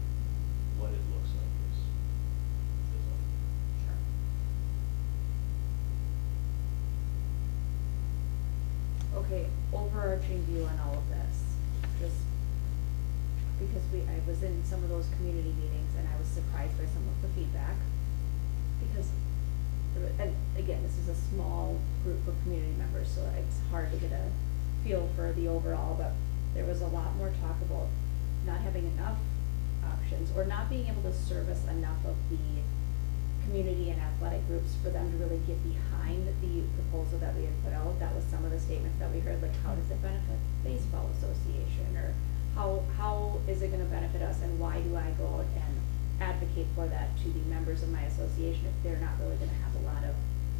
What it looks like is Sure. Okay, overarching view on all of this, just because I was in some of those community meetings and I was surprised by some of the feedback. Because, and again, this is a small group of community members, so it's hard to get a feel for the overall, but there was a lot more talk about not having enough options, or not being able to service enough of the community and athletic groups for them to really get behind the proposal that we had put out. That was some of the statements that we heard, like, how does it benefit baseball association, or how is it gonna benefit us, and why do I go out and advocate for that to the members of my association if they're not really gonna have a lot of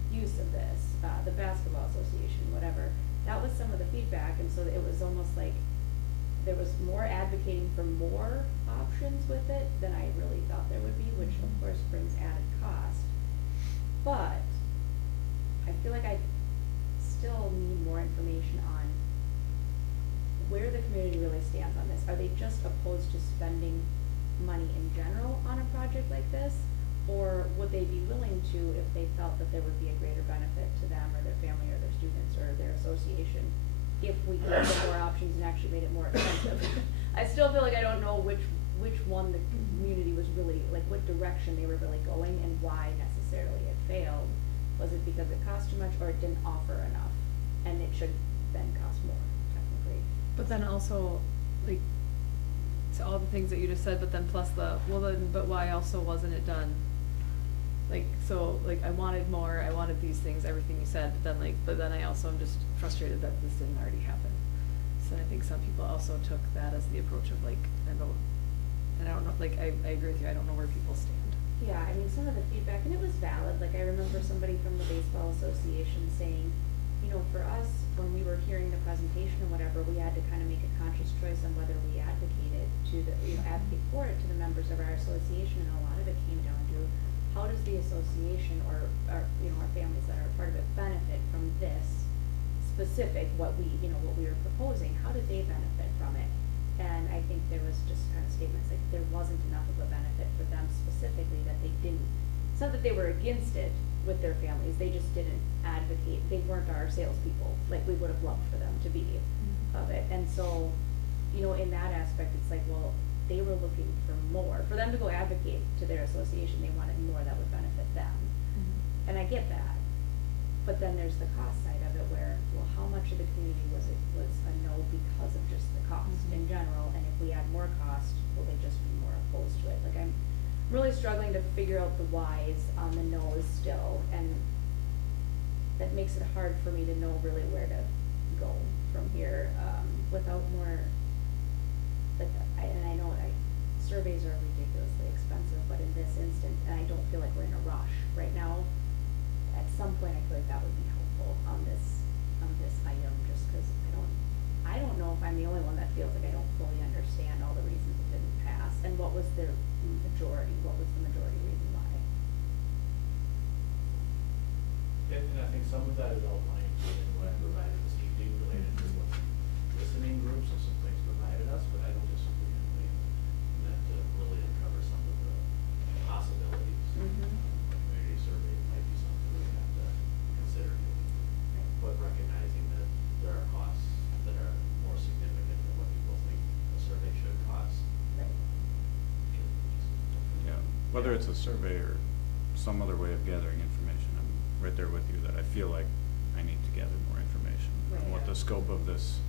use of this, the basketball association, whatever. That was some of the feedback, and so it was almost like there was more advocating for more options with it than I really thought there would be, which of course brings added cost. But I feel like I still need more information on where the community really stands on this. Are they just opposed to spending money in general on a project like this? Or would they be willing to if they felt that there would be a greater benefit to them or their family or their students or their association if we gave them more options and actually made it more expensive? I still feel like I don't know which one the community was really, like what direction they were really going and why necessarily it failed. Was it because it cost too much or it didn't offer enough and it should then cost more technically? But then also, like, to all the things that you just said, but then plus but why also wasn't it done? Like, so, like, I wanted more, I wanted these things, everything you said, but then I also am just frustrated that this didn't already happen. So I think some people also took that as the approach of like, I don't know, like, I agree with you, I don't know where people stand. Yeah, I mean, some of the feedback, and it was valid, like, I remember somebody from the baseball association saying, you know, for us, when we were hearing the presentation or whatever, we had to kind of make a conscious choice on whether we advocated advocate for it to the members of our association, and a lot of it came down to, how does the association or our families that are a part of it benefit from this specific, what we were proposing, how did they benefit from it? And I think there was just kind of statements like there wasn't enough of a benefit for them specifically, that they didn't, it's not that they were against it with their families, they just didn't advocate, they weren't our salespeople, like we would have loved for them to be of it. And so, in that aspect, it's like, well, they were looking for more. For them to go advocate to their association, they wanted more that would benefit them. Mm-hmm. And I get that. But then there's the cost side of it where, well, how much of the community was a no because of just the cost in general, and if we add more cost, will they just be more opposed to it? Like, I'm really struggling to figure out the whys on the no's still, and that makes it hard for me to know really where to go from here, without more, like, I know surveys are ridiculously expensive, but in this instance, and I don't feel like we're in a rush right now, at some point I feel like that would be helpful on this item, just because I don't know if I'm the only one that feels like I don't fully understand all the reasons it didn't pass, and what was the majority reason why. And I think some of that is outlined in what I provided this evening related to what listening groups and some things provided us, but I don't disagree in that to really uncover some of the possibilities. Mhm. A community survey might be something we have to consider doing, but recognizing that there are costs that are more significant than what people think a survey should cost. Right. whether it's a survey or some other way of gathering information, I'm right there with you that I feel like I need to gather more information on Right. what the scope of this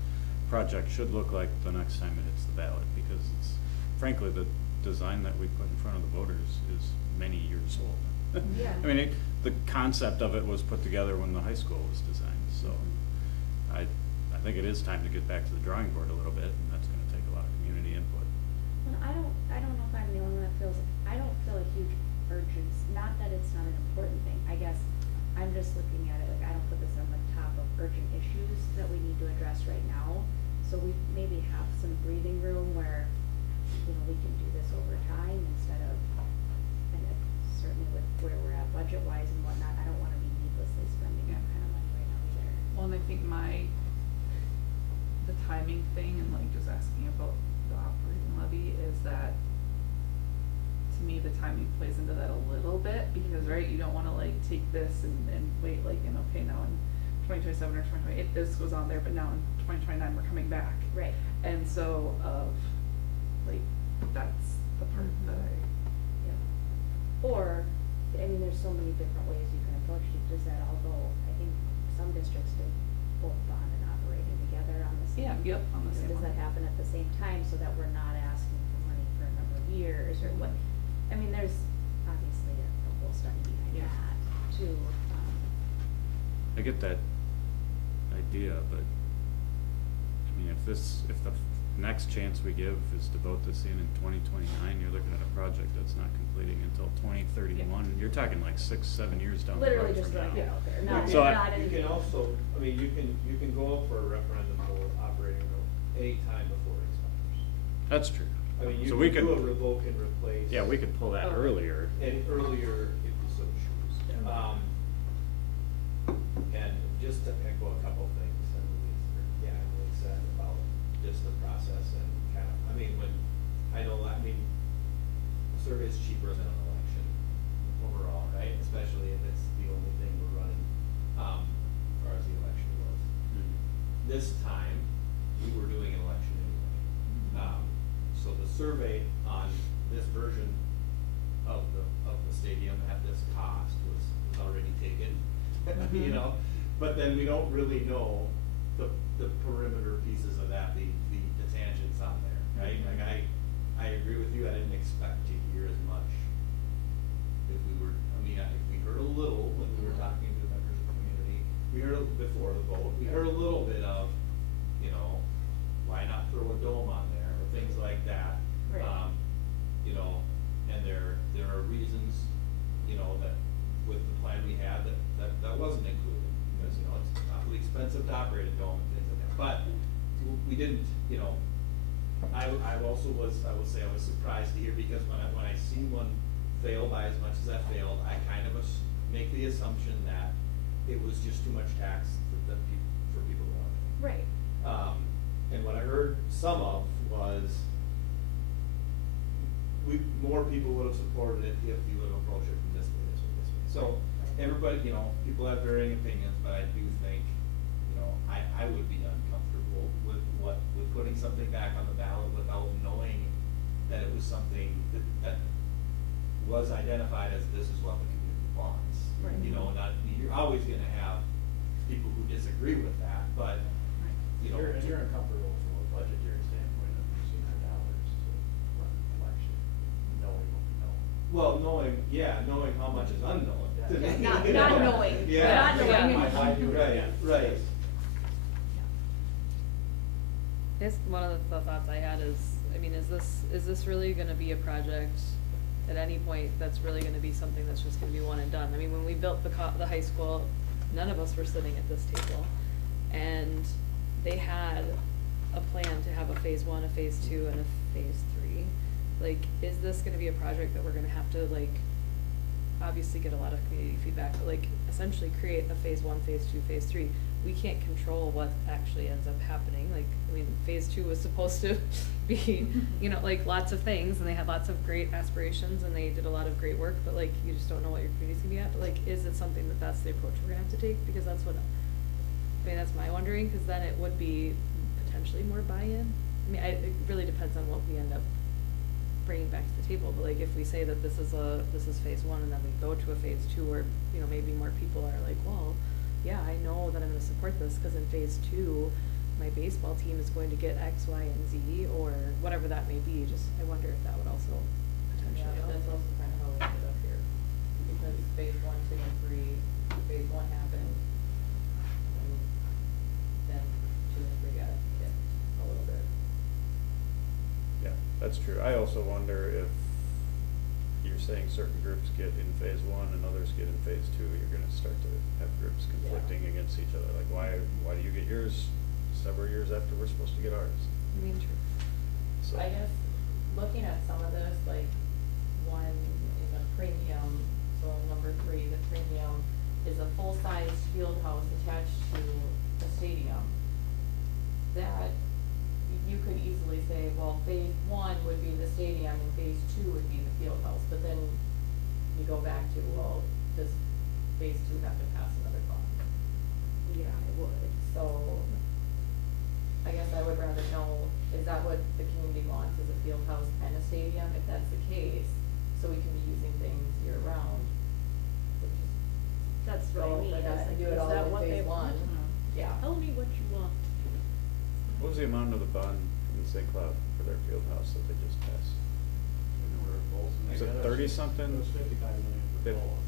project should look like the next time it hits the ballot, because it's, frankly, the design that we put in front of the voters is many years old. Yeah. I mean, the concept of it was put together when the high school was designed, so I think it is time to get back to the drawing board a little bit, and that's gonna take a lot of community input. Well, I don't know if I'm the only one that feels, I don't feel a huge urgency, not that it's not an important thing, I guess I'm just looking at it like I don't put this on the top of urgent issues that we need to address right now. So we maybe have some breathing room where, you know, we can do this over time instead of, and it, certainly with where we're at budget wise and whatnot, I don't wanna be needlessly spending that kind of money right now either. Well, and I think the timing thing and like just asking about the operating levy is that, to me, the timing plays into that a little bit, because, right, you don't wanna like take this and wait, like, and okay, now in 2027 or 2028, this was on there, but now in 2029, we're coming back. Right. And so, like, that's the part that Or, I mean, there's so many different ways you can approach it, does that all go, I think some districts did both bond and operating together on the same. Yeah, yep, on the same Does one. that happen at the same time, so that we're not asking for money for a number of years, or what? I mean, there's obviously a whole study behind Yeah. that, too, I get that idea, but, I mean, if the next chance we give is to vote this in 2029, you're looking at a project that's not completing until 2031. You're talking like 6-7 years down the road literally just from throwing now. it out there, Yeah. not, So I- not You anything. can also, I mean, you can go up for a referendum for operating room any time before it expires. That's true. I mean, you So we can do a could- revoke and replace. Yeah, we could pull that Oh. earlier. And earlier if you so choose. And just to echo a couple things Emily said about just the process and kind of, I mean, survey's cheaper than an election overall, right? Especially if it's the only thing we're running, as far as the election was. This time, we were doing an election anyway. So the survey on this version of the stadium at this cost was already taken, you know? But then we don't really know the perimeter pieces of that, the tangents on there, right? Like I agree with you, I didn't expect to hear as much if we were, if we heard a little when we were talking to members of the community, we heard before the vote, we heard a little bit of, you know, why not throw a dome on there, or things like that. Right. You know, and there are reasons, you know, that with the plan we had that wasn't included, because, you know, it's awfully expensive to operate a dome and things like that, but we didn't, you know, I also was, I will say I was surprised to hear, because when I see one fail by as much as that failed, I kind of make the assumption that it was just too much tax for people to want to pay. Right. And what I heard some of was, more people would have supported it if you would approach it from this way, this way, this way. So, everybody, you know, people have varying opinions, but I do think, you know, I would be uncomfortable with putting something back on the ballot without knowing that it was something that was identified as this is what the community wants. Right. You know, you're always gonna have people who disagree with that, but, you know. You're uncomfortable from a budgetary standpoint of using our dollars to run an election, knowing what we know. Well, knowing how much is unknown. Not You know? knowing, Yeah. not knowing. Why do it? Right, right. I guess one of the thoughts I had is, I mean, is this really gonna be a project at any point that's really gonna be something that's just gonna be one and done? I mean, when we built the high school, none of us were sitting at this table, and they had a plan to have a phase 1, a phase 2, and a phase 3. Like, is this gonna be a project that we're gonna have to, like, obviously get a lot of community feedback, but like essentially create a phase 1, phase 2, phase 3. We can't control what actually ends up happening. Like, I mean, phase 2 was supposed to be, you know, like lots of things, and they had lots of great aspirations, and they did a lot of great work, but like, you just don't know what your community's gonna be at. But like, is it something that's the approach we're gonna have to take? Because that's what, I mean, that's my wondering, because then it would be potentially more buy-in. I mean, it really depends on what we end up bringing back to the table, but like if we say that this is phase one and then we go to a phase two where, you know, maybe more people are like, well, yeah, I know that I'm gonna support this, cause in phase two, my baseball team is going to get X, Y, and Z, or whatever that may be, just, I wonder if that would also potentially Yeah, help. that's also kind of how we ended up here, because phase 1, 2, and 3, phase 1 happened, and then 2 and 3 got kicked a little bit. Yeah, that's true. I also wonder if you're saying certain groups get in phase one and others get in phase two, you're gonna start to have groups conflicting against each other, like why do you get yours several years after we're supposed to get ours? I mean, true. So. I guess, looking at some of this, like, one in the premium, so number 3, the premium is a full-size field house attached to a stadium. That, you could easily say, well, phase 1 would be the stadium and phase 2 would be the field house, but then you go back to, well, does phase 2 have to pass another bond? Yeah, I would. So, I guess I would rather know, is that what the community wants, is a field house and a stadium? If that's the case, so we can be using things year round, which is. That's what I go mean, for that is and do is it all that in what they phase want? 1. Yeah. Tell me what you want. What was the amount of the bond in St. Cloud for their field house that they just passed? Was it 30 something? It was 55 million for Fif- both.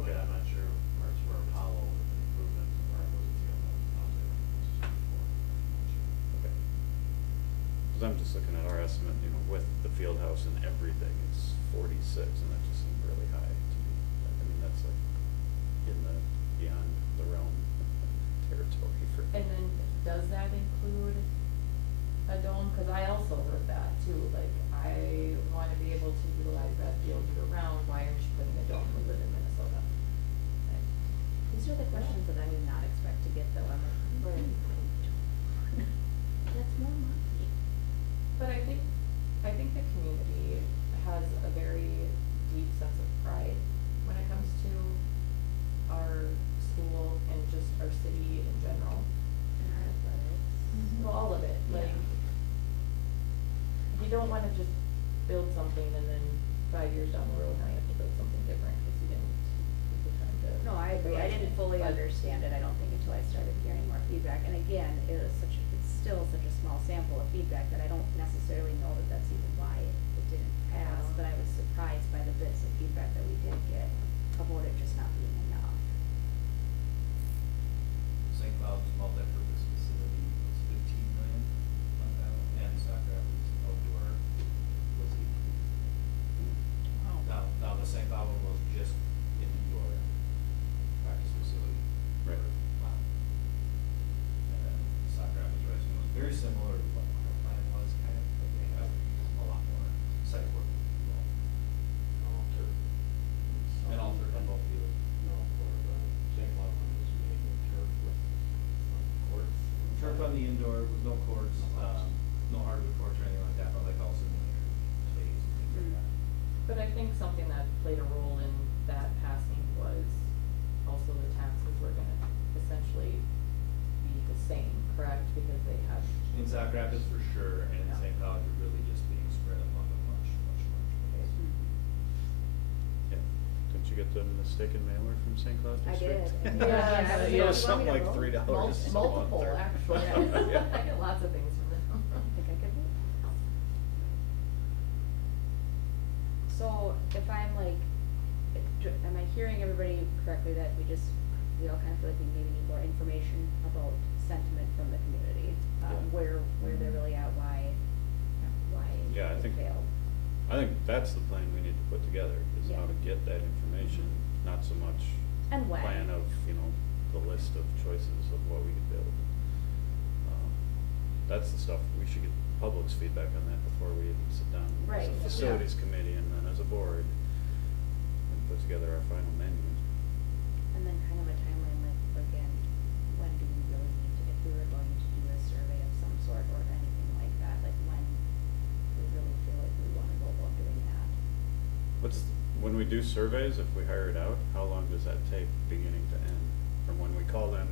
Okay. But I'm not sure where it's for Apollo with the improvements and where it was the field house. Okay. Cause I'm just looking at our estimate, you know, with the field house and everything, it's 46, and that just seemed really high to me. I mean, that's like in the, beyond the realm territory for. And then, does that include a dome? Cause I also heard that too, like, I wanna be able to utilize that field year round, why aren't you putting a dome? We live in Minnesota. These are the questions that I did not expect to get though, I'm like, Right. that's more money. But I think the community has a very deep sense of pride when it comes to our school and just our city in general. And our athletics. Well, all of it, like, you don't wanna just build something and then 5 years down the road, now you have to build something different, cause you didn't take the time to. No, I agree, I didn't fully But- understand it, I don't think, until I started hearing more feedback, and again, it's still such a small sample of feedback that I don't necessarily know that that's even why it didn't pass, but I was surprised by the bits of feedback that we did get about it just not being enough. St. Cloud's multi-purpose facility was 15 million on that one, and Sauk Rapids outdoor was 18. Now the St. Cloud one was just an indoor practice facility. Right. And then Sauk Rapids Rising was very similar to what our plan was, kind of, but they have a lot more site work to do. And all third on both fields. No, for the St. Cloud one is being turf with courts. Turf on the indoor with no courts, no hardwood courts or anything like that, but like also in the space and things like that. But I think something that played a role in that passing was also the taxes were gonna essentially be the same, correct? Because they have. In Sauk Rapids for sure, and in Yeah. St. Cloud, you're really just being spread among a much less. Yeah. Didn't you get the mistaken mailer from St. Cloud I District? did. Yeah, It yeah. was something like You want me to $3 a month Multiple, or- actually. Yeah. I get lots of things from them. I think I could vote. So if I'm like, am I hearing everybody correctly that we all kind of feel like we maybe need more information about sentiment from the community? Yeah. Where they're really at, why Yeah, I it think, failed. I think that's the plan we need to put together, is Yeah. how to get that information, not so much And when. plan of, you know, the list of choices of what we could build. That's the stuff, we should get public's feedback on that before we even sit down Right, as a yeah. facilities committee and then as a board and put together our final menu. And then kind of a timeline, like, again, when do we really need to, if we were going to do a survey of some sort or anything like that, like when we really feel like we wanna go about doing that. When we do surveys, if we hire it out, how long does that take beginning to end? From when we call them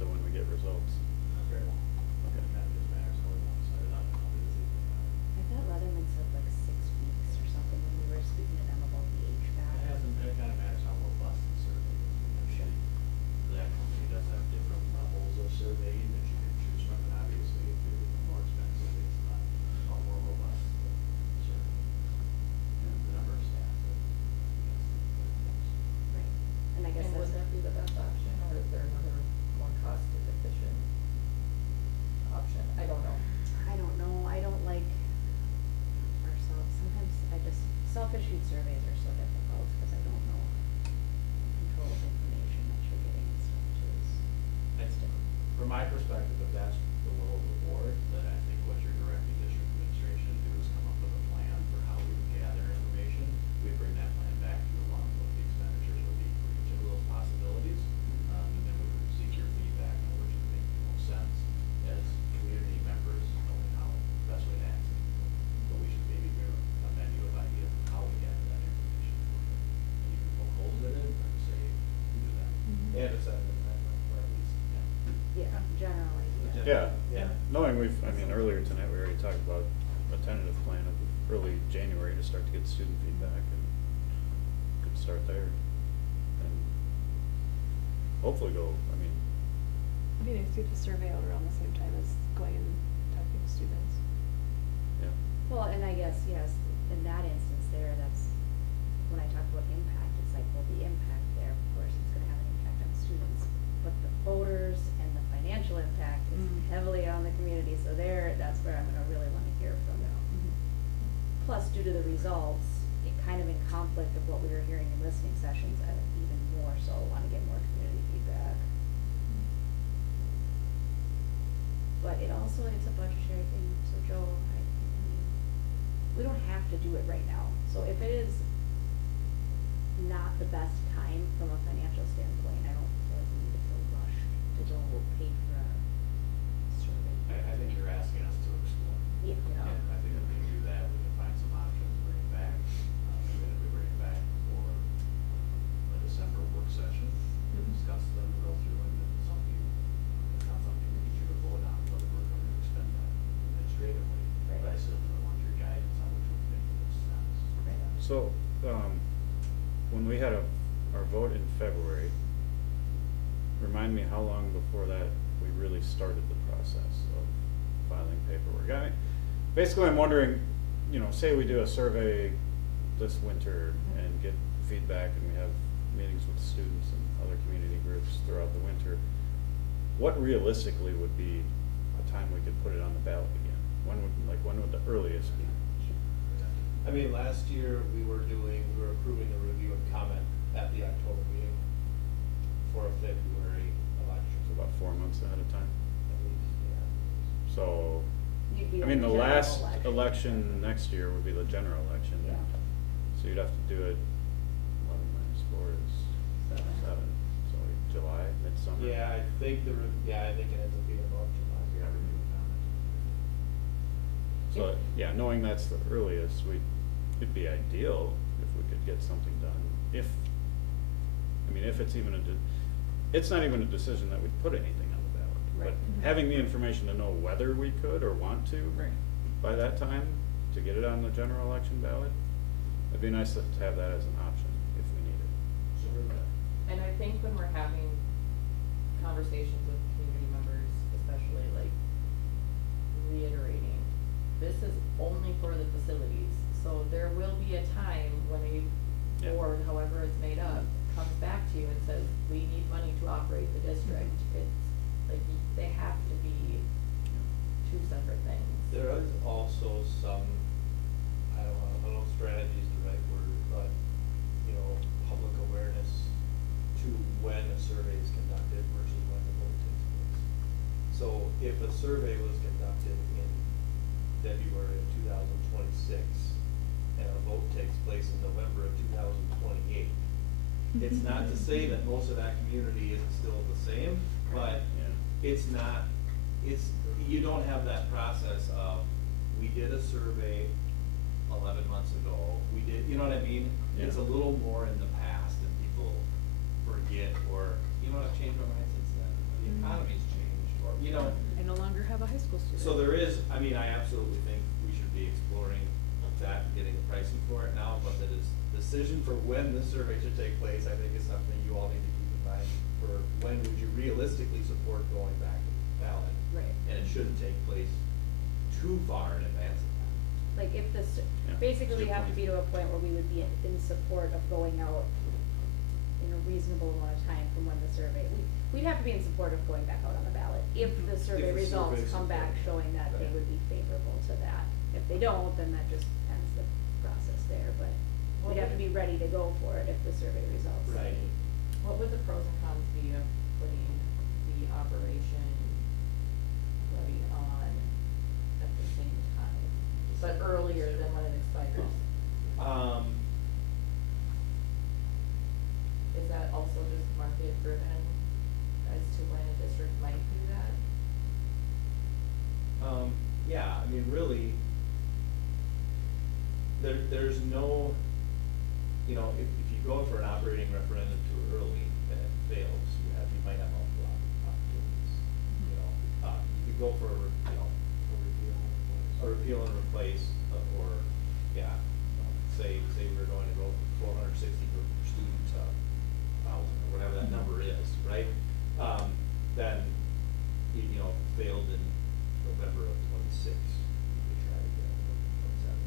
to when we get results? Not very long. Okay. That just matters how we want to set it up and how busy we are. I thought Leatherman said like 6 weeks. office shoot surveys are so difficult, cause I don't know control of information that you're getting and stuff too. It's difficult. From my perspective, if that's the will of the board, then I think what you're directing district administration to do is come up with a plan for how we would gather information. We bring that plan back to you along with what the expenditures would be for each of those possibilities. And then we would seek your feedback on which would make the most sense as community members, knowing how best way to access it. But we should maybe give a menu of ideas of how we gather that information. And you can poke holes in it or say, who do that. And a set of timeline for at least. Yeah, generally, yeah. Yeah, Yeah. knowing I mean, earlier tonight, we already talked about a tentative plan of early January to start to get student feedback and could start there. And hopefully go, I mean, It'd be nice to get the survey out around the same time as going and talking to students. yeah. Well, and I guess, yes, in that instance there, that's, when I talk about impact, it's like, well, the impact there, of course, it's gonna have an impact on students. But the voters and the financial impact is heavily on the community, so that's where I'm gonna really wanna hear from them. Plus, due to the results, it kind of in conflict of what we were hearing in listening sessions, I would even more so wanna get more community feedback. But it also, it's a budgetary thing, so Joe, I mean, we don't have to do it right now. So if it is not the best time from a financial standpoint, I don't feel like we need to feel rushed to go pay for a survey. I think you're asking us to explore. Yeah. And I think if we can do that, we can find some options, bring it back, even if we bring it back for a December work session, to discuss them, go through, and then something, it's not something we need you to vote on, whether we're going to expend that administratively. Right. But I certainly want your guidance on which would make the most sense. So, when we had our vote in February, remind me how long before that we really started the process of filing paperwork? Basically, I'm wondering, you know, say we do a survey this winter and get feedback and we have meetings with students and other community groups throughout the winter, what realistically would be a time we could put it on the ballot again? When would the earliest be? I mean, last year, we were approving the review and comment at the October meeting for a February election. So about 4 months ahead of time? At least, yeah. So, You'd be I mean, on the general last election next year would be the general election. Yeah. So you'd have to do it, 11 minus 4 is 7, so like July, midsummer. Yeah, I think I think it ends up being about July. Yeah, review and comment. So, yeah, knowing that's the earliest, it'd be ideal if we could get something done. If it's even it's not even a decision that we'd put anything on the ballot. Right. But having the information to know whether we could or want to, by that time, to get it on the general election ballot, it'd be nice to have that as an option if we need it. And I think when we're having conversations with community members, especially like reiterating, this is only for the facilities. So there will be a time when a board, however it's made up, comes back to you and says, we need money to operate the district. It's like, they have to be two separate things. There is also some, I don't know if strategy is the right word, but, you know, public awareness to when a survey is conducted versus when the vote takes place. So if a survey was conducted in February of 2026 and a vote takes place in November of 2028, it's not to say that most of that community isn't still the same, but it's not, you don't have that process of, we did a survey 11 months ago, we did, you know what I mean? Yeah. It's a little more in the past and people forget, or, you know, I've changed my mind since then, the economy's changed, or, you know. I no longer have a high school student. So there is, I mean, I absolutely think we should be exploring that and getting the pricing for it now, but the decision for when the survey should take place, I think is something you all need to keep in mind for when would you realistically support going back to the ballot. Right. And it shouldn't take place too far in advance of that. Like if this, Yeah. basically we have to be to a point where we would be in support of going out in a reasonable amount of time from when the survey, we'd have to be in support of going back out on the ballot. If the survey If the results survey's come back supported. showing that they Right. would be favorable to that. If they don't, then that just ends the process there, but to be ready to go for it if the survey results. Right. What would the pros and cons be of putting the operation levy on at the same time, but earlier than when it expires? Is that also just market driven as to when a district might do that? Yeah, I mean, really, there's no, you know, if you go for an operating referendum too early, then it fails, you might have multiple opportunities, you know. You could go for, you know, a repeal and replace, or, yeah, say we're going to go for 460 per student, 1,000, or whatever that number is, right? Then, you know, if it failed in November of 26, you could try again in 27,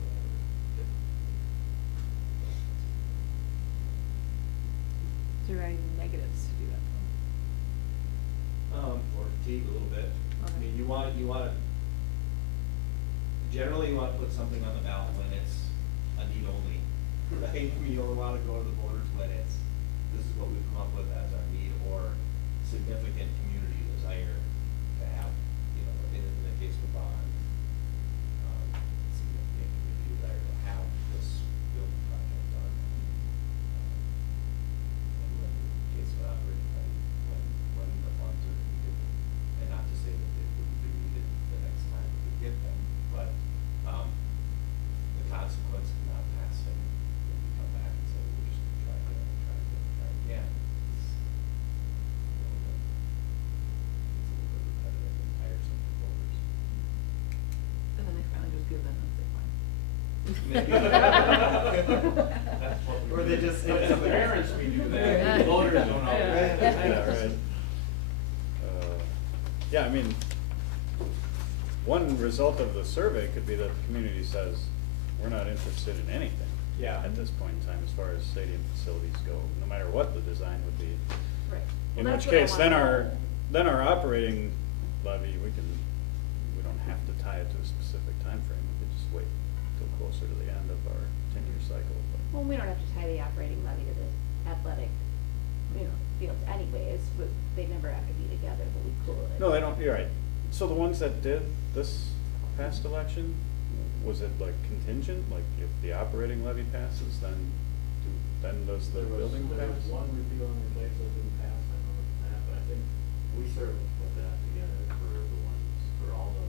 whatever. Is there any negatives to do that though? Or fatigue a little bit. I Okay. mean, you wanna, generally you wanna put something on the ballot when it's a need only, right? I mean, you don't wanna go to the voters when it's, this is what we've come up with as our need, or significant community desire to have, you know, in the case of a bond, significant community desire to have this building project done. And when, in the case of an operating levy, when the funds are needed, and not to say that they wouldn't be needed the next time we get them, but, the consequence of not passing, when we come back and say, we're just gonna try again, try again, is, you know, then it's a little bit repetitive and tiresome for voters. And then they finally just give in and say, fine. That's what we Or they do. just say, As "As parents, we do that, Yeah. voters don't always. Yeah, right. Yeah, I mean, one result of the survey could be that the community says, we're not interested in anything. Yeah. At this point in time, as far as stadium facilities go, no matter what the design would be. Right. In Well, which that's what I case, wanna then know. our operating levy, we don't have to tie it to a specific time frame. We could just wait till closer to the end of our 10-year cycle. but- Well, we don't have to tie the operating levy to the athletic, fields anyways, but they never have to be together, but we could. No, they don't, you're right. So the ones that did this past election, was it like contingent, like if the operating levy passes, then does the building pass? There was one repeal and replace that didn't pass, I know that, but I think we sort of put that together for the ones, for all the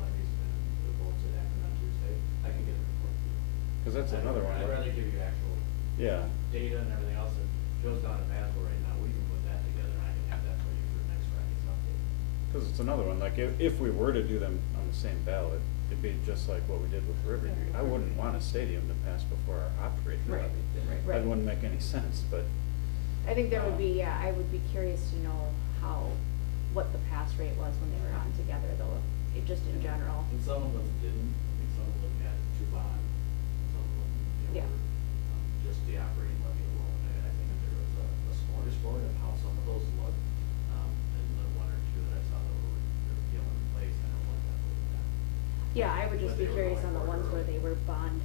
levies and the votes that happened on Tuesday. I can get a report to you. Cause that's another one. I'd rather give you actual Yeah. data and everything else, and Joe's down in Masville right now, we can put that together, and I can have that for you for next Friday's update. Cause it's another one, like if we were to do them on the same ballot, it'd be just like what we did with Riverview. I wouldn't want a stadium to pass before our operating Right, levy. right. That wouldn't make any sense, but. I think there would be, I would be curious to know what the pass rate was when they were on together though, just in general. And some of them didn't, I think some of them had two bonds, some of them, Yeah. were, just the operating levy alone, and I think that there was a smorgasbord of how some of those looked, and the one or two that I saw that were repeal and replace, I don't want that with that. Yeah, I would just But be they were curious going on the for it ones where early. they were bond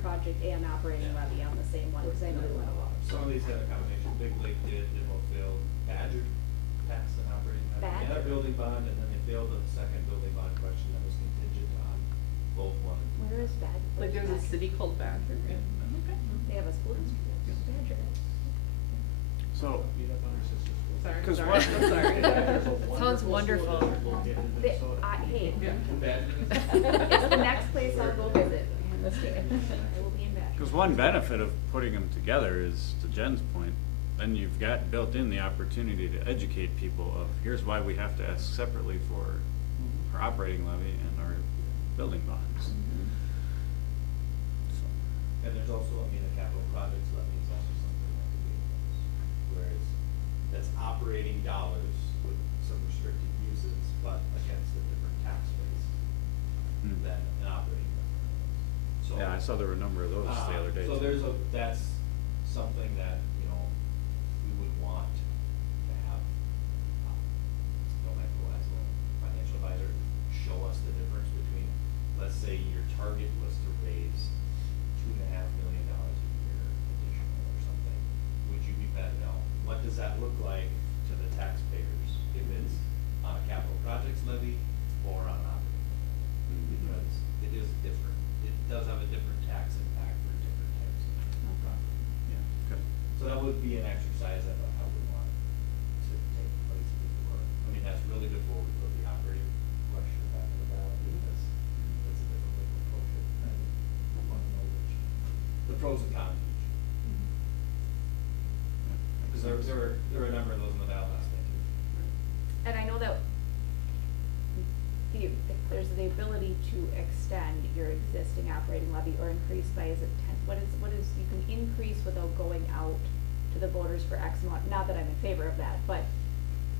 project and operating Yeah. levy on the same one, cause I know. There were a lot of- Some of these had a combination, Big Lake did, Demo failed, Badger passed an operating levy and a Badger? building bond, and then they failed the second building bond question that was contingent on both one and two. Where is Badger? Like there's a Badger? city called Badger, right? Okay. They have a school district, Badger. So. Beat up on our sisters. Sorry, 'Cause sorry, what- I'm sorry. There's a Sounds wonderful wonderful. school district located in They, Minnesota. hey, Yeah. it's the next place I'll go visit in the state. I will be in Badger. Cause one benefit of putting them together is, to Jen's point, then you've got built in the opportunity to educate people of, here's why we have to ask separately for our operating levy and our building bonds. So. And there's also, I mean, the capital projects levy is also something that could be in those, where that's operating dollars with some restricted uses, but against a different tax base Hmm. than an operating levy. So. Yeah, I saw there were a number of those the other day. So too. that's something that, you know, we would want to have, as a financial advisor, show us the difference between, let's say your target was to raise be an exercise of how we want to take place before. I mean, that's really before we put the operating question back in the ballot, because it's a different way to approach it. And we want to know the pros and cons of each. Because there were a number of those in the ballot last night too. And I know that there's the ability to extend your existing operating levy or increase by, is it what is, you can increase without going out to the voters for X amount, not that I'm in favor of that, but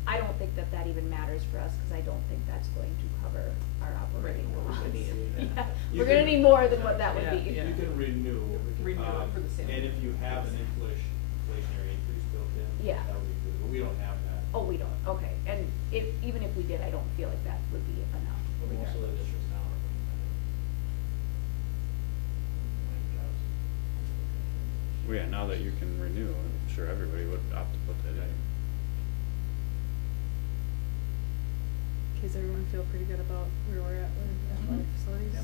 I don't think that that even matters for us, cause I don't think that's going to cover our operating costs. Yeah, we're gonna need more than what that would be. You can renew. Renew it for the same. And if you have an inflationary increase built in, Yeah. that would be good, but we don't have that. Oh, we don't, okay, and even if we did, I don't feel like that would be enough. But most of the districts now are Well, yeah, now that you can renew, I'm sure everybody would opt to put that in. Does everyone feel pretty good about where we're at with athletic facilities?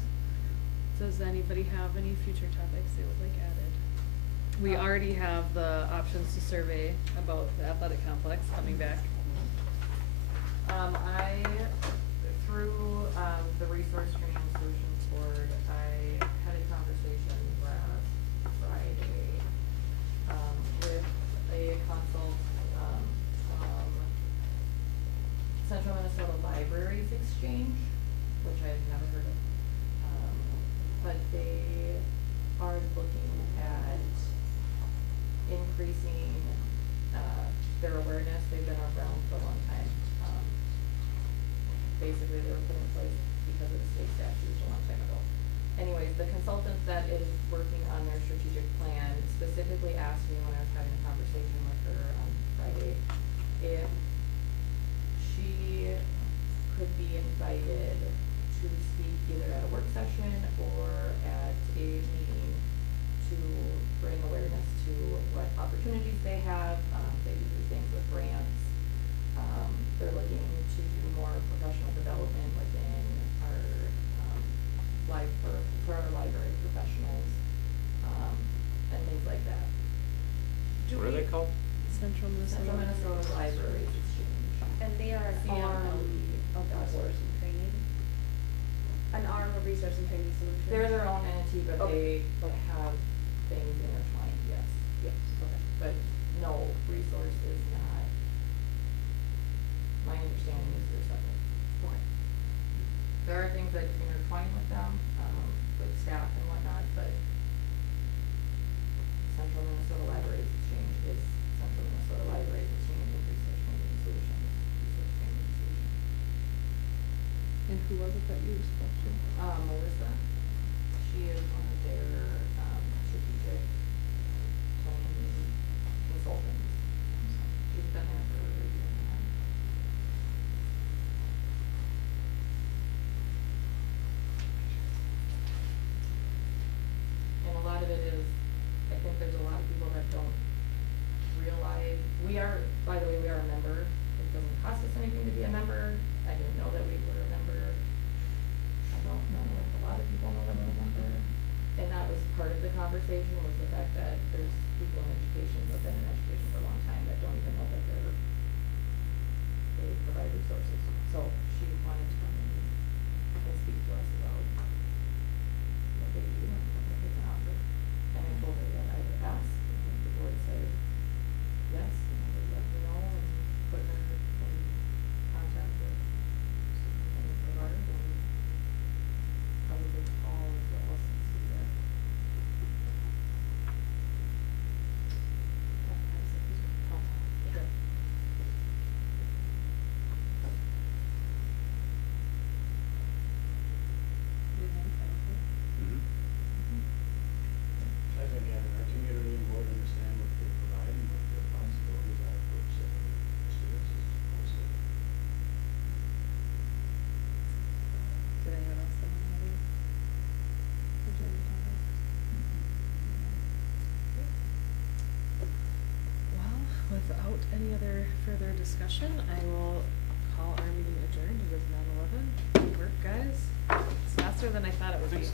Does anybody have any future topics they would like added? We already have the options to survey about the athletic complex coming back. Through the Resource Training and Solutions Board, I had a conversation last Friday with a consult from Central Minnesota Libraries Exchange, which I've never heard of. But they are looking at increasing their awareness. They've been around for a long time. Basically, they were put in place because of the state statutes a long time ago. Anyways, the consultant that is working on their strategic plan specifically asked me when I was having a conversation with her on Friday if she could be invited to speak either at a work session or at a meeting to bring awareness to what opportunities they have. They do things with grants. They're looking to do more professional development within our for our library professionals, and things like that. What are they called? Central Central Minnesota Libraries Exchange. And they are an arm of resource and training? An arm of resource and training solutions? They're their own entity, but Okay. they have things intertwined, yes. Yes, okay. But no, resource is not, my understanding is they're separate. Okay. There are things that intertwine with them, with staff and whatnot, but Central Minnesota Libraries Exchange is Central Minnesota Libraries Exchange and Research Training Solutions, Research Training Solutions. And who was it that you spoke to? Melissa, she is one of their, strategic planning consultants. She's been there for a year and a half. And a lot of it is, I think there's a lot of people that don't realize, by the way, we are a member. It doesn't cost us anything to be a member. I didn't know that we were a member. I don't know if a lot of people know that we're a member. And that was part of the conversation, was the fact that there's people in education who have been in education for a long time that don't even know that they provide resources. So she wanted to come in and speak to us about what they do and what they can offer. And I told her that I would ask, and the board said yes, and I would let her know and put her in contact with Superintendent Brevard and probably Paul as well, since he's there. Mm-hmm. I think having our community and board understand what they provide and what their possibilities are for students is mostly. Did anyone else have any other agenda topics? Well, without any other further discussion, I will call our meeting adjourned. It is 9:11. Good work, guys. It's faster than I thought it would be.